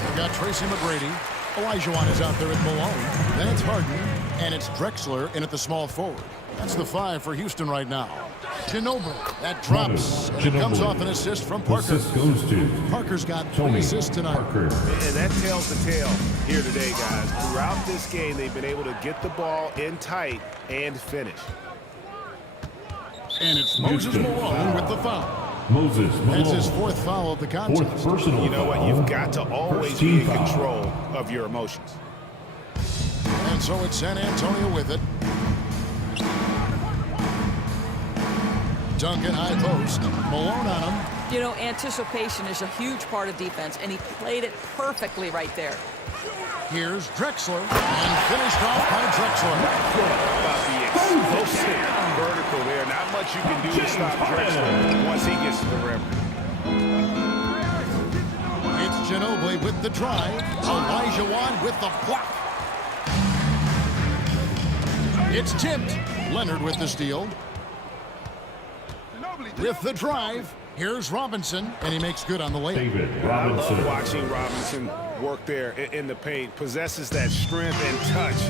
We've got Tracy McGrady. Olajuwon is out there at Malone. Then it's Harden. And it's Drexler in at the small forward. That's the 5 for Houston right now. Ginobili. That drops. And it comes off an assist from Parker. Assist goes to Parker's got 3 Tony assists tonight. Parker. And that tells the tale here today, guys. Throughout this game, they've been able to get the ball in tight and finish. And it's Moses Malone with the foul. Moses Malone. That's his 4th foul of the contest. 4th personal You know what? foul. You've got to always First be team in foul. control of your emotions. And so it's San Antonio with it. Duncan high post. Malone on him. You know, anticipation is a huge part of defense, and he played it perfectly right there. Here's Drexler. And finished off by Drexler. About the explosive vertical there. Not much you can do to stop Drexler once he gets to the rim. It's Ginobili with the drive. Olajuwon with the block. It's tipped. Leonard with the steal. With the drive. Here's Robinson, and he makes good on the layup. David I Robinson. love watching Robinson work there in the paint. Possesses that strength and touch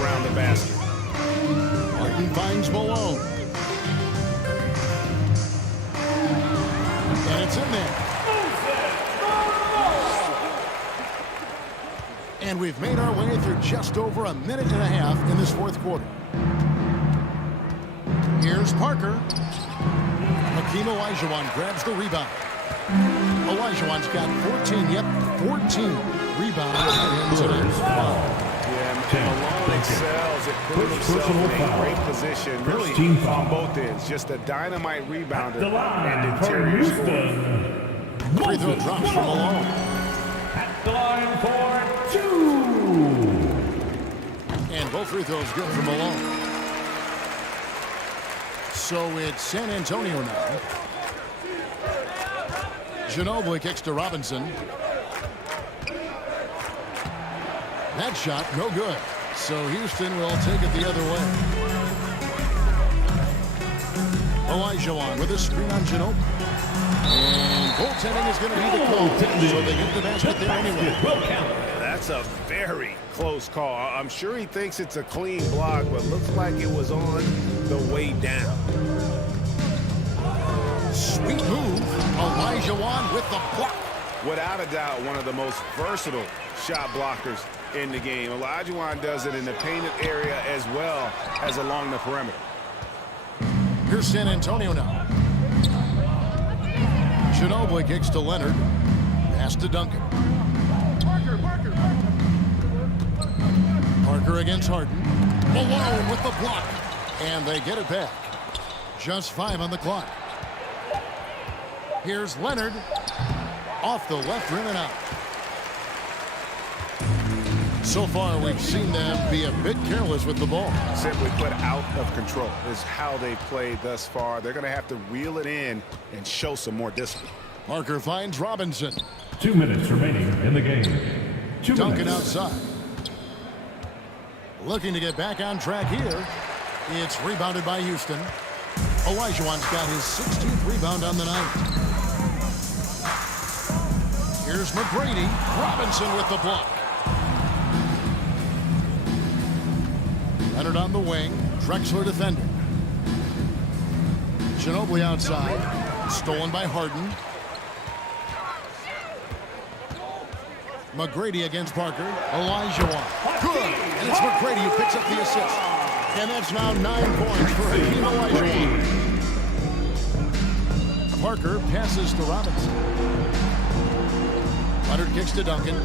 around the basket. Harden finds Malone. And it's in there. And we've made our way through just over a minute and a half in this fourth quarter. Here's Parker. Hakeem Olajuwon grabs the rebound. Olajuwon's got 14 rebounds for him tonight. Malone excels at putting himself in a great position, really on both ends. Just a dynamite rebounder The line and for interior scorer. Houston. Free throw drops from Malone. At the line for 2. And both free throws good for Malone. So it's San Antonio now. Ginobili kicks to Robinson. That shot, no good. So Houston will take it the other way. Olajuwon with a screen on Ginobili. And goaltending is going to be the call. So they get the basket there anyway. That's a very close call. I'm sure he thinks it's a clean block, but looks like it was on the way down. Sweet move. Olajuwon with the block. Without a doubt, one of the most versatile shot blockers in the game. Olajuwon does it in the painted area as well as along the perimeter. Here's San Antonio now. Ginobili kicks to Leonard. Pass to Duncan. Parker against Harden. Malone with the block. And they get it back. Just 5 on the clock. Here's Leonard. Off the left rim and out. So far, we've seen them be a bit careless with the ball. Simply put, out of control is how they played thus far. They're going to have to reel it in and show some more discipline. Parker finds Robinson. 2 minutes remaining in the game. 2 Duncan minutes. outside. Looking to get back on track here. It's rebounded by Houston. Olajuwon's got his 16th rebound on the night. Here's McGrady. Robinson with the block. Leonard on the wing. Drexler defending. Ginobili outside. Stolen by Harden. McGrady against Parker. Olajuwon. Good. And it's McGrady who picks up the assist. And that's now 9 points for Hakeem Olajuwon. Parker passes to Robinson. Leonard kicks to Duncan.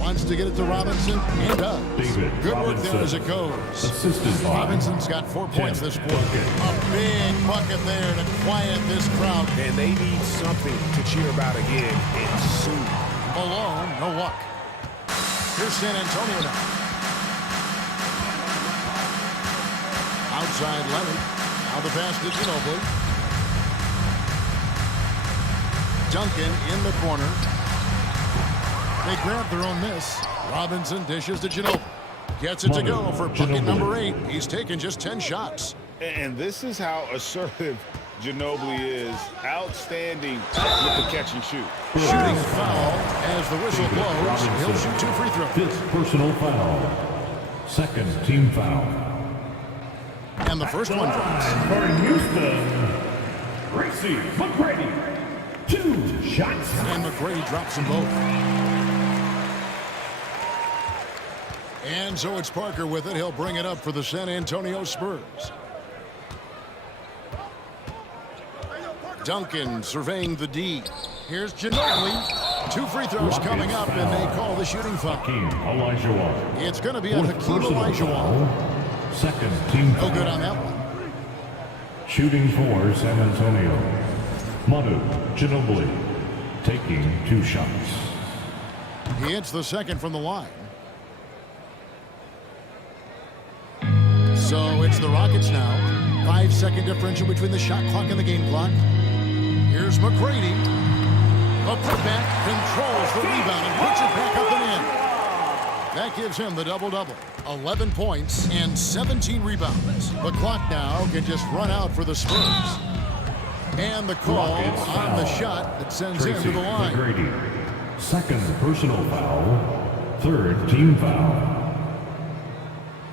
Wants to get it to Robinson and does. David Good work Robinson. there as it goes. Assisted by Robinson's got 4 points this quarter. Duncan. A big bucket there to quiet this crowd. And they need something to cheer about again, and soon. Malone, no luck. Here's San Antonio now. Outside Leonard. Now the pass to Ginobili. Duncan in the corner. They grab their own miss. Robinson dishes to Ginobili. Gets it to go for bucket number 8. He's taken just 10 shots. And this is how assertive Ginobili is. Outstanding with the catch and shoot. Shooting foul as the whistle blows. He'll shoot 2 free throws. 5th personal foul. 2nd team foul. And the first one drops. For Houston, Tracy McGrady. 2 shots. And McGrady drops them both. And so it's Parker with it. He'll bring it up for the San Antonio Spurs. Duncan surveying the D. Here's Ginobili. 2 free throws coming up, and they call the shooting foul. Hakeem Olajuwon. It's going to be on Hakeem Olajuwon. 2nd team foul. No good on that one. Shooting for San Antonio, Manu Ginobili, taking 2 shots. He hits the second from the line. So it's the Rockets now. 5-second differential between the shot clock and the game clock. Here's McGrady. A putback, controls the rebound and puts it back up and in. That gives him the double-double. 11 points and 17 rebounds. The clock now can just run out for the Spurs. And the call on the shot that sends him to the line. McGrady, 2nd personal foul, 3rd team foul.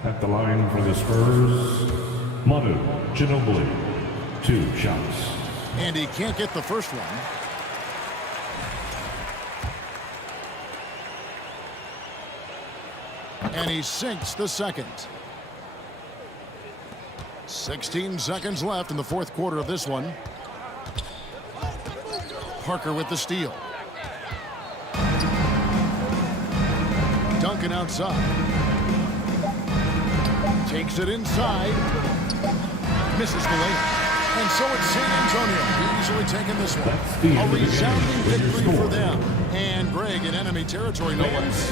At the line for the Spurs, Manu Ginobili, 2 shots. And he can't get the first one. And he sinks the second. 16 seconds left in the 4th quarter of this one. Parker with the steal. Duncan outside. Takes it inside. Misses the layup. And so it's San Antonio easily taking this one. A resounding victory for them. And Greg in enemy territory, no less.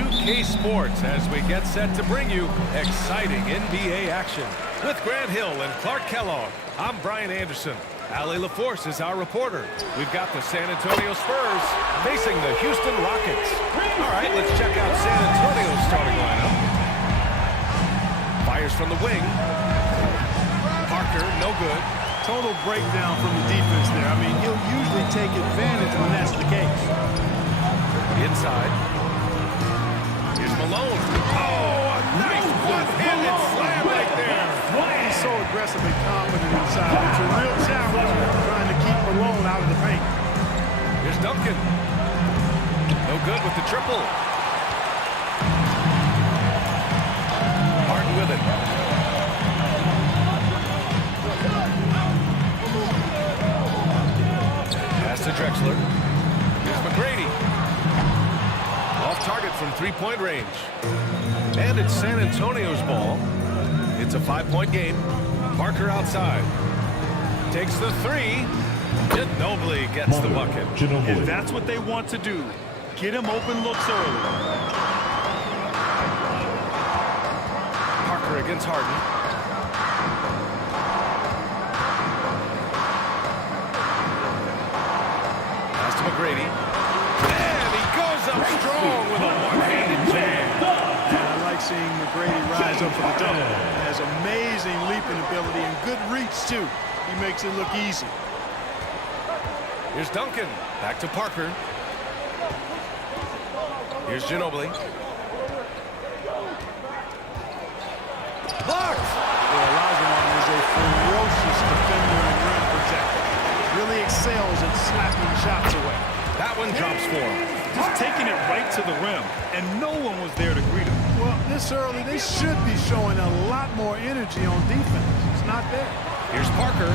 2K Sports as we get set to bring you exciting NBA action. With Grant Hill and Clark Kellogg, I'm Brian Anderson. Allie LaForce is our reporter. We've got the San Antonio Spurs facing the Houston Rockets. All right, let's check out San Antonio's starting lineup. Fires from the wing. Parker, no good. Total breakdown from the defense there. I mean, he'll usually take advantage when that's the case. Inside. Here's Malone. Oh, a nice one-handed slam right there. He's so aggressive and confident inside. It's a real challenge trying to keep Malone out of the paint. Here's Duncan. No good with the triple. Harden with it. Pass to Drexler. Here's McGrady. Off target from three-point range. And it's San Antonio's ball. It's a 5-point game. Parker outside. Takes the three. Ginobili gets the bucket. And that's what they want to do. Get him open looks early. Parker against Harden. Pass to McGrady. And he goes up strong with a one-handed jam. I like seeing McGrady rise up for the double. He has amazing leaping ability and good reach, too. He makes it look easy. Here's Duncan. Back to Parker. Here's Ginobili. Blocked! Olajuwon is a ferocious defender and rim protector. Really excels at slapping shots away. That one drops for him. Just taking it right to the rim, and no one was there to greet him. Well, this early, they should be showing a lot more energy on defense. It's not there. Here's Parker.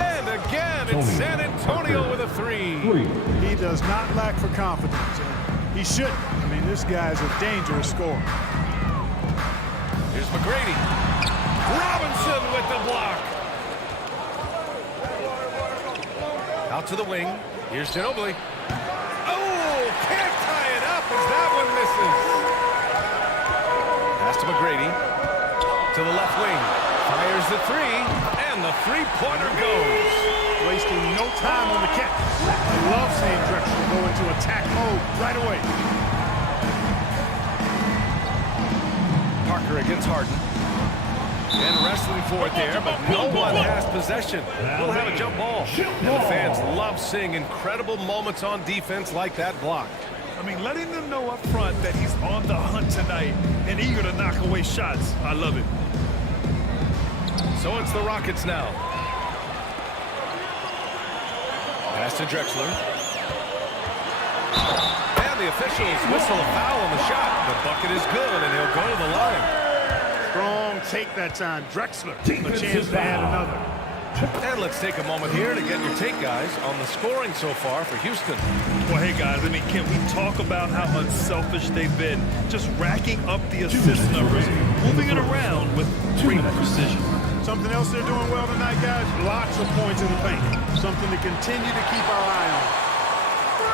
And again, it's San Antonio with a three. He does not lack for confidence. He shouldn't. I mean, this guy's a dangerous scorer. Here's McGrady. Robinson with the block. Out to the wing. Here's Ginobili. Oh, can't tie it up as that one misses. Pass to McGrady. To the left wing. Fires the three. And the three-pointer goes. Wasting no time on the catch. I love seeing Drexler go into attack mode right away. Parker against Harden. And wrestling for it there, but no one has possession. We'll have a jump ball. And the fans love seeing incredible moments on defense like that block. I mean, letting them know up front that he's on the hunt tonight and eager to knock away shots. I love it. So it's the Rockets now. Pass to Drexler. And the officials whistle a foul on the shot. The bucket is good, and he'll go to the line. Strong take that time. Drexler, a chance to add another. And let's take a moment here to get your take, guys, on the scoring so far for Houston. Well, hey, guys, I mean, can we talk about how unselfish they've been? Just racking up the assist numbers, moving it around with great precision. Something else they're doing well tonight, guys? Lots of points in the paint. Something to continue to keep our eye on.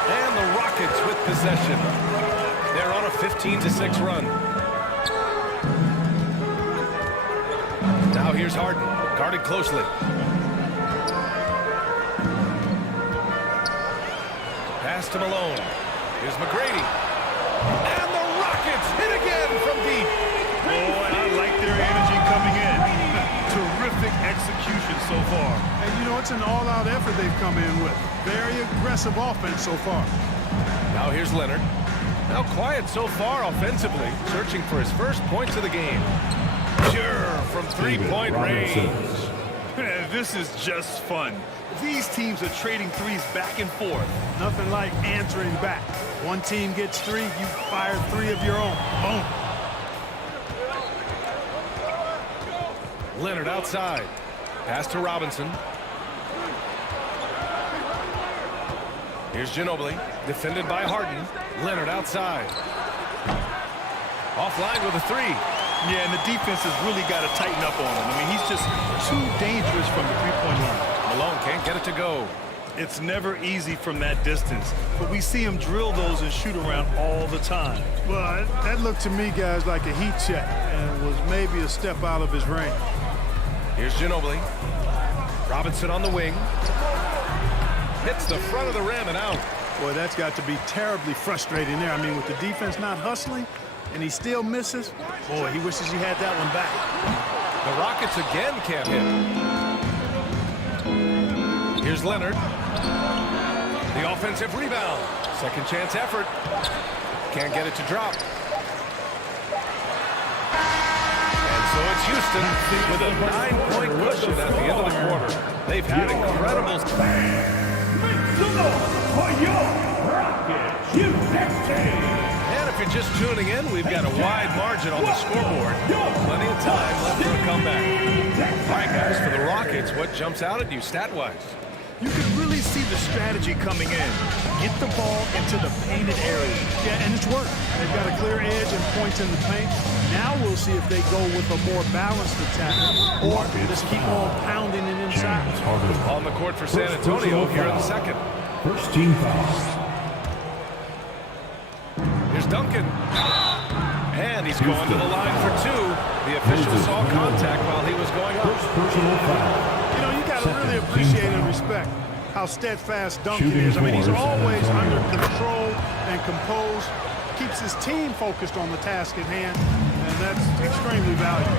And the Rockets with possession. They're on a 15-6 run. Now here's Harden, guarded closely. Pass to Malone. Here's McGrady. And the Rockets hit again from deep. Boy, I like their energy coming in. Terrific execution so far. And, you know, it's an all-out effort they've come in with. Very aggressive offense so far. Now here's Leonard. Now quiet so far offensively, searching for his first points of the game. Sure, from three-point range. Man, this is just fun. These teams are trading threes back and forth. Nothing like answering back. One team gets three, you fire three of your own. Boom. Leonard outside. Pass to Robinson. Here's Ginobili, defended by Harden. Leonard outside. Offline with a three. Yeah, and the defense has really got to tighten up on him. I mean, he's just too dangerous from the three-point line. Malone can't get it to go. It's never easy from that distance, but we see him drill those and shoot around all the time. Well, that looked to me, guys, like a heat check and was maybe a step out of his range. Here's Ginobili. Robinson on the wing. Hits the front of the rim and out. Boy, that's got to be terribly frustrating there. I mean, with the defense not hustling and he still misses, boy, he wishes he had that one back. The Rockets again can't hit. Here's Leonard. The offensive rebound. Second chance effort. Can't get it to drop. And so it's Houston with a 9-point cushion at the end of the quarter. They've had incredible... And if you're just tuning in, we've got a wide margin on the scoreboard. Plenty of time left for a comeback. All right, guys, for the Rockets, what jumps out at you stat-wise? You can really see the strategy coming in. Get the ball into the painted area. Yeah, and it's worked. They've got a clear edge and points in the paint. Now we'll see if they go with a more balanced attack or just keep on pounding it inside. On the court for San Antonio here in the second. First team foul. Here's Duncan. And he's going to the line for two. The official saw contact while he was going up. First personal foul. You know, you got to really appreciate and respect how steadfast Duncan is. I mean, he's always under control and composed, keeps his team focused on the task at hand, and that's extremely valuable.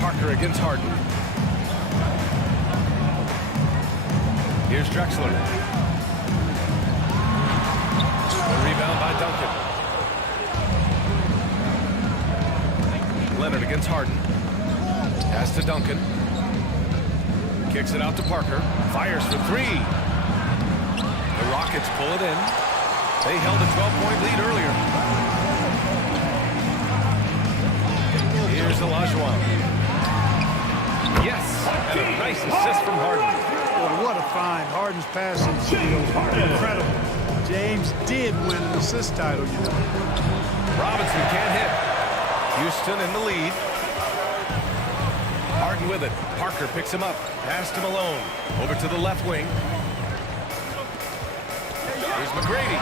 Parker against Harden. Here's Drexler. The rebound by Duncan. Leonard against Harden. Pass to Duncan. Kicks it out to Parker. Fires for three. The Rockets pull it in. They held a 12-point lead earlier. Here's Olajuwon. Yes, and a nice assist from Harden. Boy, what a find. Harden's passing skills are incredible. James did win an assist title, you know. Robinson can't hit. Houston in the lead. Harden with it. Parker picks him up. Pass to Malone. Over to the left wing. Here's McGrady.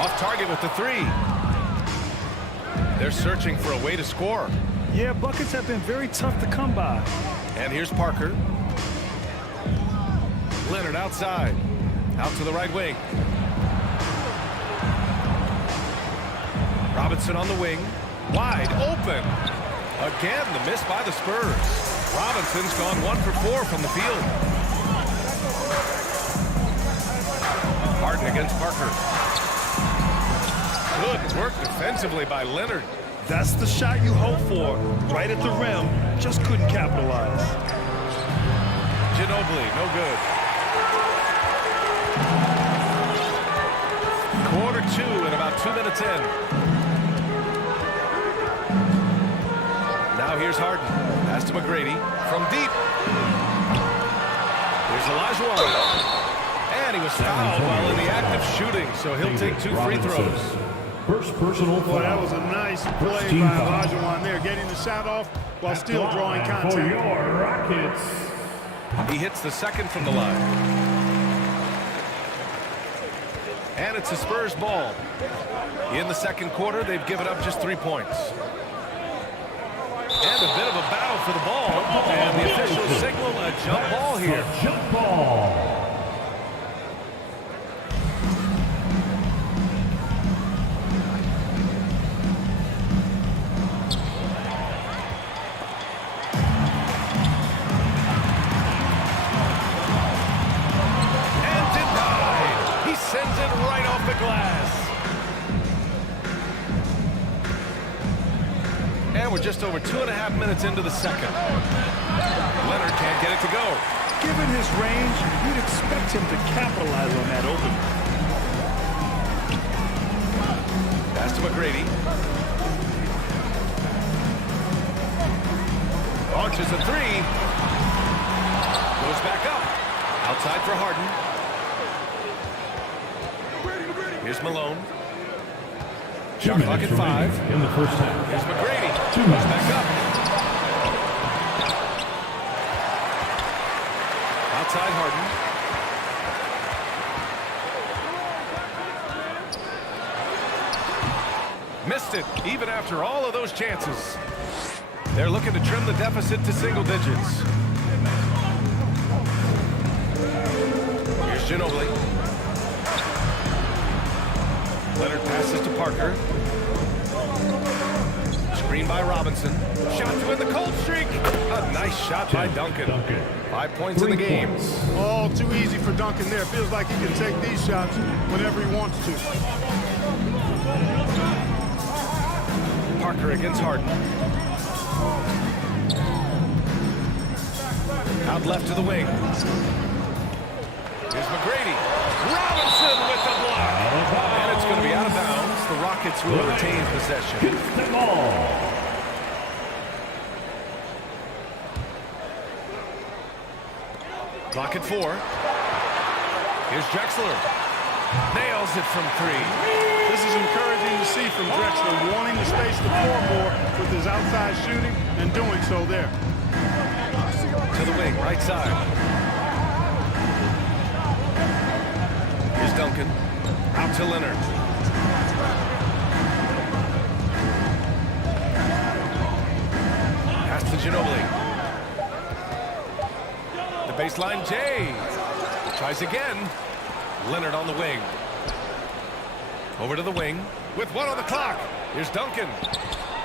Off target with the three. They're searching for a way to score. Yeah, buckets have been very tough to come by. And here's Parker. Leonard outside. Out to the right wing. Robinson on the wing. Wide open. Again, the miss by the Spurs. Robinson's gone 1 for 4 from the field. Harden against Parker. Good work defensively by Leonard. That's the shot you hope for. Right at the rim. Just couldn't capitalize. Ginobili, no good. Quarter two and about 2 minutes in. Now here's Harden. Pass to McGrady from deep. Here's Olajuwon. And he was fouled while in the act of shooting, so he'll take 2 free throws. First personal foul. Boy, that was a nice play by Olajuwon there, getting the shot off while still drawing contact. For your Rockets. He hits the second from the line. And it's the Spurs ball. In the second quarter, they've given up just 3 points. And a bit of a battle for the ball. And the officials signal a jump ball here. Jump ball. And denied. He sends it right off the glass. And we're just over 2.5 minutes into the second. Leonard can't get it to go. Given his range, you'd expect him to capitalize on that opening. Pass to McGrady. Launches a three. Goes back up. Outside for Harden. Here's Malone. Shot clock at 5. In the first half. Here's McGrady. 2 Goes minutes. back up. Outside Harden. Missed it, even after all of those chances. They're looking to trim the deficit to single digits. Here's Ginobili. Leonard passes to Parker. Screen by Robinson. Shot to end the cold streak. A nice shot by Duncan. 5 points in the game. Oh, too easy for Duncan there. Feels like he can take these shots whenever he wants to. Parker against Harden. Out left to the wing. Here's McGrady. Robinson with the block. And it's going to be out of bounds. The Rockets will retain possession. Clock at 4. Here's Drexler. Nails it from 3. This is encouraging to see from Drexler, wanting to space the floor more with his outside shooting and doing so there. To the wing, right side. Here's Duncan. Out to Leonard. Pass to Ginobili. The baseline, Jay. Tries again. Leonard on the wing. Over to the wing with 1 on the clock. Here's Duncan.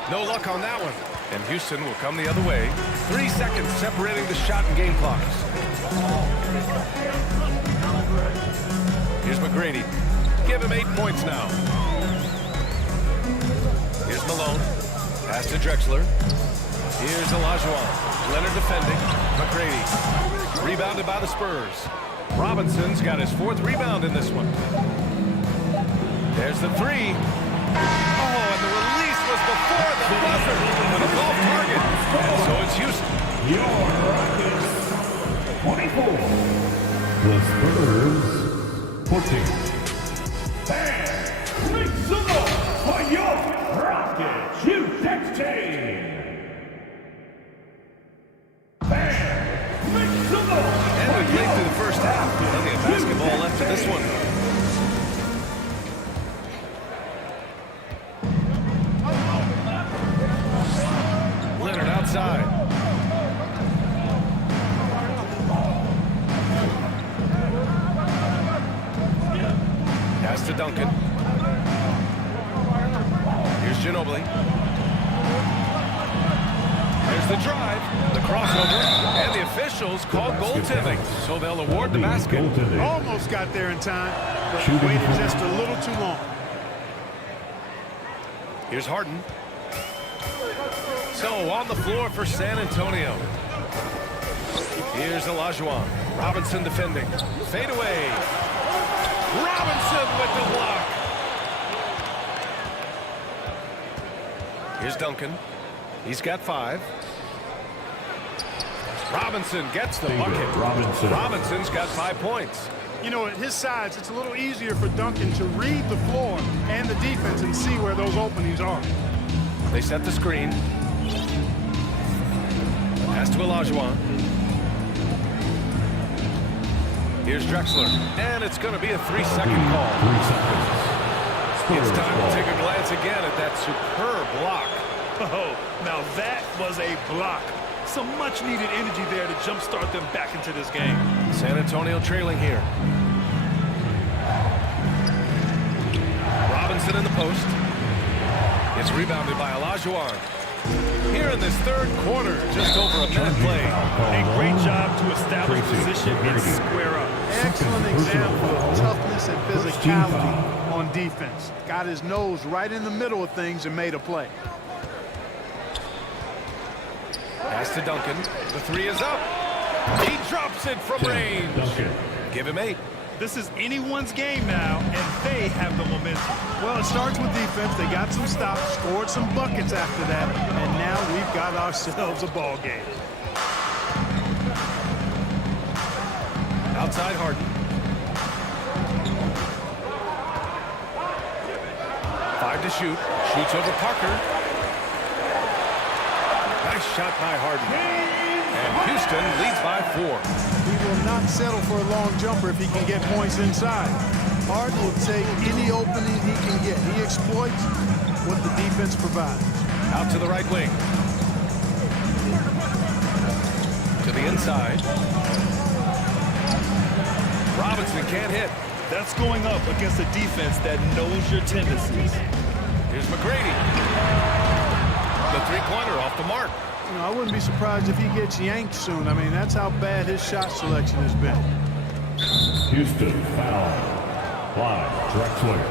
No luck on that one. And Houston will come the other way. 3 seconds separating the shot and game clocks. Here's McGrady. Give him 8 points now. Here's Malone. Pass to Drexler. Here's Olajuwon. Leonard defending. McGrady. Rebounded by the Spurs. Robinson's got his 4th rebound in this one. There's the 3. Oh, and the release was before the buzzer with a golf target. And so it's Houston. Your Rockets 24. The Spurs 14. And make some noise for your Rockets Houston team. And make some noise. And we played through the first half. Plenty of basketball left in this one. Leonard outside. Pass to Duncan. Here's Ginobili. There's the drive, the crossover, and the officials called goaltending, so they'll award the basket. Almost got there in time, but waited just a little too long. Here's Harden. So on the floor for San Antonio. Here's Olajuwon. Robinson defending. Fade away. Robinson with the block. Here's Duncan. He's got 5. Robinson gets the bucket. Robinson's got 5 points. You know, at his size, it's a little easier for Duncan to read the floor and the defense and see where those openings are. They set the screen. Pass to Olajuwon. Here's Drexler. And it's going to be a 3-second call. 3 seconds. It's time to take a glance again at that superb block. Oh, now that was a block. Some much-needed energy there to jumpstart them back into this game. San Antonio trailing here. Robinson in the post. It's rebounded by Olajuwon. Here in this third quarter, just over a minute play. A great job to establish position and square up. Excellent example of toughness and physicality on defense. Got his nose right in the middle of things and made a play. Pass to Duncan. The 3 is up. He drops it from range. Give him 8. This is anyone's game now, and they have the momentum. Well, it starts with defense. They got some stops, scored some buckets after that, and now we've got ourselves a ball game. Outside Harden. 5 to shoot. Shoots over Parker. Nice shot by Harden. And Houston leads by 4. He will not settle for a long jumper if he can get points inside. Harden will take any opening he can get. He exploits what the defense provides. Out to the right wing. To the inside. Robinson can't hit. That's going up against a defense that knows your tendencies. Here's McGrady. The three-pointer off the mark. You know, I wouldn't be surprised if he gets yanked soon. I mean, that's how bad his shot selection has been. Houston foul. Clyde Drexler.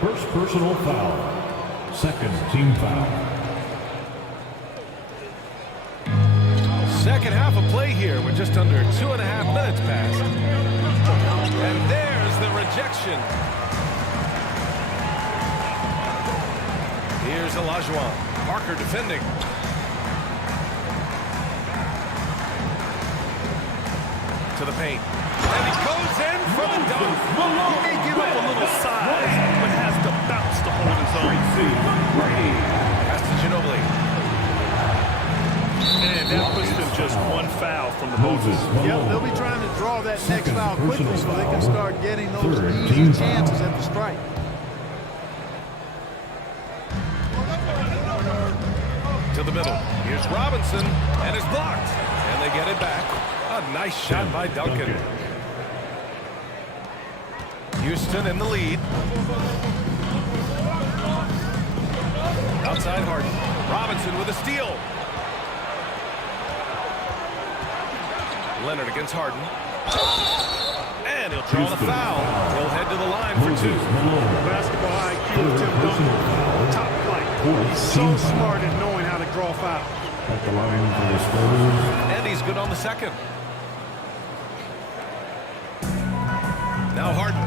First personal foul. Second team foul. Second half of play here with just under 2.5 minutes passed. And there's the rejection. Here's Olajuwon. Parker defending. To the paint. And he goes in for the dunk. He may give up a little size, but has to bounce to hold his own. Pass to Ginobili. And that puts them just one foul from the Moses. Yep, they'll be trying to draw that next foul quickly so they can start getting those easy chances at the strike. To the middle. Here's Robinson, and it's blocked. And they get it back. A nice shot by Duncan. Houston in the lead. Outside Harden. Robinson with a steal. Leonard against Harden. And he'll draw the foul. He'll head to the line for 2. Basketball IQ of Tim Duncan. Top flight. He's so smart at knowing how to draw fouls. At the line for the Spurs. And he's good on the second. Now Harden.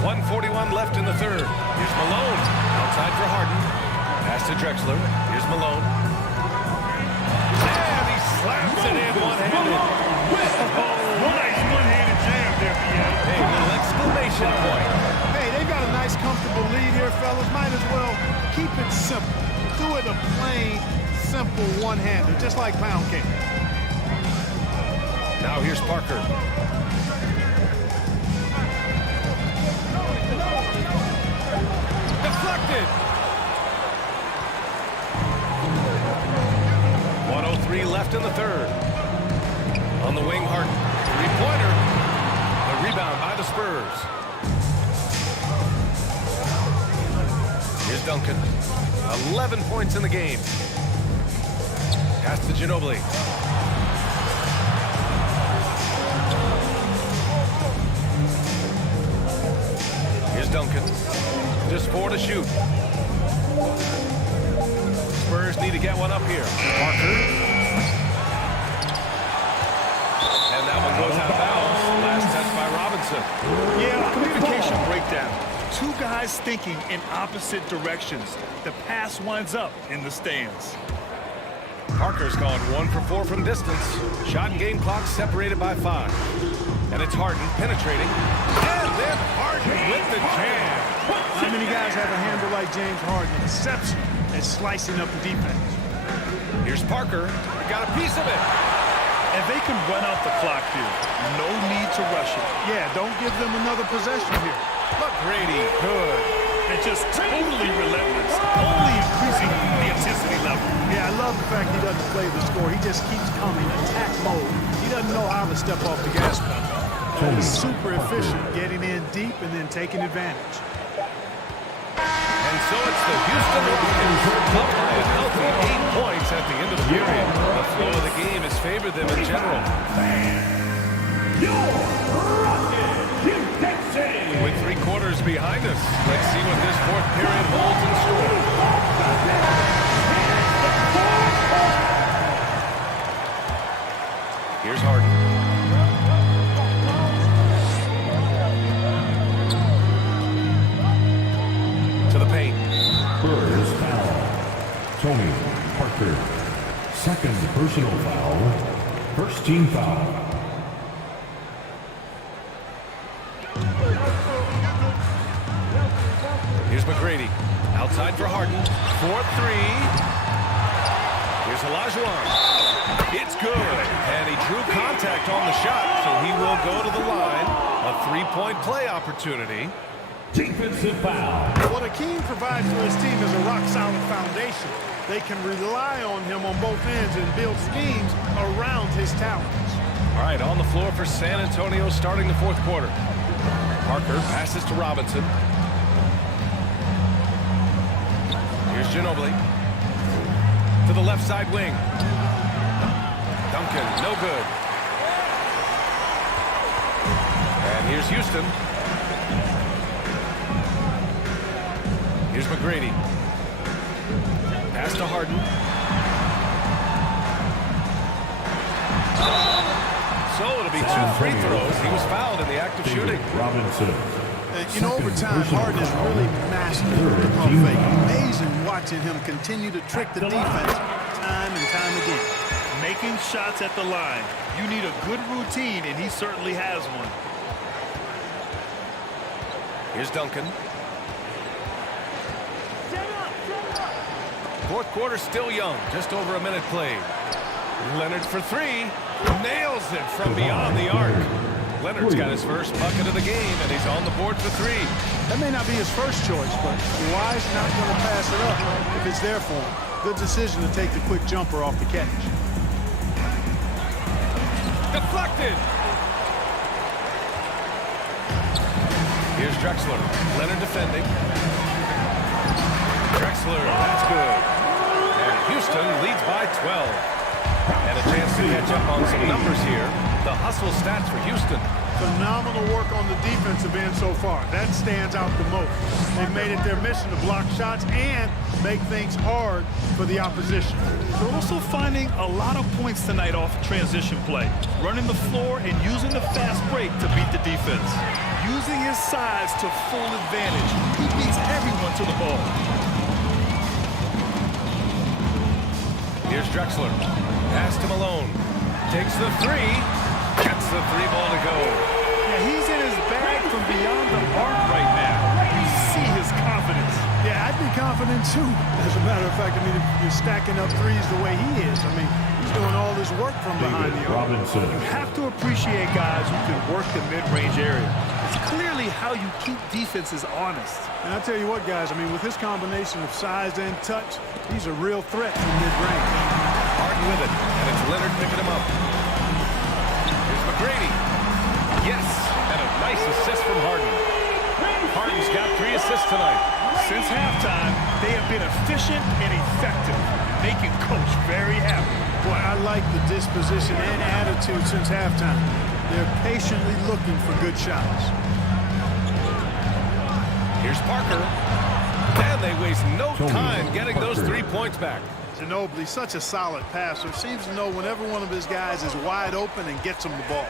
1:41 left in the third. Here's Malone. Outside for Harden. Pass to Drexler. Here's Malone. And he slams it in one-handed. Nice one-handed jam there, Pierre. A little exclamation point. Hey, they've got a nice, comfortable lead here, fellas. Might as well keep it simple. Do it a plain, simple one-hander, just like pound cake. Now here's Parker. Deflected. 1:03 left in the third. On the wing, Harden. Three-pointer. The rebound by the Spurs. Here's Duncan. 11 points in the game. Pass to Ginobili. Here's Duncan. Just 4 to shoot. Spurs need to get one up here. Parker. And that one goes out of bounds. Last touch by Robinson. Yeah, communication breakdown. Two guys thinking in opposite directions. The pass winds up in the stands. Parker's gone 1 for 4 from distance. Shot and game clock separated by 5. And it's Harden penetrating. And then Harden with the jam. How many guys have a handle like James Harden? Exception at slicing up the defense. Here's Parker. Got a piece of it. And they can run out the clock here. No need to rush it. Yeah, don't give them another possession here. McGrady, good. And just totally relentless. Only increasing the intensity level. Yeah, I love the fact he doesn't play the score. He just keeps coming, attack mode. He doesn't know how to step off the gas pedal. He's super efficient, getting in deep and then taking advantage. And so it's the Houston Rockets up by a healthy 8 points at the end of the period. The flow of the game has favored them in general. With 3 quarters behind us, let's see what this 4th period holds in store. Here's Harden. To the paint. Spurs foul. Tony Parker. Second personal foul. First team foul. Here's McGrady. Outside for Harden. 4-3. Here's Olajuwon. It's good. And he drew contact on the shot, so he will go to the line. A three-point play opportunity. Defensive foul. What Akeem provides for his team is a rock-solid foundation. They can rely on him on both ends and build schemes around his talents. All right, on the floor for San Antonio starting the fourth quarter. Parker passes to Robinson. Here's Ginobili. To the left side wing. Duncan, no good. And here's Houston. Here's McGrady. Pass to Harden. So it'll be 2 free throws. He was fouled in the act of shooting. Robinson. You know, over time, Harden has really mastered the pump fake. Amazing watching him continue to trick the defense time and time again. Making shots at the line. You need a good routine, and he certainly has one. Here's Duncan. Fourth quarter still young. Just over a minute played. Leonard for 3. Nails it from beyond the arc. Leonard's got his first bucket of the game, and he's on the board for 3. That may not be his first choice, but Kawhi's not going to pass it up if it's there for him. Good decision to take the quick jumper off the catch. Deflected. Here's Drexler. Leonard defending. Drexler, that's good. And Houston leads by 12. And a chance to catch up on some numbers here. The hustle stats for Houston. Phenomenal work on the defensive end so far. That stands out the most. They've made it their mission to block shots and make things hard for the opposition. They're also finding a lot of points tonight off transition play. Running the floor and using the fast break to beat the defense. Using his size to full advantage. He beats everyone to the ball. Here's Drexler. Pass to Malone. Takes the 3. Gets the 3 ball to go. Yeah, he's in his bag from beyond the arc right now. You see his confidence. Yeah, I'd be confident too. As a matter of fact, I mean, if you're stacking up threes the way he is, I mean, he's doing all this work from behind the arc. Robinson. You have to appreciate guys who can work the mid-range area. It's clearly how you keep defenses honest. And I tell you what, guys, I mean, with this combination of size and touch, he's a real threat from mid-range. Harden with it, and it's Leonard picking him up. Here's McGrady. Yes, and a nice assist from Harden. Harden's got 3 assists tonight. Since halftime, they have been efficient and effective, making Coach very happy. Boy, I like the disposition and attitude since halftime. They're patiently looking for good shots. Here's Parker. And they waste no time getting those 3 points back. Ginobili, such a solid passer, seems to know whenever one of his guys is wide open and gets him the ball.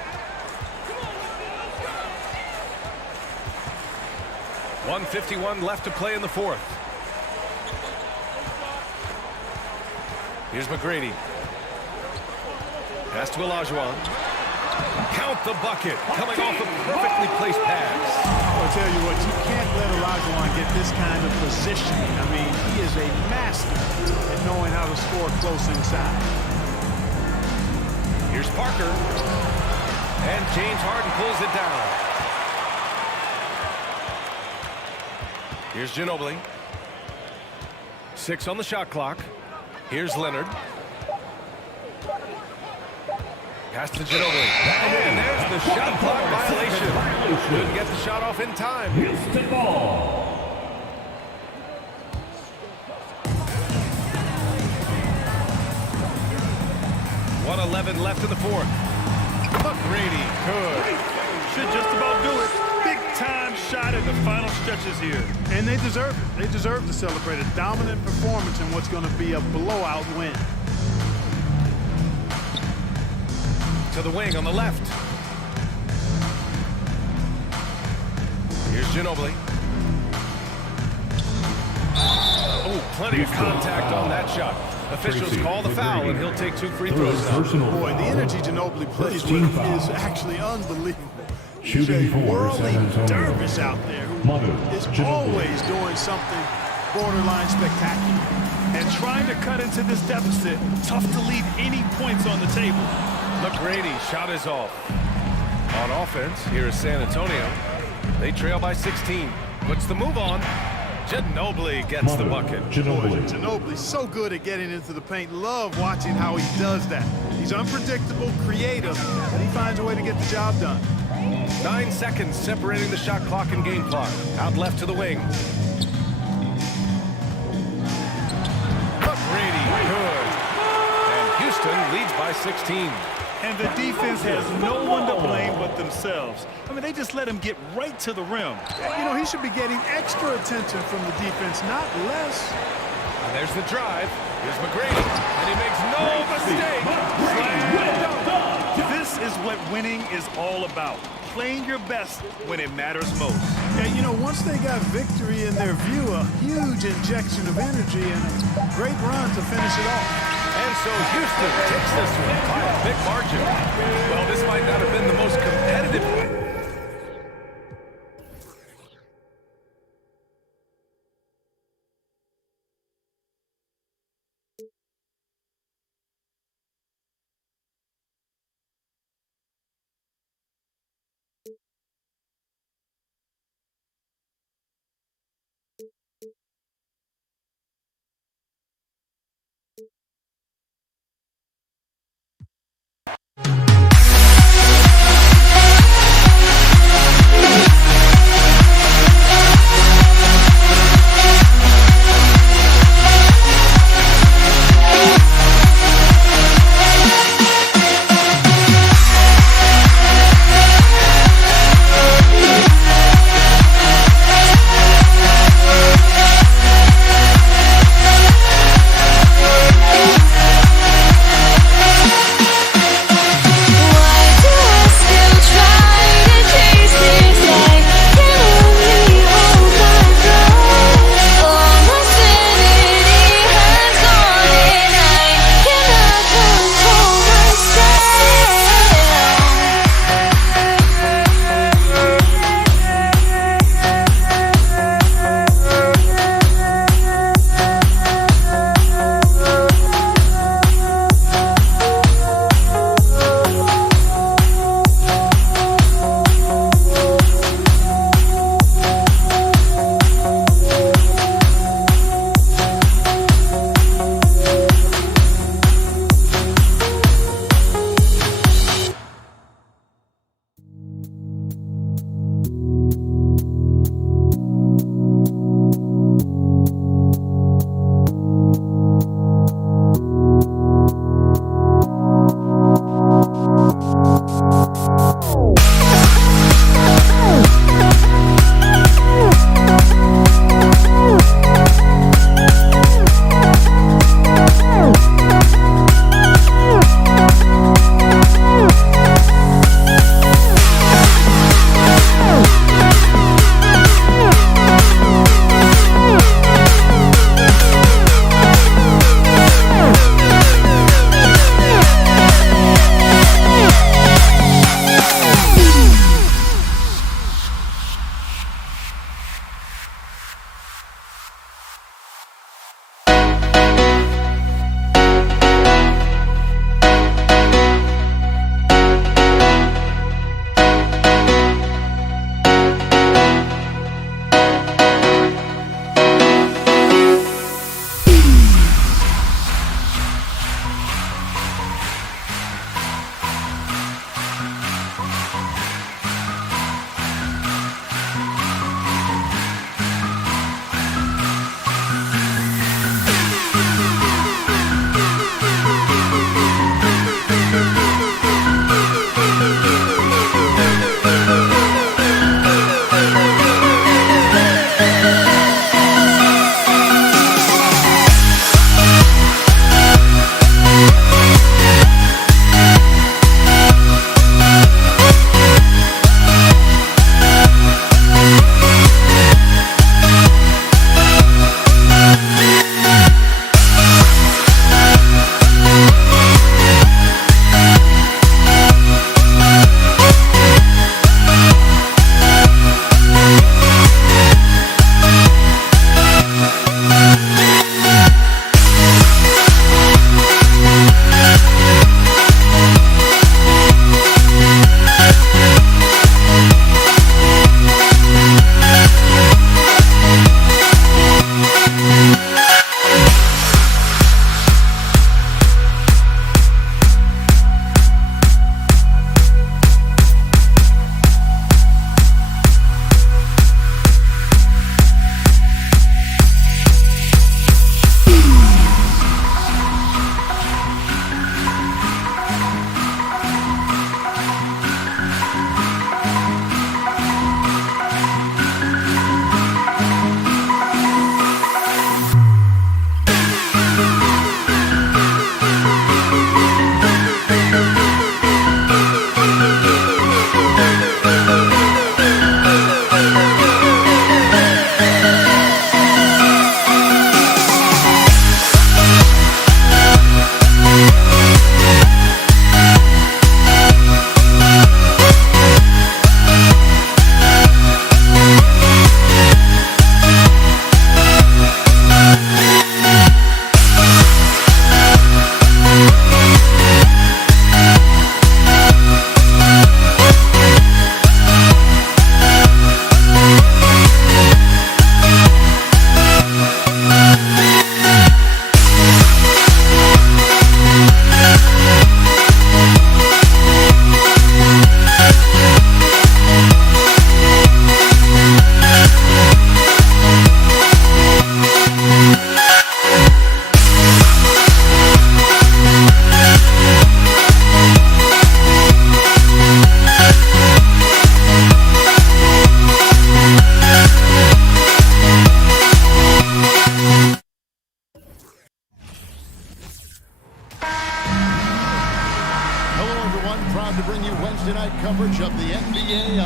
1:51 left to play in the fourth. Here's McGrady. Pass to Olajuwon. Count the bucket. Coming off a perfectly placed pass. I'll tell you what, you can't let Olajuwon get this kind of positioning. I mean, he is a master at knowing how to score close inside. Here's Parker. And James Harden pulls it down. Here's Ginobili. 6 on the shot clock. Here's Leonard. Pass to Ginobili. And there's the shot clock violation. Couldn't get the shot off in time. Houston ball. .11 left in the fourth. McGrady could. Should just about do it. Big-time shot in the final stretches here. And they deserve it. They deserve to celebrate a dominant performance in what's going to be a blowout win. To the wing on the left. Here's Ginobili. Oh, plenty of contact on that shot. Officials call the foul, and he'll take 2 free throws now. Boy, the energy Ginobili plays with is actually unbelievable. He's a Shooting for worldly San Antonio. dervish out there who is always doing something borderline spectacular. And trying to cut into this deficit, tough to leave any points on the table. McGrady shot is off. On offense, here is San Antonio. They trail by 16. Puts the move on. Ginobili gets the bucket. Ginobili's so good at getting into the paint. Love watching how he does that. He's unpredictable, creative, and he finds a way to get the job done. 9 seconds separating the shot clock and game clock. Out left to the wing. McGrady, good. And Houston leads by 16. And the defense has no one to blame but themselves. I mean, they just let him get right to the rim. You know, he should be getting extra attention from the defense, not less. And there's the drive. Here's McGrady. And he makes no mistake. Slam dunk. This is what winning is all about. Playing your best when it matters most. Yeah, you know, once they got victory in their view, a huge injection of energy and a great run to finish it off. And so Houston takes this one by a big margin. Well, this might not have been the most competitive one.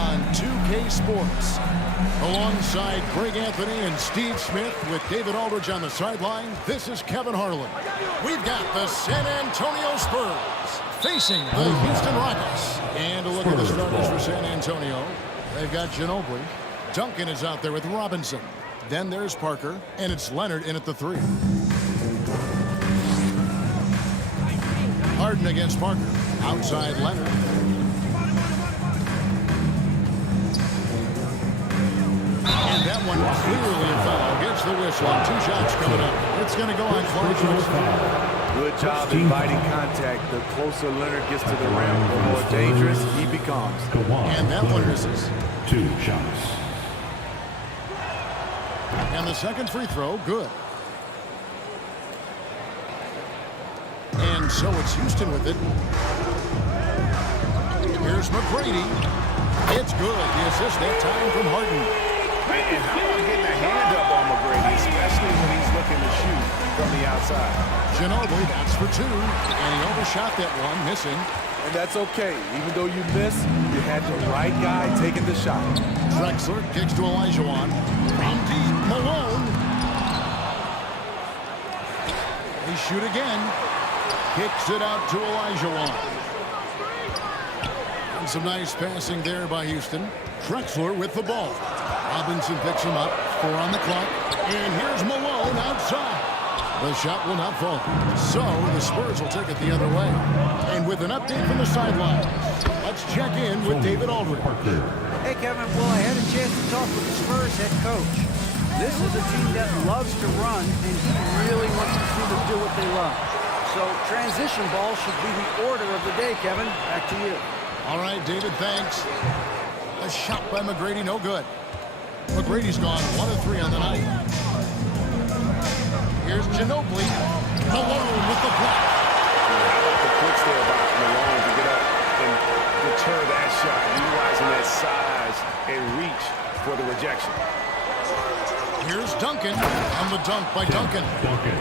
on 2K Sports. Alongside Greg Anthony and Steve Smith with David Aldridge on the sideline, this is Kevin Harlan. We've got the San Antonio Spurs facing the Houston Rockets. And a look at the starters for San Antonio. They've got Ginobili. Duncan is out there with Robinson. Then there's Parker, and it's Leonard in at the 3. Harden against Parker. Outside Leonard. And that one clearly a foul. Gets the whistle. 2 shots coming up. It's going to go on Clark. Good job inviting contact. The closer Leonard gets to the rim, the more dangerous he becomes. And that one misses. 2 shots. And the second free throw, good. And so it's Houston with it. Here's McGrady. It's good. The assist that time from Harden. And how about getting a hand up on McGrady, especially when he's looking to shoot from the outside. Ginobili, that's for 2. And he overshot that one, missing. And that's okay. Even though you miss, you had the right guy taking the shot. Drexler kicks to Olajuwon. From deep, Malone. They shoot again. Kicks it out to Olajuwon. And some nice passing there by Houston. Drexler with the ball. Robinson picks him up. 4 on the clock. And here's Malone outside. The shot will not fall. So the Spurs will take it the other way. And with an update from the sidelines, let's check in with David Aldridge. Hey, Kevin. Well, I had a chance to talk with the Spurs head coach. This is a team that loves to run, and he really wants to see them do what they love. So transition ball should be the order of the day, Kevin. Back to you. All right, David, thanks. A shot by McGrady, no good. McGrady's gone 1 of 3 on the night. Here's Ginobili. Malone with the block. How about the clicks there by Malone to get up and deter that shot, utilizing that size and reach for the rejection. Here's Duncan, and the dunk by Duncan.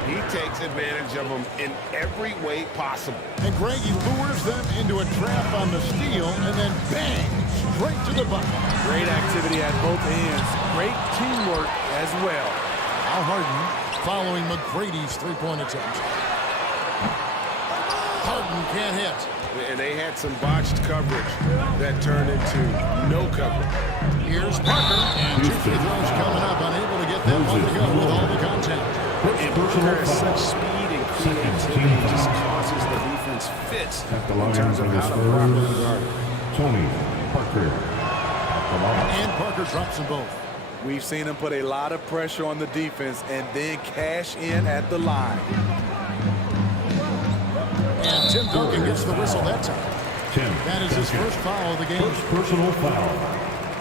He takes advantage of them in every way possible. And Greg, he lures them into a trap on the steal, and then bang, straight to the bucket. Great activity at both ends. Great teamwork as well. Al Harden following McGrady's three-point attempt. Harden can't hit. And they had some botched coverage that turned into no coverage. Here's Parker, and 2 free throws coming up, unable to get that one to go with all the contact. And Parker has such speed and creativity, just causes the defense fits in terms of how to properly guard it. Tony Parker. And Parker drops them both. We've seen him put a lot of pressure on the defense and then cash in at the line. And Tim Duncan gets the whistle that time. That is his first foul of the game. First personal foul.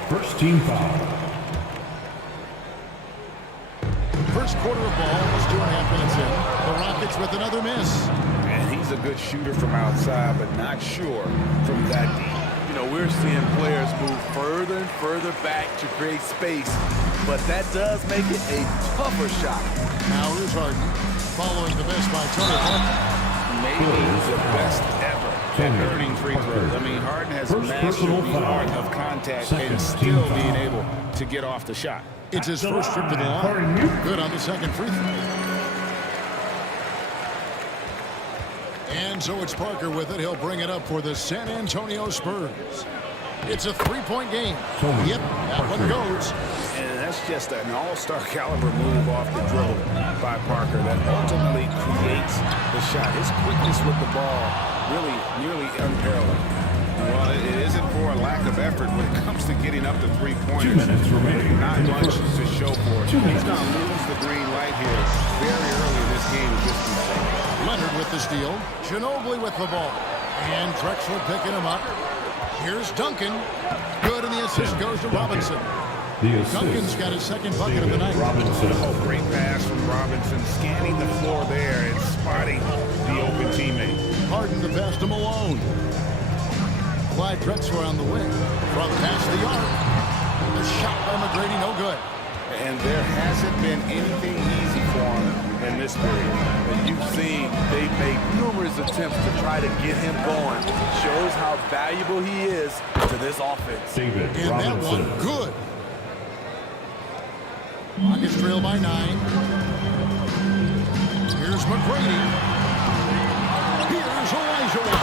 First team foul. First quarter of ball, almost 2.5 minutes in. The Rockets with another miss. And he's a good shooter from outside, but not sure from that deep. You know, we're seeing players move further and further back to create space, but that does make it a tougher shot. Now here's Harden, following the miss by Tony Parker. Maybe the best ever at earning free throws. I mean, Harden has mastered the art of contact and still being able to get off the shot. It's his first trip to the line. Good on the second free throw. And so it's Parker with it. He'll bring it up for the San Antonio Spurs. It's a 3-point game. Yep, that one goes. And that's just an all-star caliber move off the dribble by Parker that ultimately creates the shot. His quickness with the ball really nearly unparalleled. Well, it isn't for a lack of effort when it comes to getting up to 3-pointers. 2 minutes remaining. Not much to show for it. He's going to lose the green light here very early in this game. Leonard with the steal. Ginobili with the ball. And Drexler picking him up. Here's Duncan. Good, and the assist goes to Robinson. Duncan's got his second bucket of the night. Robinson. Oh, great pass from Robinson, scanning the floor there and spotting the open teammate. Harden the pass to Malone. Clyde Drexler on the wing. From past the arc. The shot by McGrady, no good. And there hasn't been anything easy for him in this period. And you've seen they've made numerous attempts to try to get him going. Shows how valuable he is to this offense. David And that Robinson. one, good. Rockets trail by 9. Here's McGrady. Here's Elijah Wan.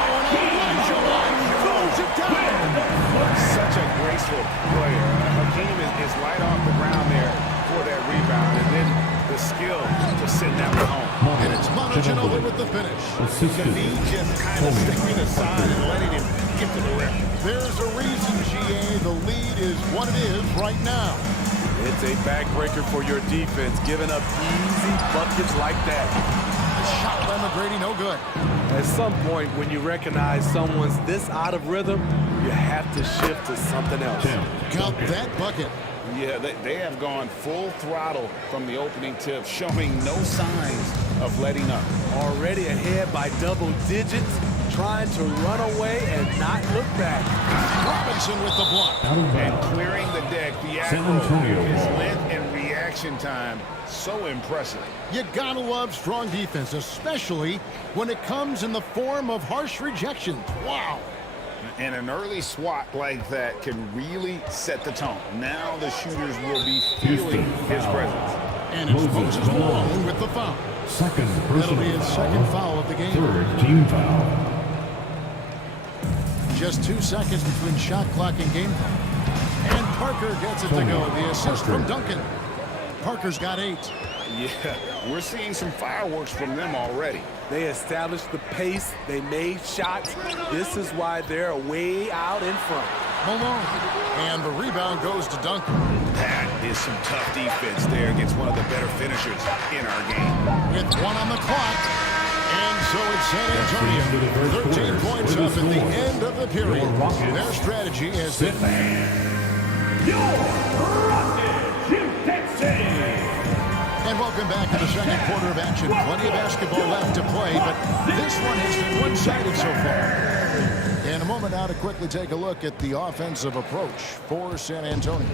Oh, and Elijah Wan throws it down. Such a graceful player. Hakeem is light off the ground there for that rebound, and then the skill to send that one home. And it's Monteginova with the finish. He just kind of stepping aside and letting him get to the rim. There's a reason, GA. The lead is what it is right now. It's a backbreaker for your defense, giving up easy buckets like that. Shot by McGrady, no good. At some point, when you recognize someone's this out of rhythm, you have to shift to something else. Count that bucket. Yeah, they have gone full throttle from the opening tip, showing no signs of letting up. Already ahead by double digits, trying to run away and not look back. Robinson with the block. And clearing the deck, the San Afro, Antonio his ball. length and reaction time, so impressive. You gotta love strong defense, especially when it comes in the form of harsh rejections. Wow. And an early swat like that can really set the tone. Now the shooters will be feeling his presence. And it's Moses Malone with the foul. Second That'll be his second foul of the game. Third team foul. Just 2 seconds between shot clock and game time. And Parker gets it to go. The assist from Duncan. Parker's got 8. Yeah, we're seeing some fireworks from them already. They established the pace. They made shots. This is why they're way out in front. Malone. And the rebound goes to Duncan. That is some tough defense there against one of the better finishers in our game. With 1 on the clock. And so it's San Antonio. 13 points up at the end of the period. Their strategy has been... And welcome back to the second quarter of action. Plenty of basketball left to play, but this one has been one-sided so far. In a moment now to quickly take a look at the offensive approach for San Antonio.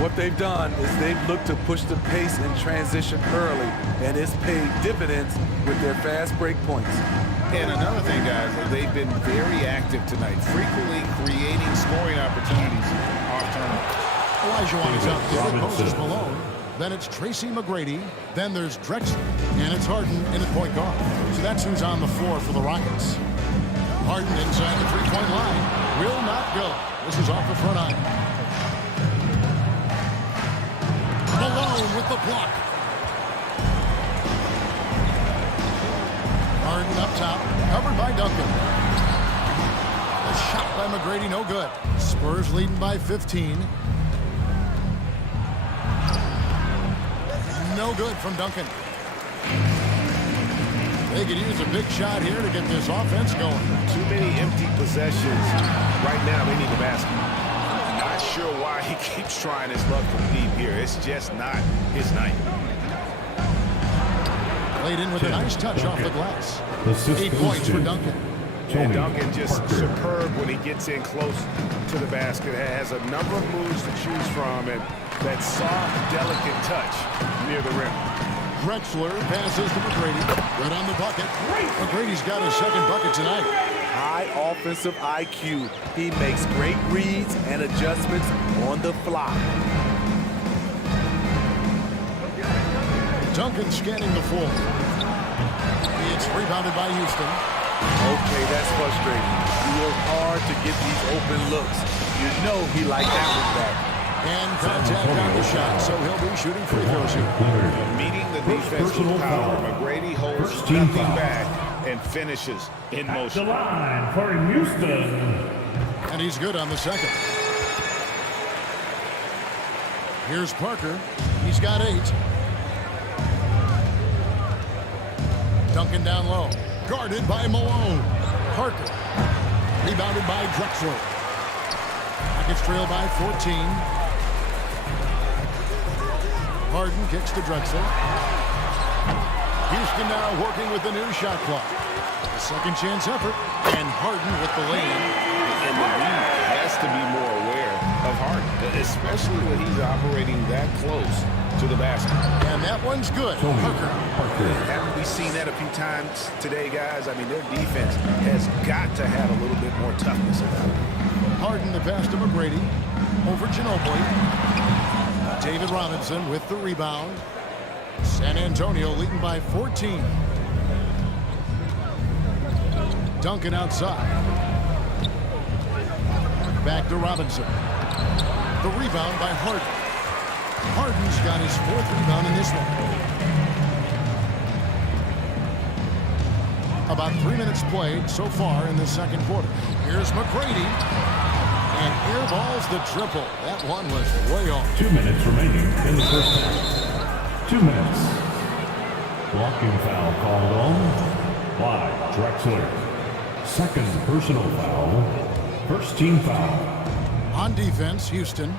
What they've done is they've looked to push the pace and transition early, and it's paid dividends with their fast break points. And another thing, guys, they've been very active tonight, frequently creating scoring opportunities off turnovers. Elijah Wan is out there with Moses Malone. Then it's Tracy McGrady. Then there's Drexler. And it's Harden in at point guard. So that's who's on the floor for the Rockets. Harden inside the three-point line. Will not go. This is off the front eye. Malone with the block. Harden up top. Covered by Duncan. A shot by McGrady, no good. Spurs leading by 15. No good from Duncan. They could use a big shot here to get this offense going. Too many empty possessions. Right now, they need the basket. Not sure why he keeps trying his luck from deep here. It's just not his night. Played in with a nice touch off the glass. 8 points for Duncan. And Duncan just superb when he gets in close to the basket. Has a number of moves to choose from, and that soft, delicate touch near the rim. Drexler passes to McGrady. Right on the bucket. McGrady's got his second bucket tonight. High offensive IQ. He makes great reads and adjustments on the fly. Duncan scanning the floor. It's rebounded by Houston. Okay, that's frustrating. He worked hard to get these open looks. You know he liked that one back. And contact on the shot, so he'll be shooting free throws here. Meeting the defensive power, McGrady holds nothing back and finishes in motion. The line for Houston. And he's good on the second. Here's Parker. He's got 8. Duncan down low. Guarded by Malone. Parker. Rebounded by Drexler. Rockets trail by 14. Harden kicks to Drexler. Houston now working with the new shot clock. A second chance effort. And Harden with the lane. And the league has to be more aware of Harden, especially when he's operating that close to the basket. And that one's good. Parker. Haven't we seen that a few times today, guys? I mean, their defense has got to have a little bit more toughness about it. Harden the pass to McGrady. Over Ginobili. David Robinson with the rebound. San Antonio leading by 14. Duncan outside. Back to Robinson. The rebound by Harden. Harden's got his 4th rebound in this one. About 3 minutes played so far in the second quarter. Here's McGrady. And airballs the triple. That one was way off. 2 minutes remaining in the first half. 2 minutes. Blocking foul called on by Drexler. Second personal foul. First team foul. On defense, Houston.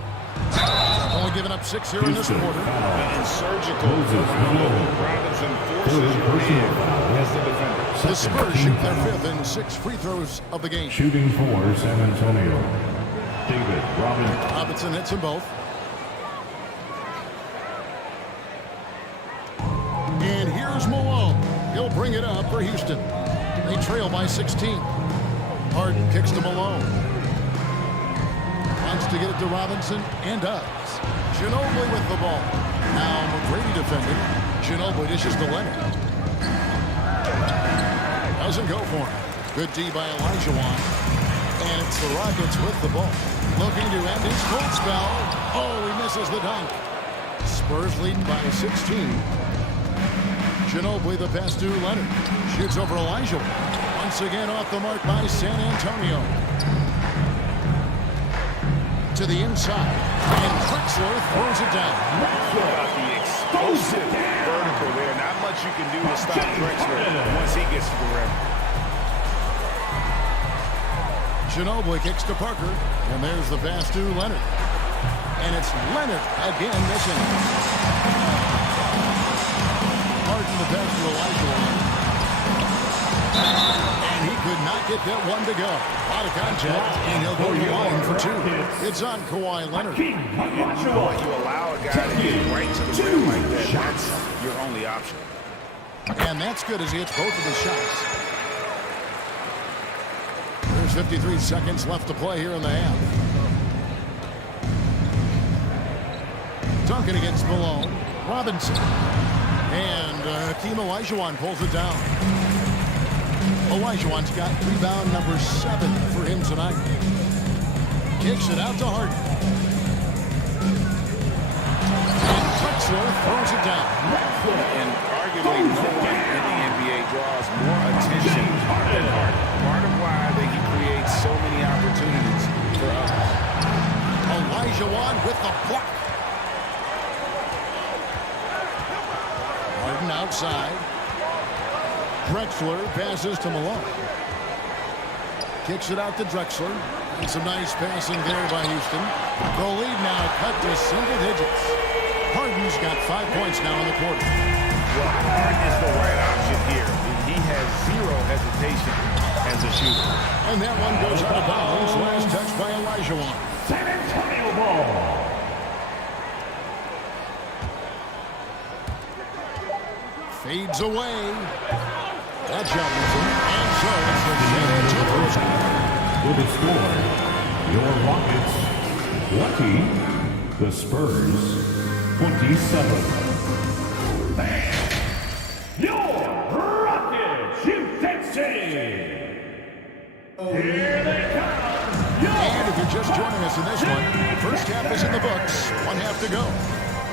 Only giving up 6 here in this quarter. And surgical. Robinson forces your hand as the defender. The Spurs shoot their 5th and 6 free throws of the game. Shooting for San Antonio. David Robinson hits them both. And here's Malone. He'll bring it up for Houston. They trail by 16. Harden kicks to Malone. Wants to get it to Robinson and does. Ginobili with the ball. Now McGrady defending. Ginobili dishes to Leonard. Doesn't go for him. Good D by Olajuwon. And it's the Rockets with the ball. Looking to end his cold spell. Oh, he misses the dunk. Spurs leading by 16. Ginobili the pass to Leonard. Shoots over Olajuwon. Once again off the mark by San Antonio. To the inside. And Drexler throws it down. About the explosive vertical there. Not much you can do to stop Drexler once he gets to the rim. Ginobili kicks to Parker. And there's the pass to Leonard. And it's Leonard again missing. Harden the pass to Olajuwon. And he could not get that one to go. Out of contact, and he'll go to the line for 2. It's on Kawhi Leonard. You allow a guy to get right to the rim like that. That's your only option. And that's good as he hits both of his shots. There's 53 seconds left to play here in the half. Duncan against Malone. Robinson. And Hakeem Olajuwon pulls it down. Olajuwon's got rebound number 7 for him tonight. Kicks it out to Harden. And Drexler throws it down. And arguably no one in the NBA draws more attention than Harden. Part of why he creates so many opportunities for others. Olajuwon with the block. Harden outside. Drexler passes to Malone. Kicks it out to Drexler. And some nice passing there by Houston. The lead now cut to single digits. Harden's got 5 points now in the quarter. Well, Harden is the right option here. He has zero hesitation as a shooter. And that one goes out of bounds. Last touch by Olajuwon. San Antonio ball. Fades away. That shot was in. And so it's the San Antonio With the score, your Rockets 20, the Spurs 27. Your Rockets, Houston City. Here they come. And if you're just joining us in this one, first half is in the books. 1 half to go.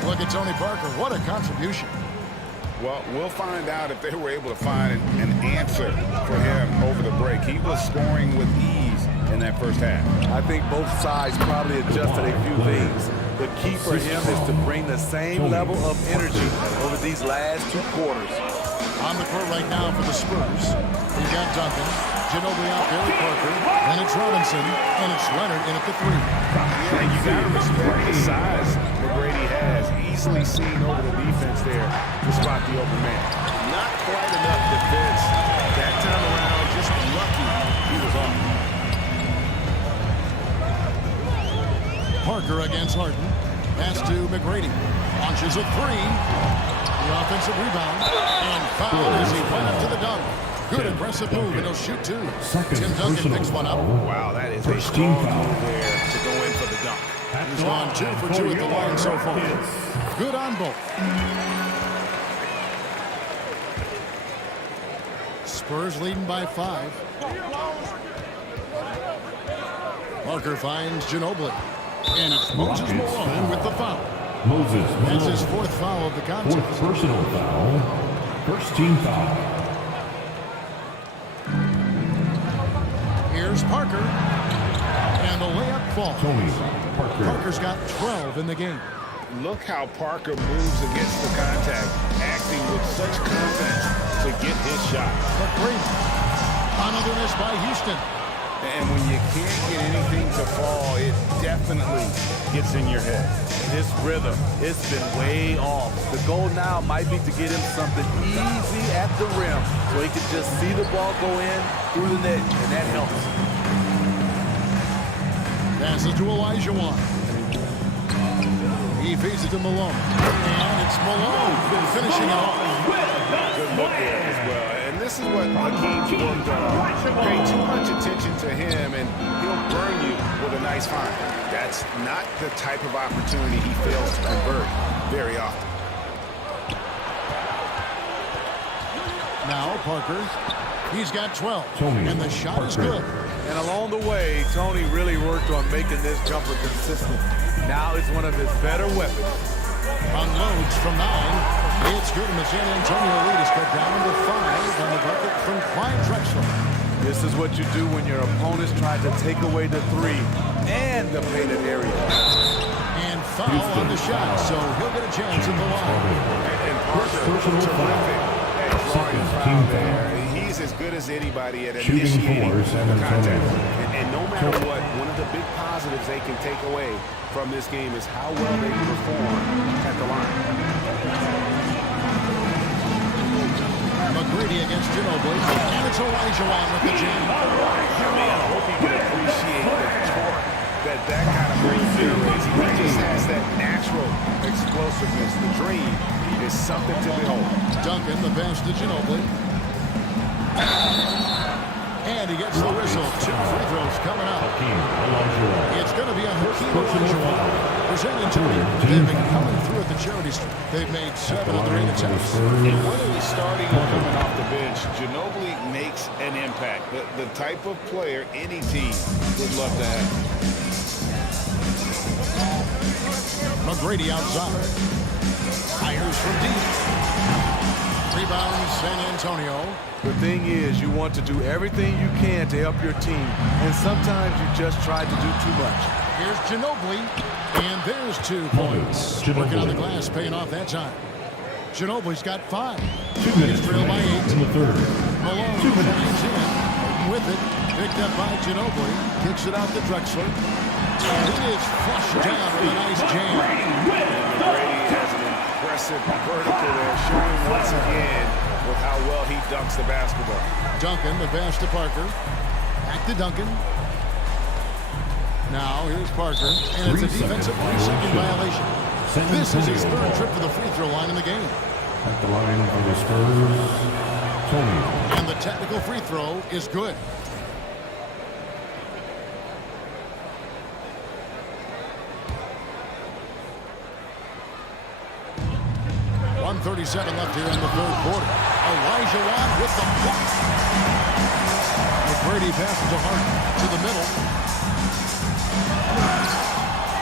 Look at Tony Parker. What a contribution. Well, we'll find out if they were able to find an answer for him over the break. He was scoring with ease in that first half. I think both sides probably adjusted a few things. The key for him is to bring the same level of energy over these last 2 quarters. On the court right now for the Spurs. We've got Duncan, Ginobili out there with Parker, then it's Robinson, and it's Leonard in at the 3. Yeah, you got to respect the size McGrady has. Easily seen over the defense there to spot the open man. Not quite enough defense. That time around, just lucky he was off. Parker against Harden. Pass to McGrady. Launches a three. The offensive rebound. And foul as he went up to the dunk. Good aggressive move, and he'll shoot two. Tim Duncan picks one up. Wow, that is a strong move there to go in for the dunk. He's gone 2 for 2 at the line so far. Good on both. Spurs leading by 5. Parker finds Ginobili. And it's Moses Malone with the foul. Moses Malone. That's his 4th foul of the contest. 4th personal foul. First team foul. Here's Parker. And the layup falls. Tony Parker. Parker's got 12 in the game. Look how Parker moves against the contact, acting with such confidence to get his shot. McGrady. Another miss by Houston. And when you can't get anything to fall, it definitely gets in your head. His rhythm, it's been way off. The goal now might be to get him something easy at the rim so he can just see the ball go in through the net, and that helps. Passes to Elijah Wan. He feeds it to Malone. And it's Malone finishing it off. Good look there as well. And this is what Hakeem's worked on. Pay too much attention to him, and he'll burn you with a nice find. That's not the type of opportunity he fails to convert very often. Now Parker. He's got 12. Tony and the shot is Parker. good. And along the way, Tony really worked on making this jumper consistent. Now it's one of his better weapons. Unloads from 9. It's good, and the San Antonio lead is cut down to 5 on the bucket from Clyde Drexler. This is what you do when your opponents try to take away the 3 and the painted area. And foul on the shot, so he'll get a chance at the line. And Parker, terrific at drawing a foul there. He's as good as anybody at initiating contact. And no matter what, one of the big positives they can take away from this game is how well they perform at the line. McGrady against Ginobili, and it's Elijah Wan with the jam. Man, I hope he can appreciate the torque that kind of brings generates. He just has that natural explosiveness. The dream is something to behold. Duncan, the pass to Ginobili. And he gets the whistle. 2 free throws coming up. It's going to be a Hakeem Olajuwon. For San Antonio, they've been coming through at the charity strip. They've made 7 of their 8 attempts. And whether he's starting or coming off the bench, Ginobili makes an impact. The type of player any team would love to have. McGrady outside. Fires from deep. Rebound San Antonio. The thing is, you want to do everything you can to help your team, and sometimes you just try to do too much. Here's Ginobili, and there's 2 points. Working on the glass, paying off that time. Ginobili's got 5. 2 minutes trailed by 8. in the third. Malone 2 minutes. drives in with it, picked up by Ginobili, kicks it out to Drexler. And it is flushed down with a nice jam. Brady has an impressive vertical there, showing once again with how well he dunks the basketball. Duncan, the pass to Parker. Back to Duncan. Now here's Parker, and it's a defensive 3-second violation. This is his 3rd trip to the free throw line in the game. At the line for the Spurs, Tony. And the technical free throw is good. .137 left here in the 3rd quarter. Elijah Wan with the block. McGrady passes to Harden to the middle.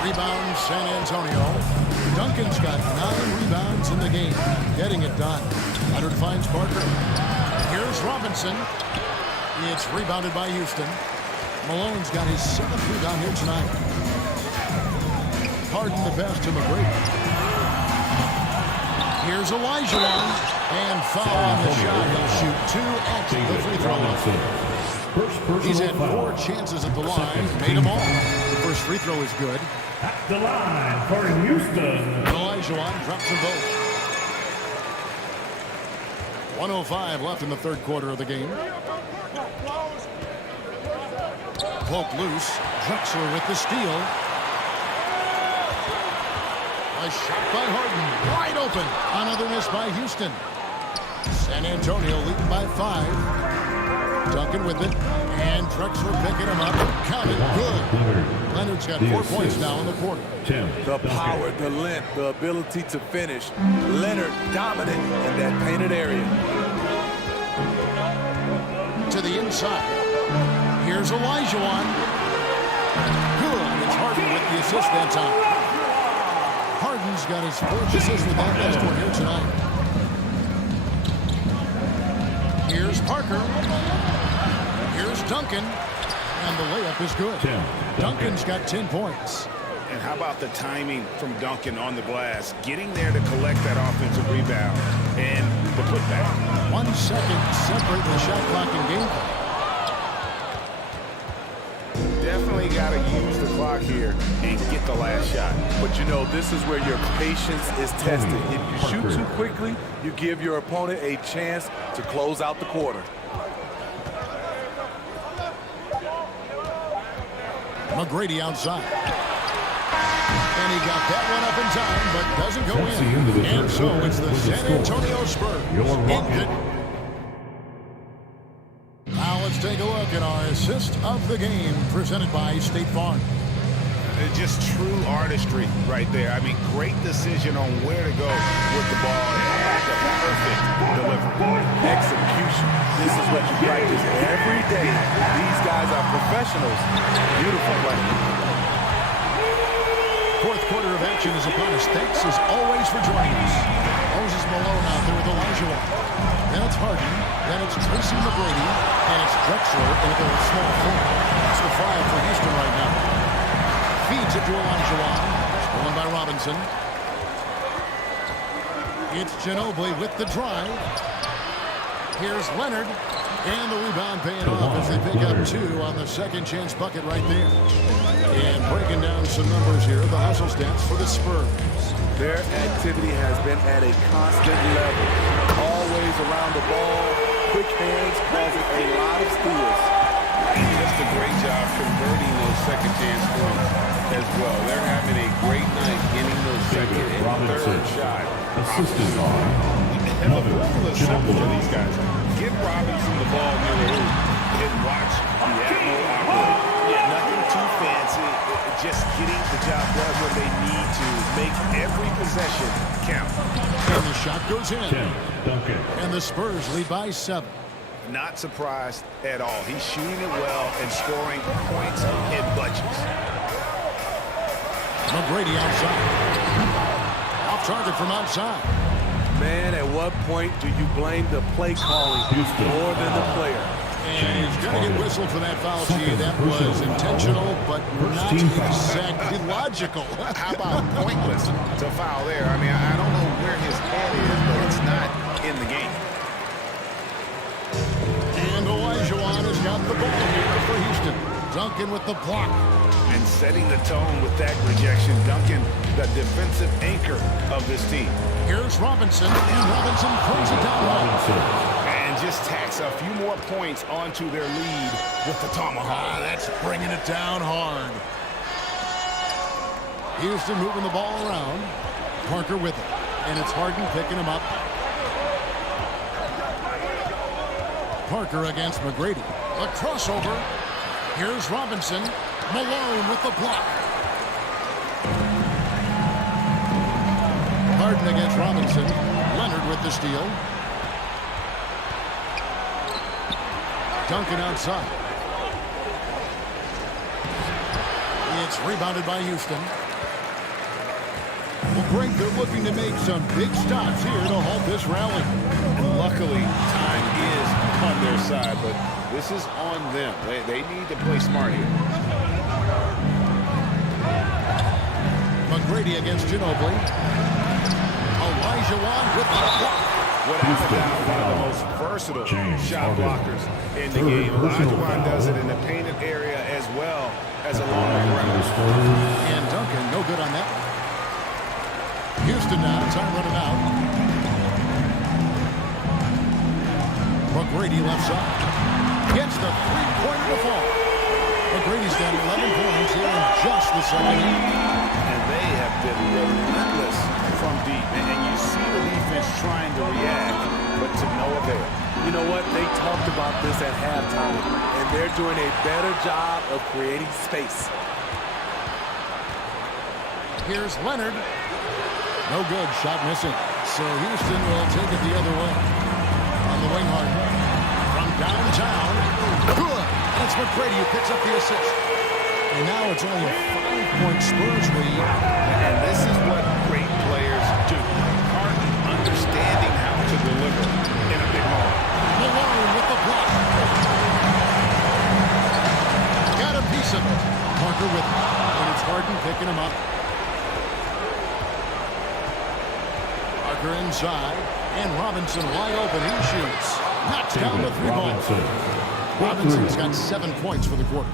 Rebound San Antonio. Duncan's got 9 rebounds in the game. Getting it done. Leonard finds Parker. Here's Robinson. It's rebounded by Houston. Malone's got his 7th rebound here tonight. Harden the pass to McGrady. Here's Elijah Wan, and foul on the shot. He'll shoot 2 at the free throw line. He's had 4 chances at the line, made them all. The first free throw is good. At the line for Houston. Elijah Wan drops them both. 1:05 left in the 3rd quarter of the game. Pope loose. Drexler with the steal. A shot by Harden. Wide open. Another miss by Houston. San Antonio leading by 5. Duncan with it. And Drexler picking him up. Counted. Good. Leonard's got 4 points now in the quarter. The power, the length, the ability to finish. Leonard dominant in that painted area. To the inside. Here's Olajuwon. Good. It's Harden with the assist that time. Harden's got his 4th assist with that last one here tonight. Here's Parker. Here's Duncan. And the layup is good. Duncan's got 10 points. And how about the timing from Duncan on the glass? Getting there to collect that offensive rebound and the putback. 1 second separate the shot clock and game clock. Definitely got to use the clock here and get the last shot. But you know, this is where your patience is tested. If you shoot too quickly, you give your opponent a chance to close out the quarter. McGrady outside. And he got that one up in time, but doesn't go in. And so it's the San Antonio Spurs. Now let's take a look at our assist of the game presented by State Farm. Just true artistry right there. I mean, great decision on where to go with the ball. And the perfect delivery. Execution. This is what you practice every day. These guys are professionals. Beautiful play. 4th quarter of action is upon us. Thanks as always for joining us. Moses Malone out there with Olajuwon. Then it's Harden. Then it's Tracy McGrady. And it's Drexler in a small forward. That's the 5 for Houston right now. Feeds it to Olajuwon. Stolen by Robinson. It's Ginobili with the drive. Here's Leonard. And the rebound paying off as they pick up 2 on the second chance bucket right there. And breaking down some numbers here, the hustle stats for the Spurs. Their activity has been at a constant level. Always around the ball. Quick hands causing a lot of steals. Just a great job converting those second chance points as well. They're having a great night getting those second and third shot. Assisted by And the formula is simple for these guys. Get Robinson the ball near the hoop and watch the Admiral operate. Yeah, nothing too fancy. Just getting the job done when they need to. Make every possession count. And the shot goes in. Duncan. And the Spurs lead by 7. Not surprised at all. He's shooting it well and scoring points in bunches. McGrady outside. Off target from outside. Man, at what point do you blame the play calling more than the player? And he's going to get whistled for that foul, G. That was intentional, but not exactly logical. How about pointless to foul there? I mean, I don't know where his head is, but it's not in the game. And Olajuwon has got the ball here for Houston. Duncan with the block. And setting the tone with that rejection. Duncan, the defensive anchor of this team. Here's Robinson, and Robinson throws it down. And just tacks a few more points onto their lead with the tomahawk. That's bringing it down hard. Houston moving the ball around. Parker with it. And it's Harden picking him up. Parker against McGrady. A crossover. Here's Robinson. Malone with the block. Harden against Robinson. Leonard with the steal. Duncan outside. It's rebounded by Houston. Well, Greg, they're looking to make some big stops here to halt this rally. And luckily, time is on their side, but this is on them. They need to play smart here. McGrady against Ginobili. Olajuwon with the block. Without a doubt, one of the most versatile shot blockers in the game. Olajuwon does it in the painted area as well as along the ground. And Duncan, no good on that one. Houston now, time running out. McGrady left side. Gets the three-pointer to fall. McGrady's got 11 points here in just the second half. And they have been relentless from deep. And you see the defense trying to react, but to no avail. You know what? They talked about this at halftime, and they're doing a better job of creating space. Here's Leonard. No good. Shot missing. So Houston will take it the other way. On the wing, Harden. From downtown. Good. And it's McGrady who picks up the assist. And now it's only a 5-point Spurs lead. And this is what great players do. Harden understanding how to deliver in a big moment. Malone with the block. Got a piece of it. Parker with it. And it's Harden picking him up. Parker inside. And Robinson wide open. He shoots. Knocks down the 3 ball. Robinson's got 7 points for the quarter.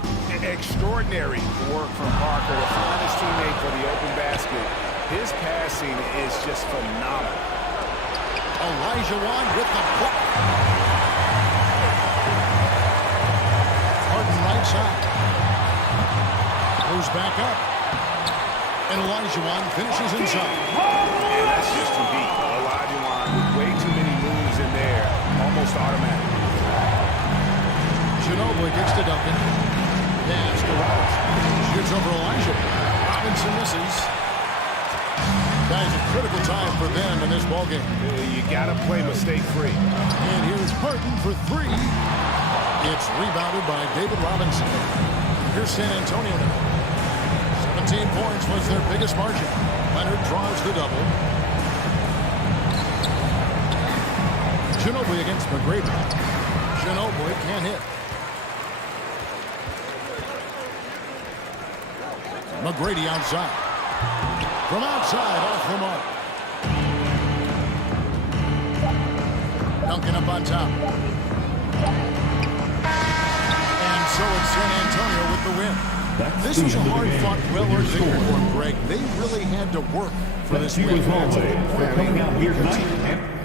Extraordinary work from Parker to find his teammate for the open basket. His passing is just phenomenal. Elijah Wan with the block. Harden right side. Goes back up. And Elijah Wan finishes inside. And that's just too deep. Elijah Wan with way too many moves in there. Almost automatic. Ginobili gets to Duncan. Pass to Robinson. Shoots over Elijah. Robinson misses. Guys, a critical time for them in this ballgame. You got to play mistake-free. And here's Harden for 3. It's rebounded by David Robinson. Here's San Antonio now. 17 points was their biggest margin. Leonard draws the double. Ginobili against McGrady. Ginobili can't hit. McGrady outside. From outside, off the mark. Duncan up on top. And so it's San Antonio with the win. This was a hard-fought, well-earned victory for Greg. They really had to work for this win. Here tonight.